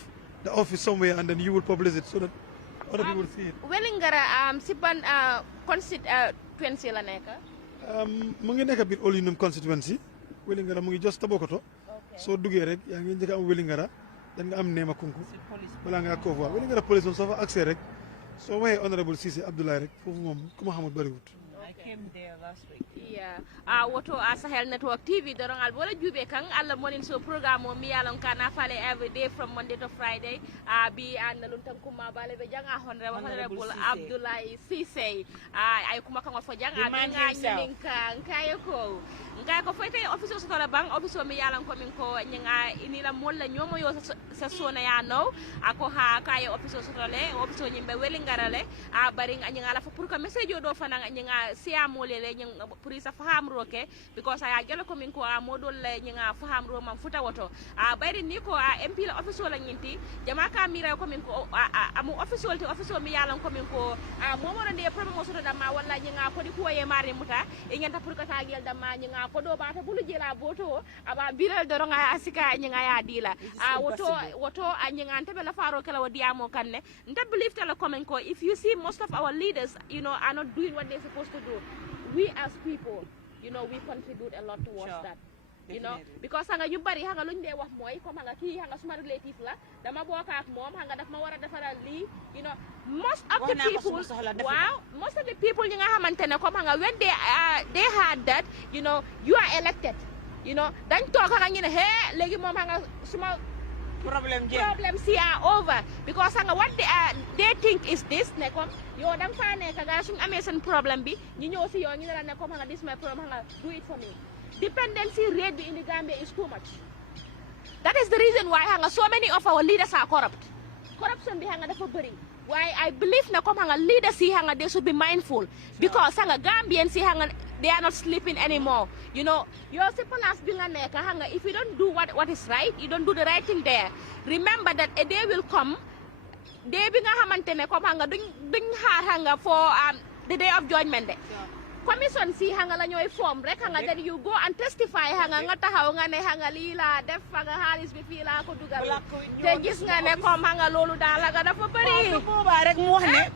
the office somewhere, and then you will publish it so that other people will see it. Wellingara si ban constituency la nekk. Mu ngi nekk biir Olinum constituency. Wellingara mu ngi just Tabokoto. Soo duggee rek yaa ngi njëkk a am Wellingara, dan nga am Nema Kunku balaa nga koo voir. Wellingara police moom soo fa accès rek soo waxee honorable Cissé Abdoulaye rek foofu moom ku ma xamul bariwut. I came there last week. Yeah. Woto Sahel Network TV dorong al bola jube kang alla morning show program o mi yalon kana fale every day from Monday to Friday. Bi an luntan kuma bale be janga honorable Abdoulaye Cissé. Ay kuma kang fo janga nga nyininka nkaye ko. Nkaye ko foyte office so la bang office mi yalon ko min ko nyinga inila molla nyomo yo sa sona ya no ako ha kaye office so le office nyimbe Wellingara le bari nyinga la fa pour que message do fana nyinga siya molele nying pour isa faham roke because aya gelo ko min ko modol le nyinga faham ro man futa woto bayri ni ko MP la office la nyinti jama ka mira ko min ko amu office mi yalan ko min ko momo rande problème so da ma walla nyinga ko di ko ye mari muta e nyanta pour que ta gel da ma nyinga ko do bata bulu jela boto aba biral do nga asika nyinga ya dila woto nyinga tebe la faro kala wadiamo kanne nta believe tala ko min ko if you see most of our leaders are not doing what they're supposed to do. We as people, we contribute a lot towards that. Because hanga ñu bari hanga luñ dé wax moy comme hanga ki hanga suma relative la dama bokk ak mom hanga daf ma wara defaral li most of the people ñi nga xamantene comme hanga when they had that you are elected dañ tok hanga ñu ne hé légui mom hanga suma problems here are over because what they think is this ne comme yo dang fa nek ga suñ amé sen problème bi ñi ñëw ci yo ñu la ne comme hanga this my problem hanga do it for me. Dependency rate in the Gambia is too much. That is the reason why so many of our leaders are corrupt. Corruption behind the very. Why I believe na come leaders they should be mindful because Gambians they are not sleeping anymore. You're simple as being if you don't do what is right, you don't do the right thing there. Remember that a day will come. Day being for the day of judgment. Commission si la ñoy form rek then you go and testify nga taxaw nga ne li la def nga xaliss bi fi la ko dugal te gis nga ne comme lolu da la ga dafa bari su boba rek mu wax ne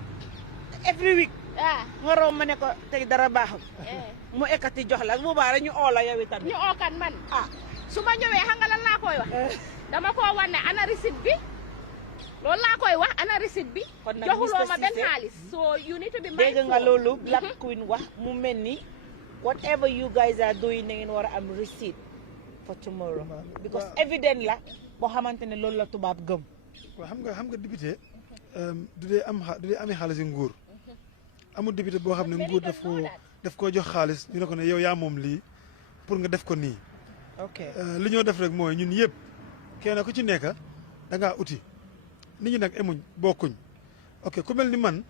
every week nga rom ma ne ko tay dara baaxul mu ekati jox la boba rek ñu ola yow itam ñu o kan man suma ñëwé lan la koy wax dama ko wone ana receipt bi loolu laa koy wax ana receipt bi joxuloo ma benn xaalis so you need to be mindful dégg nga loolu Black Queen wax mu mel ni whatever you guys are doing na ngeen war a am receipt for tomorrow because evident la boo xamante ne loolu la tubaab gëm waaw xam nga député du dee amee xaalis yi nguur amul député boo xam ne nguur daf koo jox xaalis ñu ne ko ne yow yaa moom lii pour nga def ko nii. ok li ñoo def rek mooy ñun yëpp kenn ku ci nekk da ngaa uti nit ñi nag emuñ bokkuñ ok ku mel ni man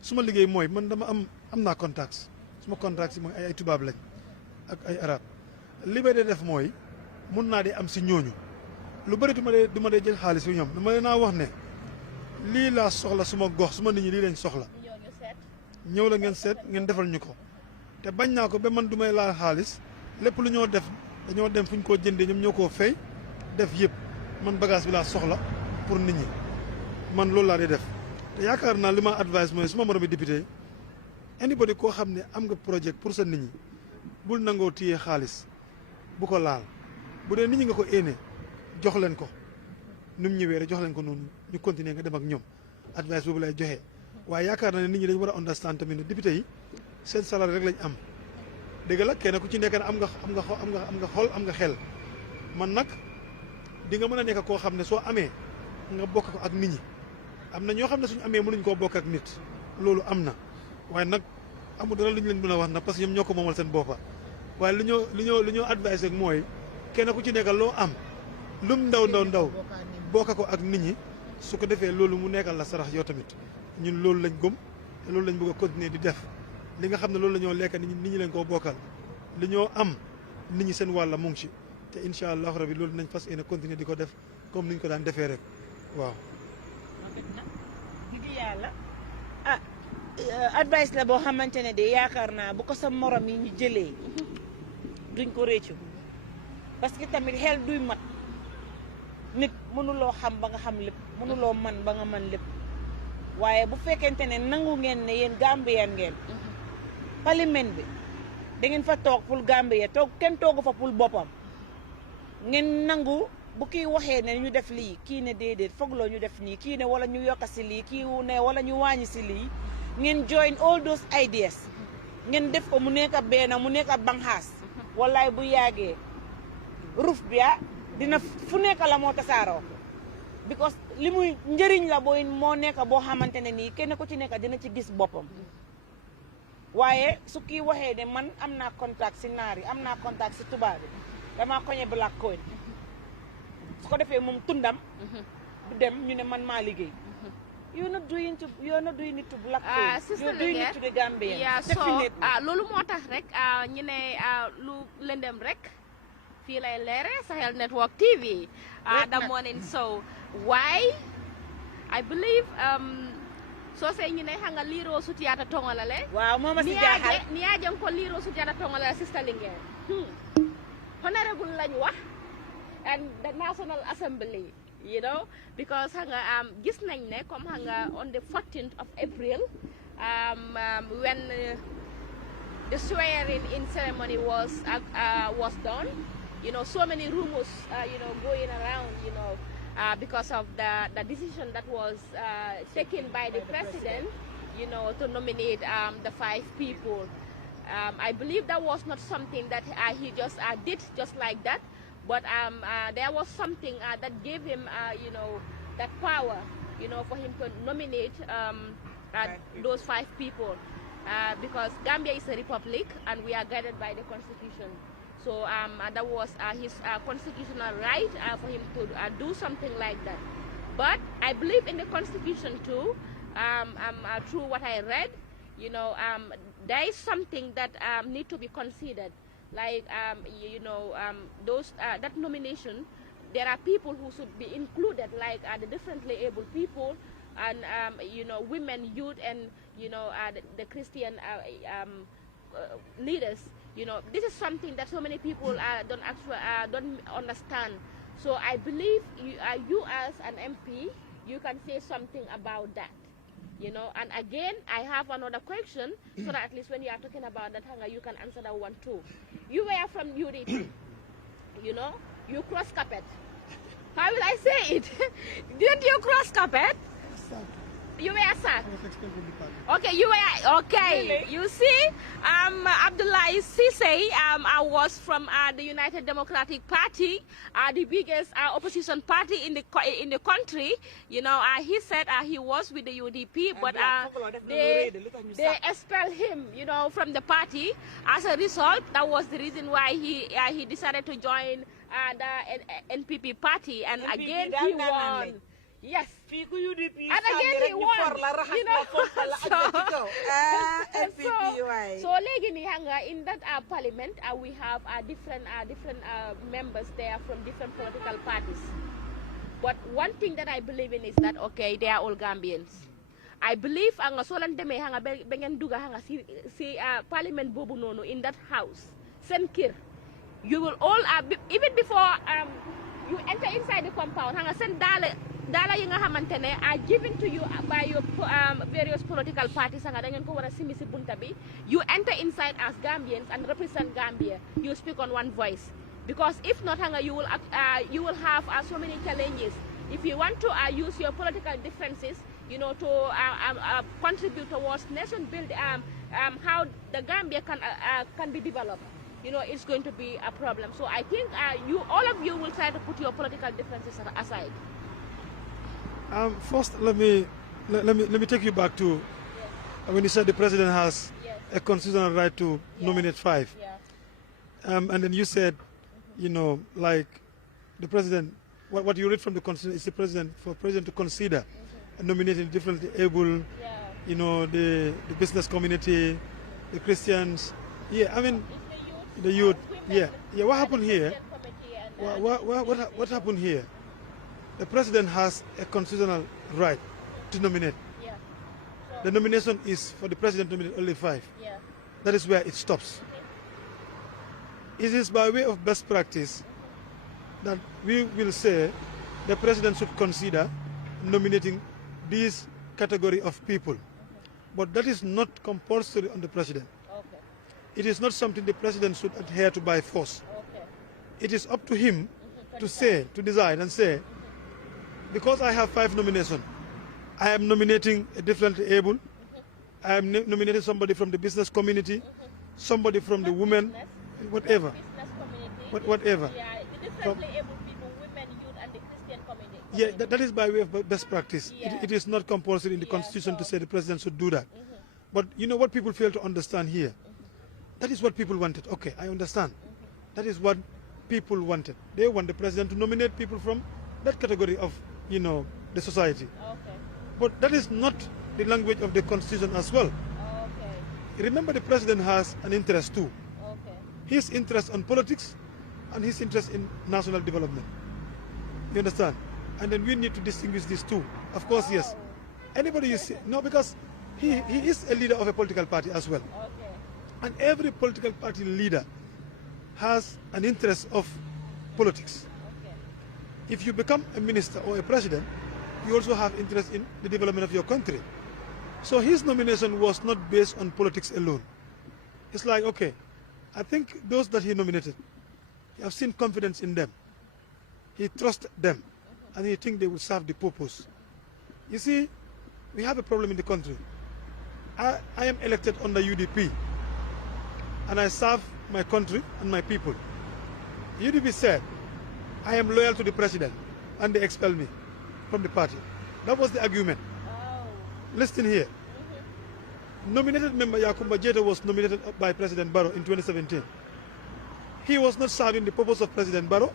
suma liggéey mooy man dama am naa contacts suma contacts yi mooy ay tubaab lañ ak ay arab li may dee def mooy mun naa di am si ñooñu lu bëri du ma dee jël xaalis fi ñoom dama leen naa wax ne lii laa soxla suma gox suma nit ñi lii lañ soxla ñëw la ngeen seet ngeen defal ñu ko te bañ naa ko ba man du may laal xaalis lépp lu ñoo def dañoo dem fu ñu koo jëndee ñoom ñoo koo fay def yëpp man bagage bi laa soxla pour nit ñi man loolu laa di def te yaakaar naa li ma advice mooy suma moromi député anybody koo xam ne am nga projet pour sa nit ñi bul nangoo téye xaalis bu ko laal bu dee nit ñi nga ko éene jox leen ko nu mu ñëwee rek jox leen ko noonu ñu continuer nga dem ak ñoom advice boobu lay joxe waaye yaakaar naa ne nit ñi dañu war a understand tamit ne député yi seen salaire rek lañ am dëgg la kenn ku ci nekk ne am nga xol am nga xel man nag di nga mën a nekk koo xam ne soo amee nga bokk ko ak nit ñi am na ñoo xam ne suñu amee mënuñ koo bokk ak nit loolu am na waaye nag amul dara lu ñu leen mën a wax nag parce que ñoom ñoo ko moomal seen boppa waaye li ñoo advice rek mooy kenn ku ci nekk loo am lum ndaw bokk ko ak nit ñi su ko defee loolu mu nekkal la sarax yow tamit ñun loolu lañ gëm te loolu lañ bëgg a continuer di def li nga xam ne loolu la ñoo lekk nit ñi leen koo bokkal li ñoo am nit ñi seen wàlla mu ngi ci te incha allah rabi loolu nañ fas yéene continuer di ko def comme ni ñu ko daan defee rek waaw. dëgg yàlla advice la boo xamante ne de yaakaar naa bu ko sa morom yi ñu jëlee duñ ko réccu parce que tamit xel duy mat nit mënuloo xam ba nga xam lépp mënuloo man ba nga man lépp waaye bu fekkente ne nangu ngeen ne yéen Gambien ngeen parlement bi da ngeen fa toog pour Gambien toog kenn toogu fa pour boppam ngeen nangu bu kii waxee ne ñu def lii kii ne déedéet foogloo ñu def nii kii ne wala ñu yokk si lii kii ne wala ñu wàññi si lii ngeen join all those ideas ngeen def ko mu nekk benn mu nekk banxaas wallaay bu yàggee ruf bi dina fu nekk la moo tasaaroo because li muy njëriñ la booy moo nekk boo xamante ne nii kenn ku ci nekk dina ci gis boppam waaye su kii waxee ne man am naa contact si naar yi am naa contact si tubaab bi damaa koñe black coin su ko defee moom tundam du dem ñu ne man maa liggéey you're not doing it to black coin you're doing it to the Gambian loolu moo tax rek ñu ne lu lëndëm rek fii lay leere Sahel Network TV the morning show why I believe so say ñu ne hanga liro sutiyata tongolale waaw moma si jaaxal ni ajam ko liro sutiyata tongolale sister Linguère honorable lañu wax and the National Assembly you know because hanga gis nañ ne comme hanga on the 14th of April when the swearing in ceremony was done. You know, so many rumors, going around, because of the decision that was taken by the president, to nominate the 5 people. I believe that was not something that he just did just like that, but there was something that gave him, that power, for him to nominate those 5 people. Because Gambia is a republic and we are guided by the constitution. So that was his constitutional right for him to do something like that. But I believe in the constitution too. Through what I read, there is something that need to be considered. Like those that nomination, there are people who should be included, like the differently able people, and women, youth, and the Christian leaders. This is something that so many people don't understand. So I believe you as an MP, you can say something about that. And again, I have another question, so that at least when you are talking about that, you can answer that one too. You were from UDP, you cross carpet. How will I say it? Didn't you cross carpet? You were sacked. I was expelled from the party. Okay, you were okay. Really? You see, Abdullahi Sise, I was from the United Democratic Party, the biggest opposition party in the country. You know, he said he was with the UDP, but they expelled him, you know, from the party. As a result, that was the reason why he decided to join the NPP party, and NPP again he won. Yes. And again he won. You know. So in that parliament, we have different members there from different political parties. But one thing that I believe in is that, okay, they are all Gambians. I believe anga solan deme hanga bengen duga hanga si parliament bobu nono in that house, sen kir, you will all even before you enter inside the compound hanga sen dala yi nga xamantene are given to you by your various political parties hanga da ngeen ko wara simi ci bunta bi. You enter inside as Gambians and represent Gambia. You speak on one voice, because if not hanga you will have so many challenges. If you want to use your political differences, you know, to contribute towards nation build, how the Gambia can be developed, you know, it's going to be a problem. So I think all of you will try to put your political differences aside. First, let me take you back to when you said the president has a constitutional right to nominate 5, and then you said, you know, like the president, what you read from the constitution is the president to consider nominating differently able, you know, the business community, the Christians, I mean, the youth, What happened here? What happened here? The president has a constitutional right to nominate. The nomination is for the president to nominate only 5. That is where it stops. It is by way of best practice that we will say the president should consider nominating this category of people. But that is not compulsory on the president. It is not something the president should adhere to by force. It is up to him to decide and say, because I have 5 nominations, I am nominating a differently able, I am nominating somebody from the business community, somebody from the women, whatever. Whatever. The differently able people, women, youth, and the Christian community. That is by way of best practice. It is not compulsory in the constitution to say the president should do that. But you know what people fail to understand here? That is what people wanted. Okay, I understand. That is what people wanted. They want the president to nominate people from that category of, you know, the society. But that is not the language of the constitution as well. Remember, the president has an interest too. His interest on politics and his interest in national development. You understand? And then we need to distinguish these two. Of course, yes. Anybody you see, no, because he is a leader of a political party as well. And every political party leader has an interest of politics. If you become a minister or a president, you also have interest in the development of your country. So his nomination was not based on politics alone. It's like, okay, I think those that he nominated, he has seen confidence in them. He trusts them, and he thinks they will serve the purpose. You see, we have a problem in the country. I am elected under UDP, and I serve my country and my people. UDP said, I am loyal to the president, and they expel me from the party. That was the argument. Listen here. Nominated member Yakumba Jeta was nominated by President Barrow in 2017. He was not serving the purpose of President Barrow.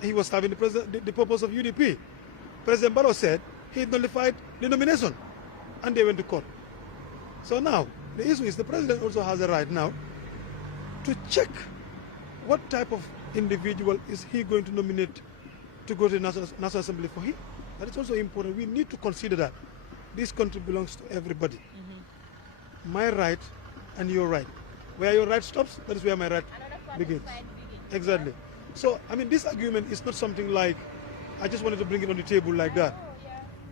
He was serving the purpose of UDP. President Barrow said he nullified the nomination, and they went to court. So now, the issue is the president also has a right now to check what type of individual is he going to nominate to go to the National Assembly for him. That is also important. We need to consider that this country belongs to everybody. My right and your right. Where your right stops, that is where my right begins. Exactly. So, I mean, this argument is not something like, I just wanted to bring it on the table like that.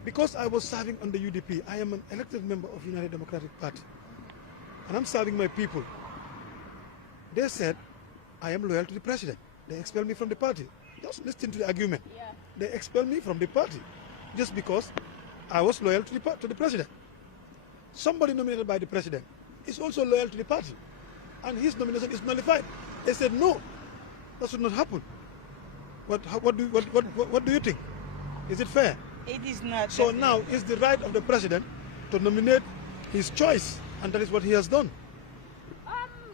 Because I was serving under UDP, I am an elected member of United Democratic Party. And I'm serving my people. They said, I am loyal to the president. They expelled me from the party. Just listen to the argument. They expelled me from the party just because I was loyal to the president. Somebody nominated by the president is also loyal to the party, and his nomination is nullified. They said no, that should not happen. What do you think? Is it fair? It is not. So now it's the right of the president to nominate his choice, and that is what he has done.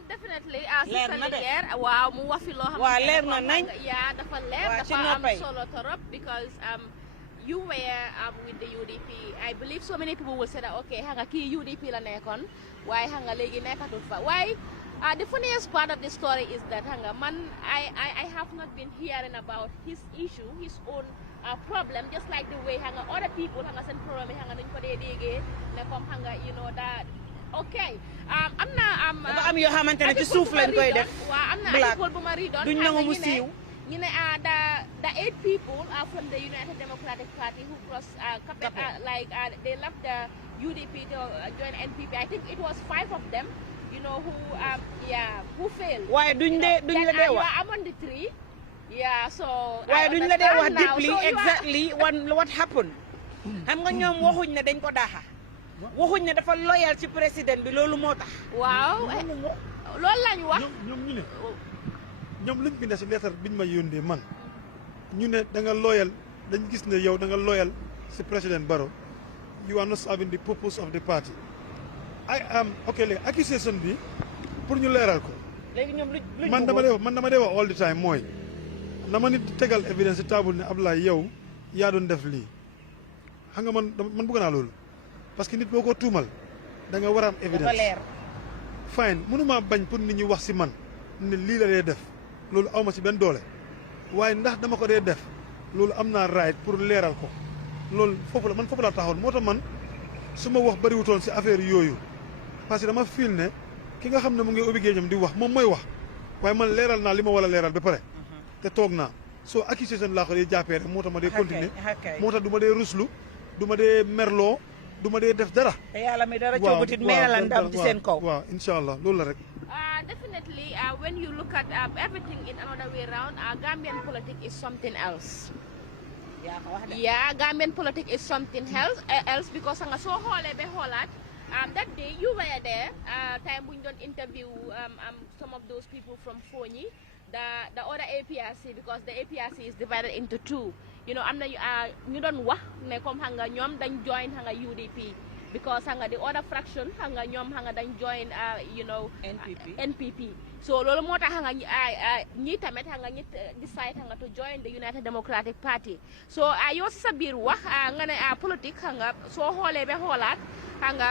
Definitely leer na de waaw mu wax fi loo xam waaw leer na nañ yaa dafa leer dafa am solo torop because you were with the UDP. I believe so many people will say that okay hanga kii UDP la nekkoon waaye hanga léegi nekkatul fa waaye the funniest part of the story is that hanga man I have not been hearing about his issue, his own problem, just like the way hanga other people hanga seen problem yi hanga nuñ ko dee déggee ne comme hanga you know that okay am na dafa am yoo xamante ne ci suuf lañ koy def waaw am na article bu ma readoon duñ nangu mu siiw ñu ne the 8 people from the United Democratic Party who they left the UDP to join NPP. I think it was 5 of them, you know, who failed. waaye duñ la dee wax I'm on the 3. Yeah, so waaye duñ la dee wax deeply exactly what happened. xam nga ñoom waxuñ ne dañ ko daaxa waxuñ ne dafa loyal ci président bi loolu moo tax. waaw loolu lañu wax. ñoom ñu ne ñoom liñ bind si lettre biñ ma yónnee man ñu ne da nga loyal dañ gis ne yow da nga loyal si président Barrow you are not serving the purpose of the party. I am okay léegi accusation bi pour ñu leeral ko. léegi ñoom luñ man dama dee wax all the time mooy dama nit tegal évidence si table ne Ablaye yow yaa doon def lii xam nga man bëgg naa loolu. parce que nit boo ko tuumal da nga war a am évidence dafa leer fine mënuma bañ pour nit ñi wax si man ne lii la dee def loolu awma si benn doole waaye ndax dama ko dee def loolu am naa right pour leeral ko loolu foofu laa taxawoon moo tax man su ma wax bëriwutoon si affaire yooyu parce que dama fiil ne ki nga xam ne mu ngi ubbi géejam di wax moom mooy wax waaye man leeral naa li ma war a leeral ba pare te toog naa soo accusation laa ko dee jàppee rek moo tax ma dee continuer moo tax du ma dee ruslu du ma dee merloo du ma dee def dara. te yàlla mi dara coobutit meena la ndam ci seen kaw. waaw incha allah loolu la rek. Definitely when you look at everything in another way around Gambian politics is something else. Yeah, Gambian politics is something else because nga soo xoolee ba xoolaat that day you were there time bu ñu doon interview some of those people from Fonyi the other APRC because the APRC is divided into 2. You know, am na ñu doon wax ne comme xam nga ñoom dañ join xam nga UDP because xam nga the other fraction xam nga ñoom xam nga dañ join you know NPP so loolu moo tax xam nga ñi tamit xam nga ñi decide xam nga to join the United Democratic Party so yow si sa biir wax nga ne politique xam nga soo xoolee ba xoolaat xam nga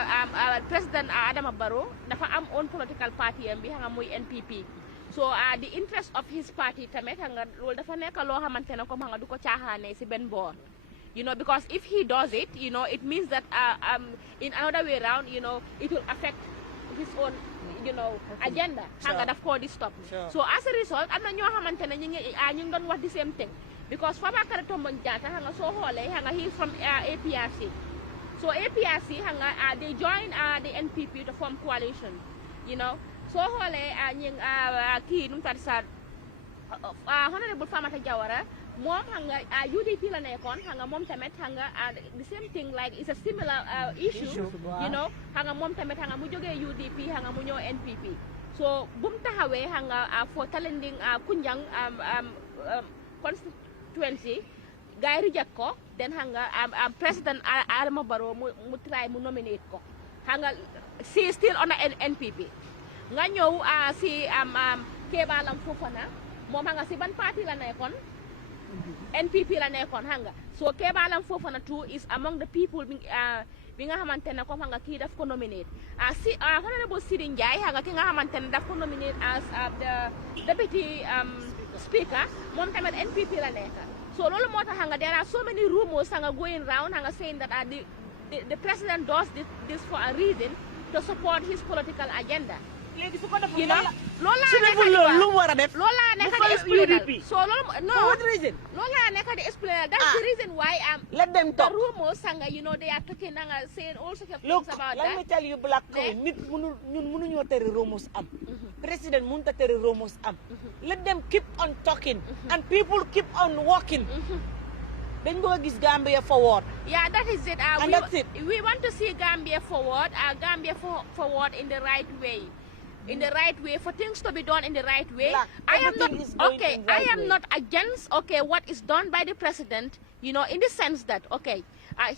président Adama Barrow dafa am own political party am bi xam nga muy NPP so the interest of his party tamit nga loolu dafa nekk loo xamante ne comme nga du ko caaxaane si benn boor you know because if he does it you know it means that in another way around you know it will affect his own you know agenda nga daf koo di stop so as a result am na ñoo xamante ne ñu ngi doon wax the same thing because Fabakary Tombong Jatta nga soo xoolee nga he is from APRC so APRC nga they join the NPP to form coalition you know soo xoolee kii nu mu tàddi sa honorable Famata Jawara moom xam nga UDP la nekkoon xam nga moom tamit xam nga the same thing like it's a similar issue you know xam nga moom tamit xam nga mu jógee UDP xam nga mu ñëw NPP so bu mu taxawee xam nga for Talending Kunjang constituency gars yi reject ko then xam nga président Adama Barrow mu try mu nominate ko xam nga si still on NPP nga ñëw si Kebalam Fofana moom xam nga si ban parti la nekkoon NPP la nekkoon xam nga so Kebalam Fofana too is among the people bi nga xamante ne comme xam nga kii daf ko nominate si honorable Sidi Ndiaye xam nga ki nga xamante ne daf ko nominate as the deputy speaker moom tamit NPP la nekk so loolu moo tax xam nga there are so many rumors xam nga going round xam nga saying that the president does this for a reason to support his political agenda léegi su ko deful loolu laa nekk di wax lu mu war a def loolu laa nekk di explainer so loolu no what reason loolu laa nekk di explainer that's the reason why let them the talk rumors sanga you know they are talking nga saying all sorts of look things about let that me tell you black queen nit ñun mënuñoo tere rumors am président mënut a tere rumors am let them keep on talking and people keep on walking dañ bëgg gis Gambia forward. Yeah, that is it. And that's it. We want to see Gambia forward, forward in the right way. In the right way, for things to be done in the right way. I am not I am not against what is done by the president, in the sense that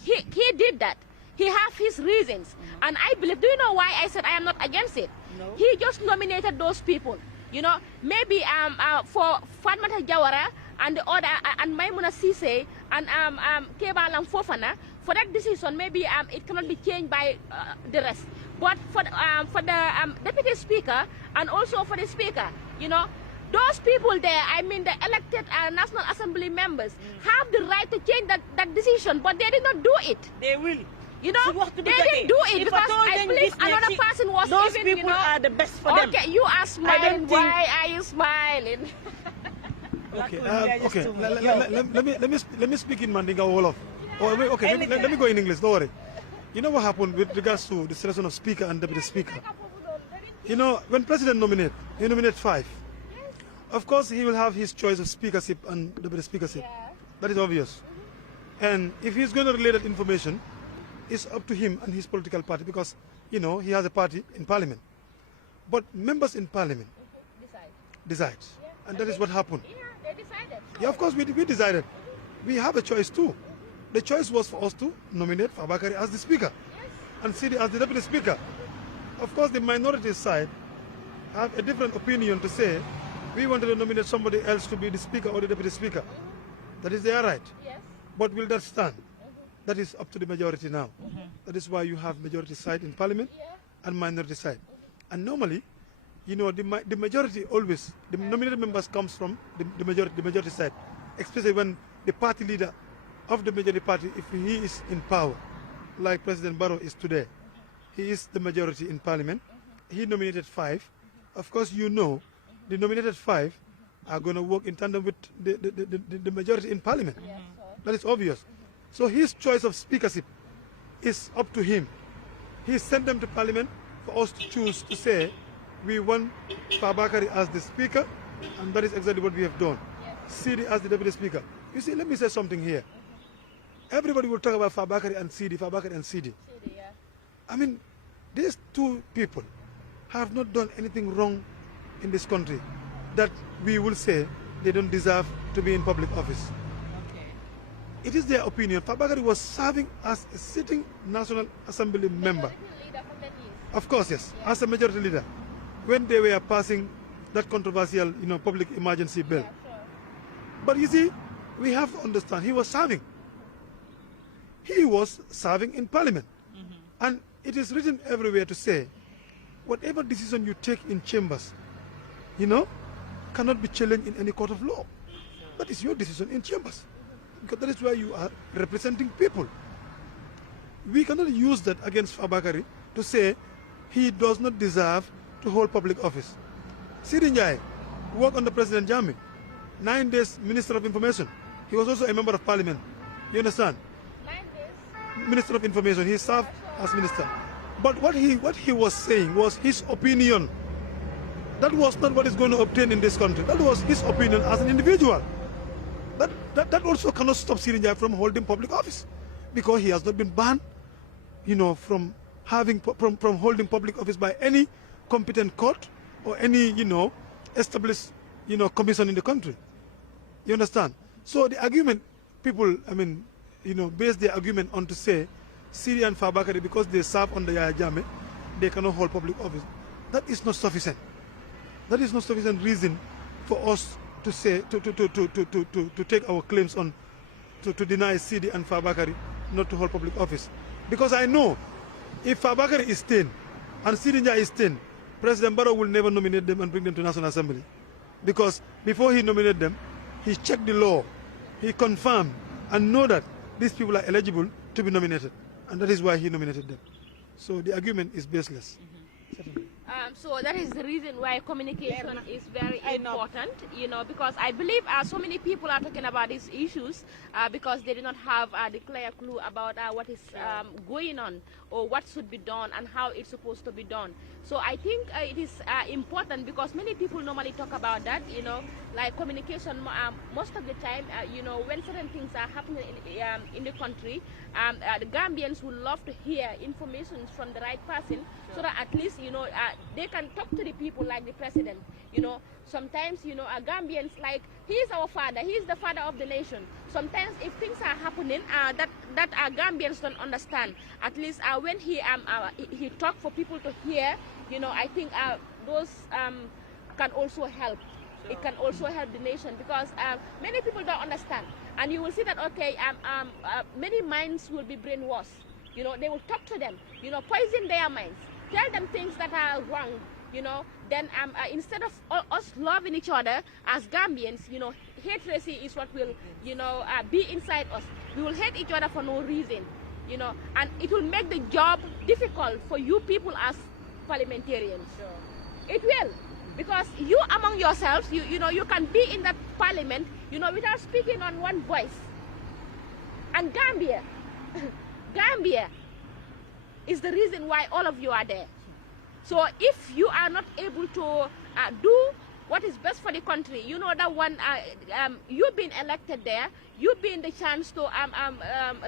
he did that. He have his reasons, and I believe. Do you know why I said I am not against it? No. He just nominated those people. Maybe for Fatmata Jawara and the other and Maimuna Sise and Kebalam Fofana, for that decision maybe it cannot be changed by the rest. But for the deputy speaker and also for the speaker, those people there, I mean the elected National Assembly members, have the right to change that decision, but they did not do it. They will. They didn't do it because I believe another person was those even, people are the best for them. Okay, you are smiling. Why are you smiling? Okay, let me speak in Mandinka Wolof. Let me go in English, don't worry. You know what happened with regards to the selection of speaker and deputy speaker? When president he nominates 5. Of course, he will have his choice of speakership and deputy speakership. That is obvious. And if he's going to relay that information, it's up to him and his political party because, he has a party in parliament. But members in parliament decide. And that is what happened. Yeah, they decided. Yeah, of course, we decided. We have a choice too. The choice was for us to nominate Fabakari as the speaker and Sidi as the deputy speaker. Of course, the minority side have a different opinion to say, we wanted to nominate somebody else to be the speaker or the deputy speaker. That is their right. Yes. But will that stand? That is up to the majority now. That is why you have majority side in parliament and minority side. And normally, the majority always, the nominated members comes from the majority side, especially when the party leader of the majority party, if he is in power, like President Barrow is today, he is the majority in parliament. He nominated 5. Of course, the nominated 5 are going to work in tandem with the majority in parliament. That is obvious. So his choice of speakership is up to him. He sent them to parliament for us to choose to say, we want Fabakari as the speaker, and that is exactly what we have done. Sidi as the deputy speaker. You see, let me say something here. Everybody will talk about Fabakari and Sidi. I mean, these 2 people have not done anything wrong in this country that we will say they don't deserve to be in public office. It is their opinion. Fabakari was serving as a sitting National Assembly member. Of course, yes, as a majority leader. When they were passing that controversial, public emergency bill. But you see, we have to understand, he was serving. He was serving in parliament. And it is written everywhere to say, whatever decision you take in chambers, cannot be challenged in any court of law. That is your decision in chambers. Because that is where you are representing people. We cannot use that against Fabakari to say he does not deserve to hold public office. Sidi Njai worked under President Jammeh, 9 days Minister of Information. He was also a member of Parliament. You understand? 9 days. Minister of Information. He served as minister. But what he was saying was his opinion. That was not what is going to obtain in this country. That was his opinion as an individual. That also cannot stop Sidi Njai from holding public office, because he has not been banned, from holding public office by any competent court or any, established, commission in the country. You understand? So the argument, people, base their argument on to say Sidi and Fabakari, because they serve under Yahya Jammeh, they cannot hold public office. That is not sufficient. That is not sufficient reason for us to say to take our claims on to deny Sidi and Fabakari not to hold public office. Because I know if Fabakari is 10 and Sidi Njai is 10, President Barrow will never nominate them and bring them to National Assembly. Because before he nominated them, he checked the law, he confirmed and know that these people are eligible to be nominated. And that is why he nominated them. So the argument is baseless. So that is the reason why communication is very important, because I believe so many people are talking about these issues because they do not have the clear clue about what is going on or what should be done and how it's supposed to be done. So I think it is important because many people normally talk about that, like communication. Most of the time, when certain things are happening in the country, the Gambians would love to hear information from the right person, so that at least they can talk to the people like the president. Sometimes Gambians, like, he is our father, he is the father of the nation. Sometimes if things are happening that Gambians don't understand, at least when he talk for people to hear, I think those can also help. It can also help the nation because many people don't understand, and you will see that many minds will be brainwashed. They will talk to them, poison their minds, tell them things that are wrong. Then instead of us loving each other as Gambians, hatred is what will, be inside us. We will hate each other for no reason, and it will make the job difficult for you people as parliamentarians. Sure. It will, because you among yourselves, you can be in the parliament, without speaking on one voice. And Gambia is the reason why all of you are there. So if you are not able to do what is best for the country, that one, you've been elected there, you've been the chance to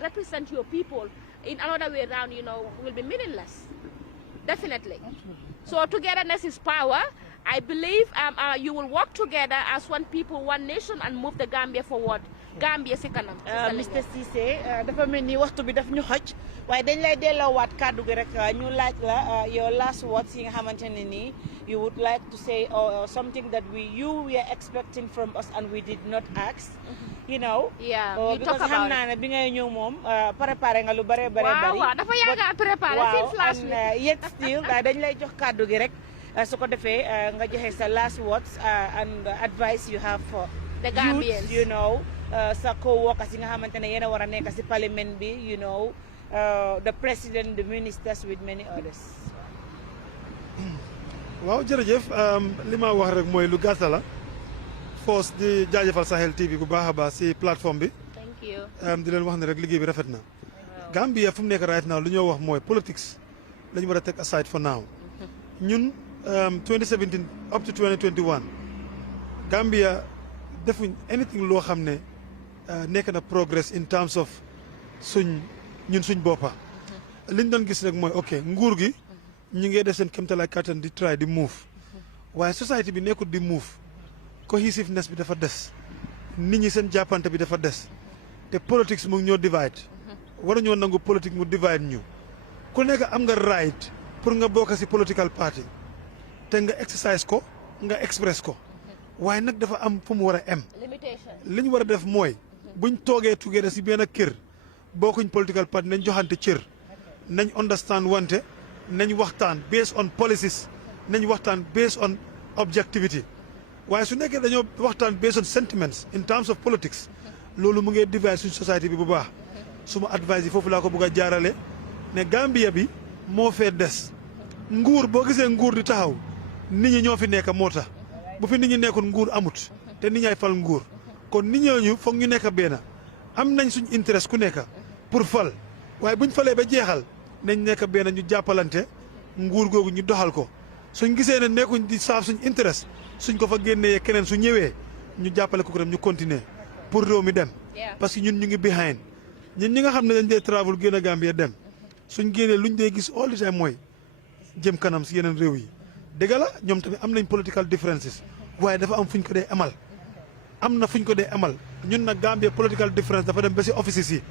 represent your people in another way around, will be meaningless. Definitely. So togetherness is power. I believe you will work together as one people, one nation, and move the Gambia forward. Gambia si kanam. Mr Cissé dafa mel ni waxtu bi daf ñu xoj waaye dañ lay delloowaat kàddu gi rek ñu laaj la your last words yi nga xamante ne nii you would like to say or something that we are expecting from us and we did not ask. Yeah, we talk about xam naa ne bi ngay ñëw moom préparé nga lu bare bari. waaw dafa yàgg a préparé since last week. And yet still dañ lay jox kàddu gi rek su ko defee nga joxe sa last words and advice you have for the Gambians, sa co-workers yi nga xamante ne yéen a war a nekk si parliament bi the president, the ministers with many others. waaw jërëjëf li ma wax rek mooy lu gàtta la force di jaajëfal Sahel TV bu baax a baax si plateforme bi. Thank you. di leen wax ne rek liggéey bi rafet na. Gambia fu mu nekk right now lu ñoo wax mooy politics lañu war a teg aside for now. ñun 2017 up to 2021 Gambia defuñ anything loo xam ne nekk na progress in terms of ñun suñ boppa liñ doon gis rek mooy ok nguur gi ñu ngi def seen kéemtalaay kattan di try di move waaye society bi nekkul di move cohesiveness bi dafa des nit ñi seen jàppante bi dafa des te politics mu ngi ñoo divide waruñoo nangu politique mu divide ñu ku nekk am nga right pour nga bokk si political party te nga exercise ko nga express ko waaye nag dafa am fu mu war a em li ñu war a def mooy buñ toogee together si benn kër bokkuñ political party nañ joxante cër nañ understand wante nañ waxtaan based on policies nañ waxtaan based on objectivity waaye su nekkee dañoo waxtaan based on sentiments in terms of politics loolu mu ngi divide suñ society bi bu baax suma advice yi foofu laa ko bëgg a jaarale ne Gambia bi moo fee des nguur boo gisee nguur di taxaw nit ñi ñoo fi nekk moo tax bu fi nit ñi nekkul nguur amut te nit ñaay fal nguur kon nit ñooñu foog ñu nekk benn am nañ suñ interest ku nekk pour fal waaye buñ falee ba jeexal nañ nekk benn ñu jàppalante nguur googu ñu doxal ko suñ gisee ne nekkuñ di saaf suñ interest suñ ko fa génnee keneen su ñëwee ñu jàppale ko dem ñu continuer pour réew mi dem parce que ñun ñu ngi behind ñun ñi nga xam ne dañ dee travel génn a Gambia dem suñ génnee luñ dee gis all the time mooy jëm kanam si yeneen réew yi dëgg la ñoom tamit am nañ political differences waaye dafa am fuñ ko dee amal am na fuñ ko dee amal ñun nag Gambia political difference dafa dem ba si offices yi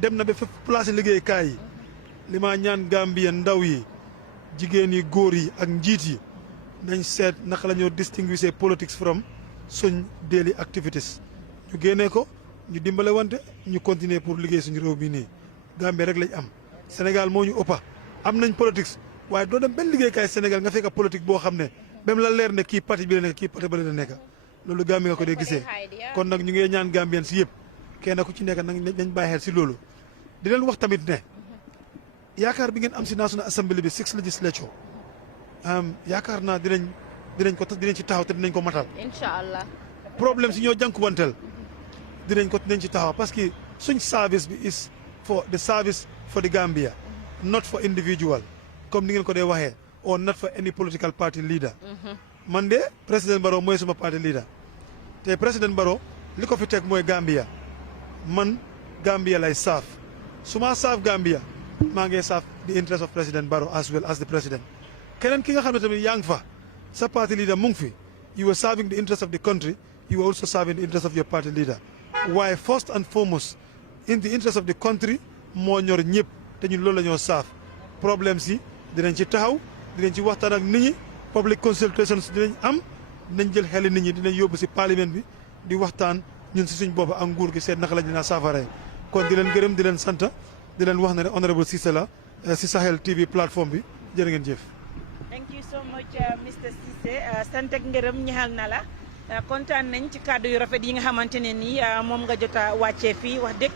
dem na ba fépp place liggéeykaay yi li ma ñaan Gambia ndaw yi jigéen yi góor yi ak njiit yi nañ seet naka la ñoo distinguisher politics from suñ daily activities ñu génnee ko ñu dimbale wante ñu continuer pour liggéey suñu réew bi nii Gambia rek lañ am Sénégal moo ñu ëppa am nañ politics waaye doo dem benn liggéeykaay Sénégal nga fekk politique boo xam ne même la leer ne kii parti bi la nekk kii parti ba la nekk loolu Gambie nga ko dee gisee kon nag ñu ngi ñaan Gambien si yëpp kenn ku ci nekk nag nañ bàyyi xel si loolu di leen wax tamit ne yaakaar bi ngeen am si National Assembly bi 6 legislature yaakaar naa dinañ ci taxaw te dinañ ko matal. Inshallah. problème si ñoo jànkuwanteel dinañ ci taxaw parce que suñ service bi is for the service for the Gambia not for individual comme ni ngeen ko dee waxee or not for any political party leader. Man de President Barrow mooy suma party leader te President Barrow li ko fi teg mooy Gambia man Gambia lay saaf suma saaf Gambia maa ngi saaf the interest of President Barrow as well as the president keneen ki nga xam ne tamit yaa ngi fa sa party leader mu ngi fi you were serving the interest of the country you were also serving the interest of your party leader waaye first and foremost in the interest of the country moo ñor ñëpp te ñun loolu la ñoo saaf problème si dinañ ci taxaw dinañ ci waxtaan ak nit ñi public consultations dinañ am dinañ jël xeli nit ñi dinañ yóbbu si parlement bi di waxtaan ñun si suñ bopp ak nguur gi seet naka la dina saafaree kon di leen gërëm di leen sant di leen wax ne honorable Cissé la si Sahel TV plateforme bi jërë ngeen jëf. Thank you so much Mr Cissé sant ak ngërëm ñaxal na la kontaan nañ ci kàddu yu rafet yi nga xamante ne nii moom nga jot a wàccee fii wax dëgg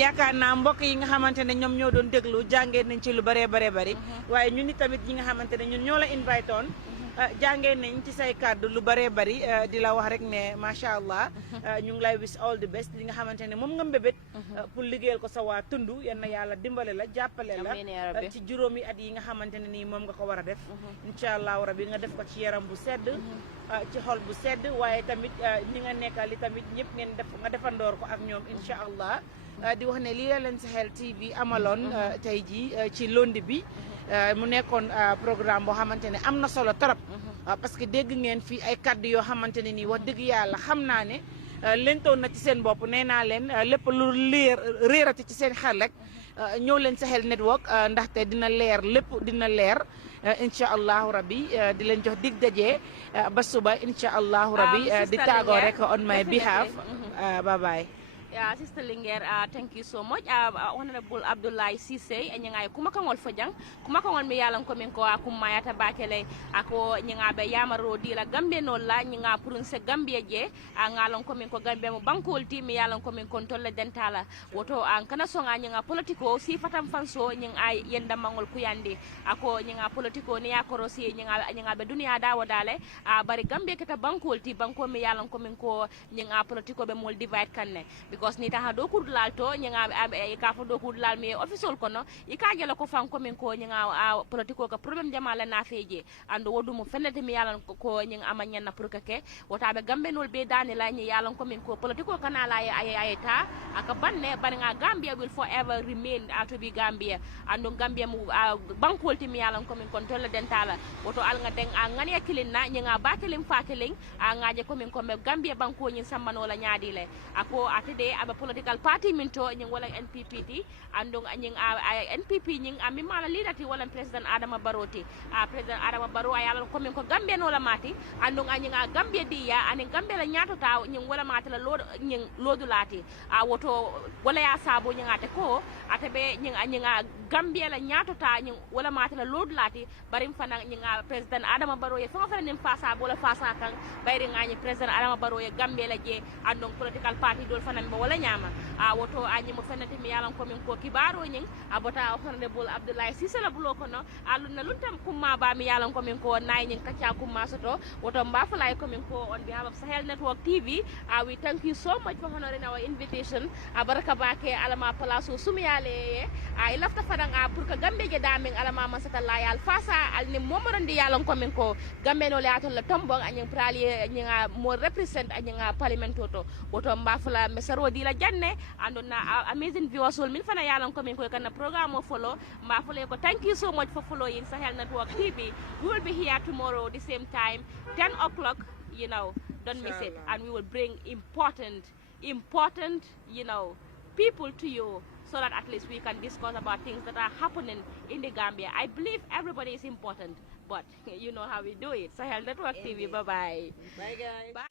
yaakaar naa mbokk yi nga xamante ne ñoom ñoo doon déglu jàngee nañ ci lu bëree bëri waaye ñun ni tamit ñi nga xamante ne ñun ñoo la invite on jàngee nañ ci say kàddu lu bëree bëri di la wax rek ne macha allah ñu ngi lay wish all the best li nga xamante ne moom nga mbébét pour liggéeyal ko sa waa tund yal na yàlla dimbale la jàppale la ci juróomi at yi nga xamante ne nii moom nga ko war a def incha allahu rabi nga def ko ci yaram bu sedd ci xol bu sedd waaye tamit ñi nga nekkal li tamit ñëpp ngeen def nga defandoor ko ak ñoom incha allah di wax ne lii la leen Sahel TV amaloon tey jii ci lundi bi mu nekkoon programme boo xamante ne am na solo trop parce que dégg ngeen fii ay kaddu yoo xamante ne nii wax dëgg yàlla xam naa ne lentoon na ci seen bopp nee naa leen lépp lu réerati ci seen xel rek ñëw leen Sahel Network ndaxte dina leer lépp dina leer incha allahu rabbi di leen jox dig daje ba suba incha allahu rabbi di taagoo rek on my behalf bye bye. Yeah, Sister Linger, thank you so much. Honorable Abdoulaye Cissé, nyangay kumakangol fajang, kumakangol mi yalang ko minko akumayata bakele ako nyangabe yamaro di la Gambia no la nyanga purun se Gambia je ngalong ko minko Gambia mo bangkol ti mi yalang ko min kontolle dentala woto an kana songa nyanga politiko si fatam fanso nyang ay yenda mangol kuyande ako nyanga politiko ni yakoro si nyanga be dunia dawo dale bari Gambia kita bangkol ti banko mi yalang ko minko nyanga politiko be mol divide kanne because ni taha do kudlal to nyanga ka fa do kudlal mi official kono ika jela ko fan ko min ko nyanga politiko ka problem jamala na feje ando wodu mo fenete mi yalan ko nyanga amanya na pour ke wota be gambe nol be dani la nyi yalan ko min ko politiko kana la ay ta aka banne nga Gambia will forever remain to be Gambia ando Gambia mu bankol ti mi yalan ko min kon tolla dentala woto al nga den ngani akilin na nyanga bakelim fakeling ngaje ko min ko me Gambia banko nyi sammano la nyaadi le ako atede aba political party min to nying wala NPP ti andong nying NPP nying ami mala lidati wala president Adama Barrow ti president Adama Barrow ayala ko min ko Gambia no la mati andong nying Gambia di ya anin Gambia la nyato taw nying wala mati la lod nying lodu lati woto wala ya sabo nying ate ko atebe nying Gambia la nyato ta nying wala mati la lodu lati barim fana nying president Adama Barrow ye fa fa nim fasa bola fasa kan bayri ngani president Adama Barrow ye Gambia la je andong political party dol fana wala nyama woto anyi mo fenati mi yalan ko min ko kibaro nyin abota honorable Abdoulaye Cissé la bulo ko no aluna luntam kumma ba mi yalan ko min ko nay nyin kacha kumma soto woto mbafalay ko min ko on behalf of Sahel Network TV we thank you so much for honoring our invitation baraka bake alama palaso sumiyale I lafta fadang pour que gambe je damin alama masata la yal fasa al ni momorandi yalan ko min ko gambe no le atol la tombong anyin prali nyinga mo represent anyinga parliament toto woto mbafala mesaro di la janne andona amazing viewers wol min fana yalan ko min ko kana programme follow ma follow ko thank you so much for following Sahel Network TV we will be here tomorrow the same time 10 o'clock don't miss it and we will bring important people to you so that at least we can discuss about things that are happening in the Gambia. I believe everybody is important, but you know how we do it. Sahel Network TV, bye-bye. Bye guys. Bye.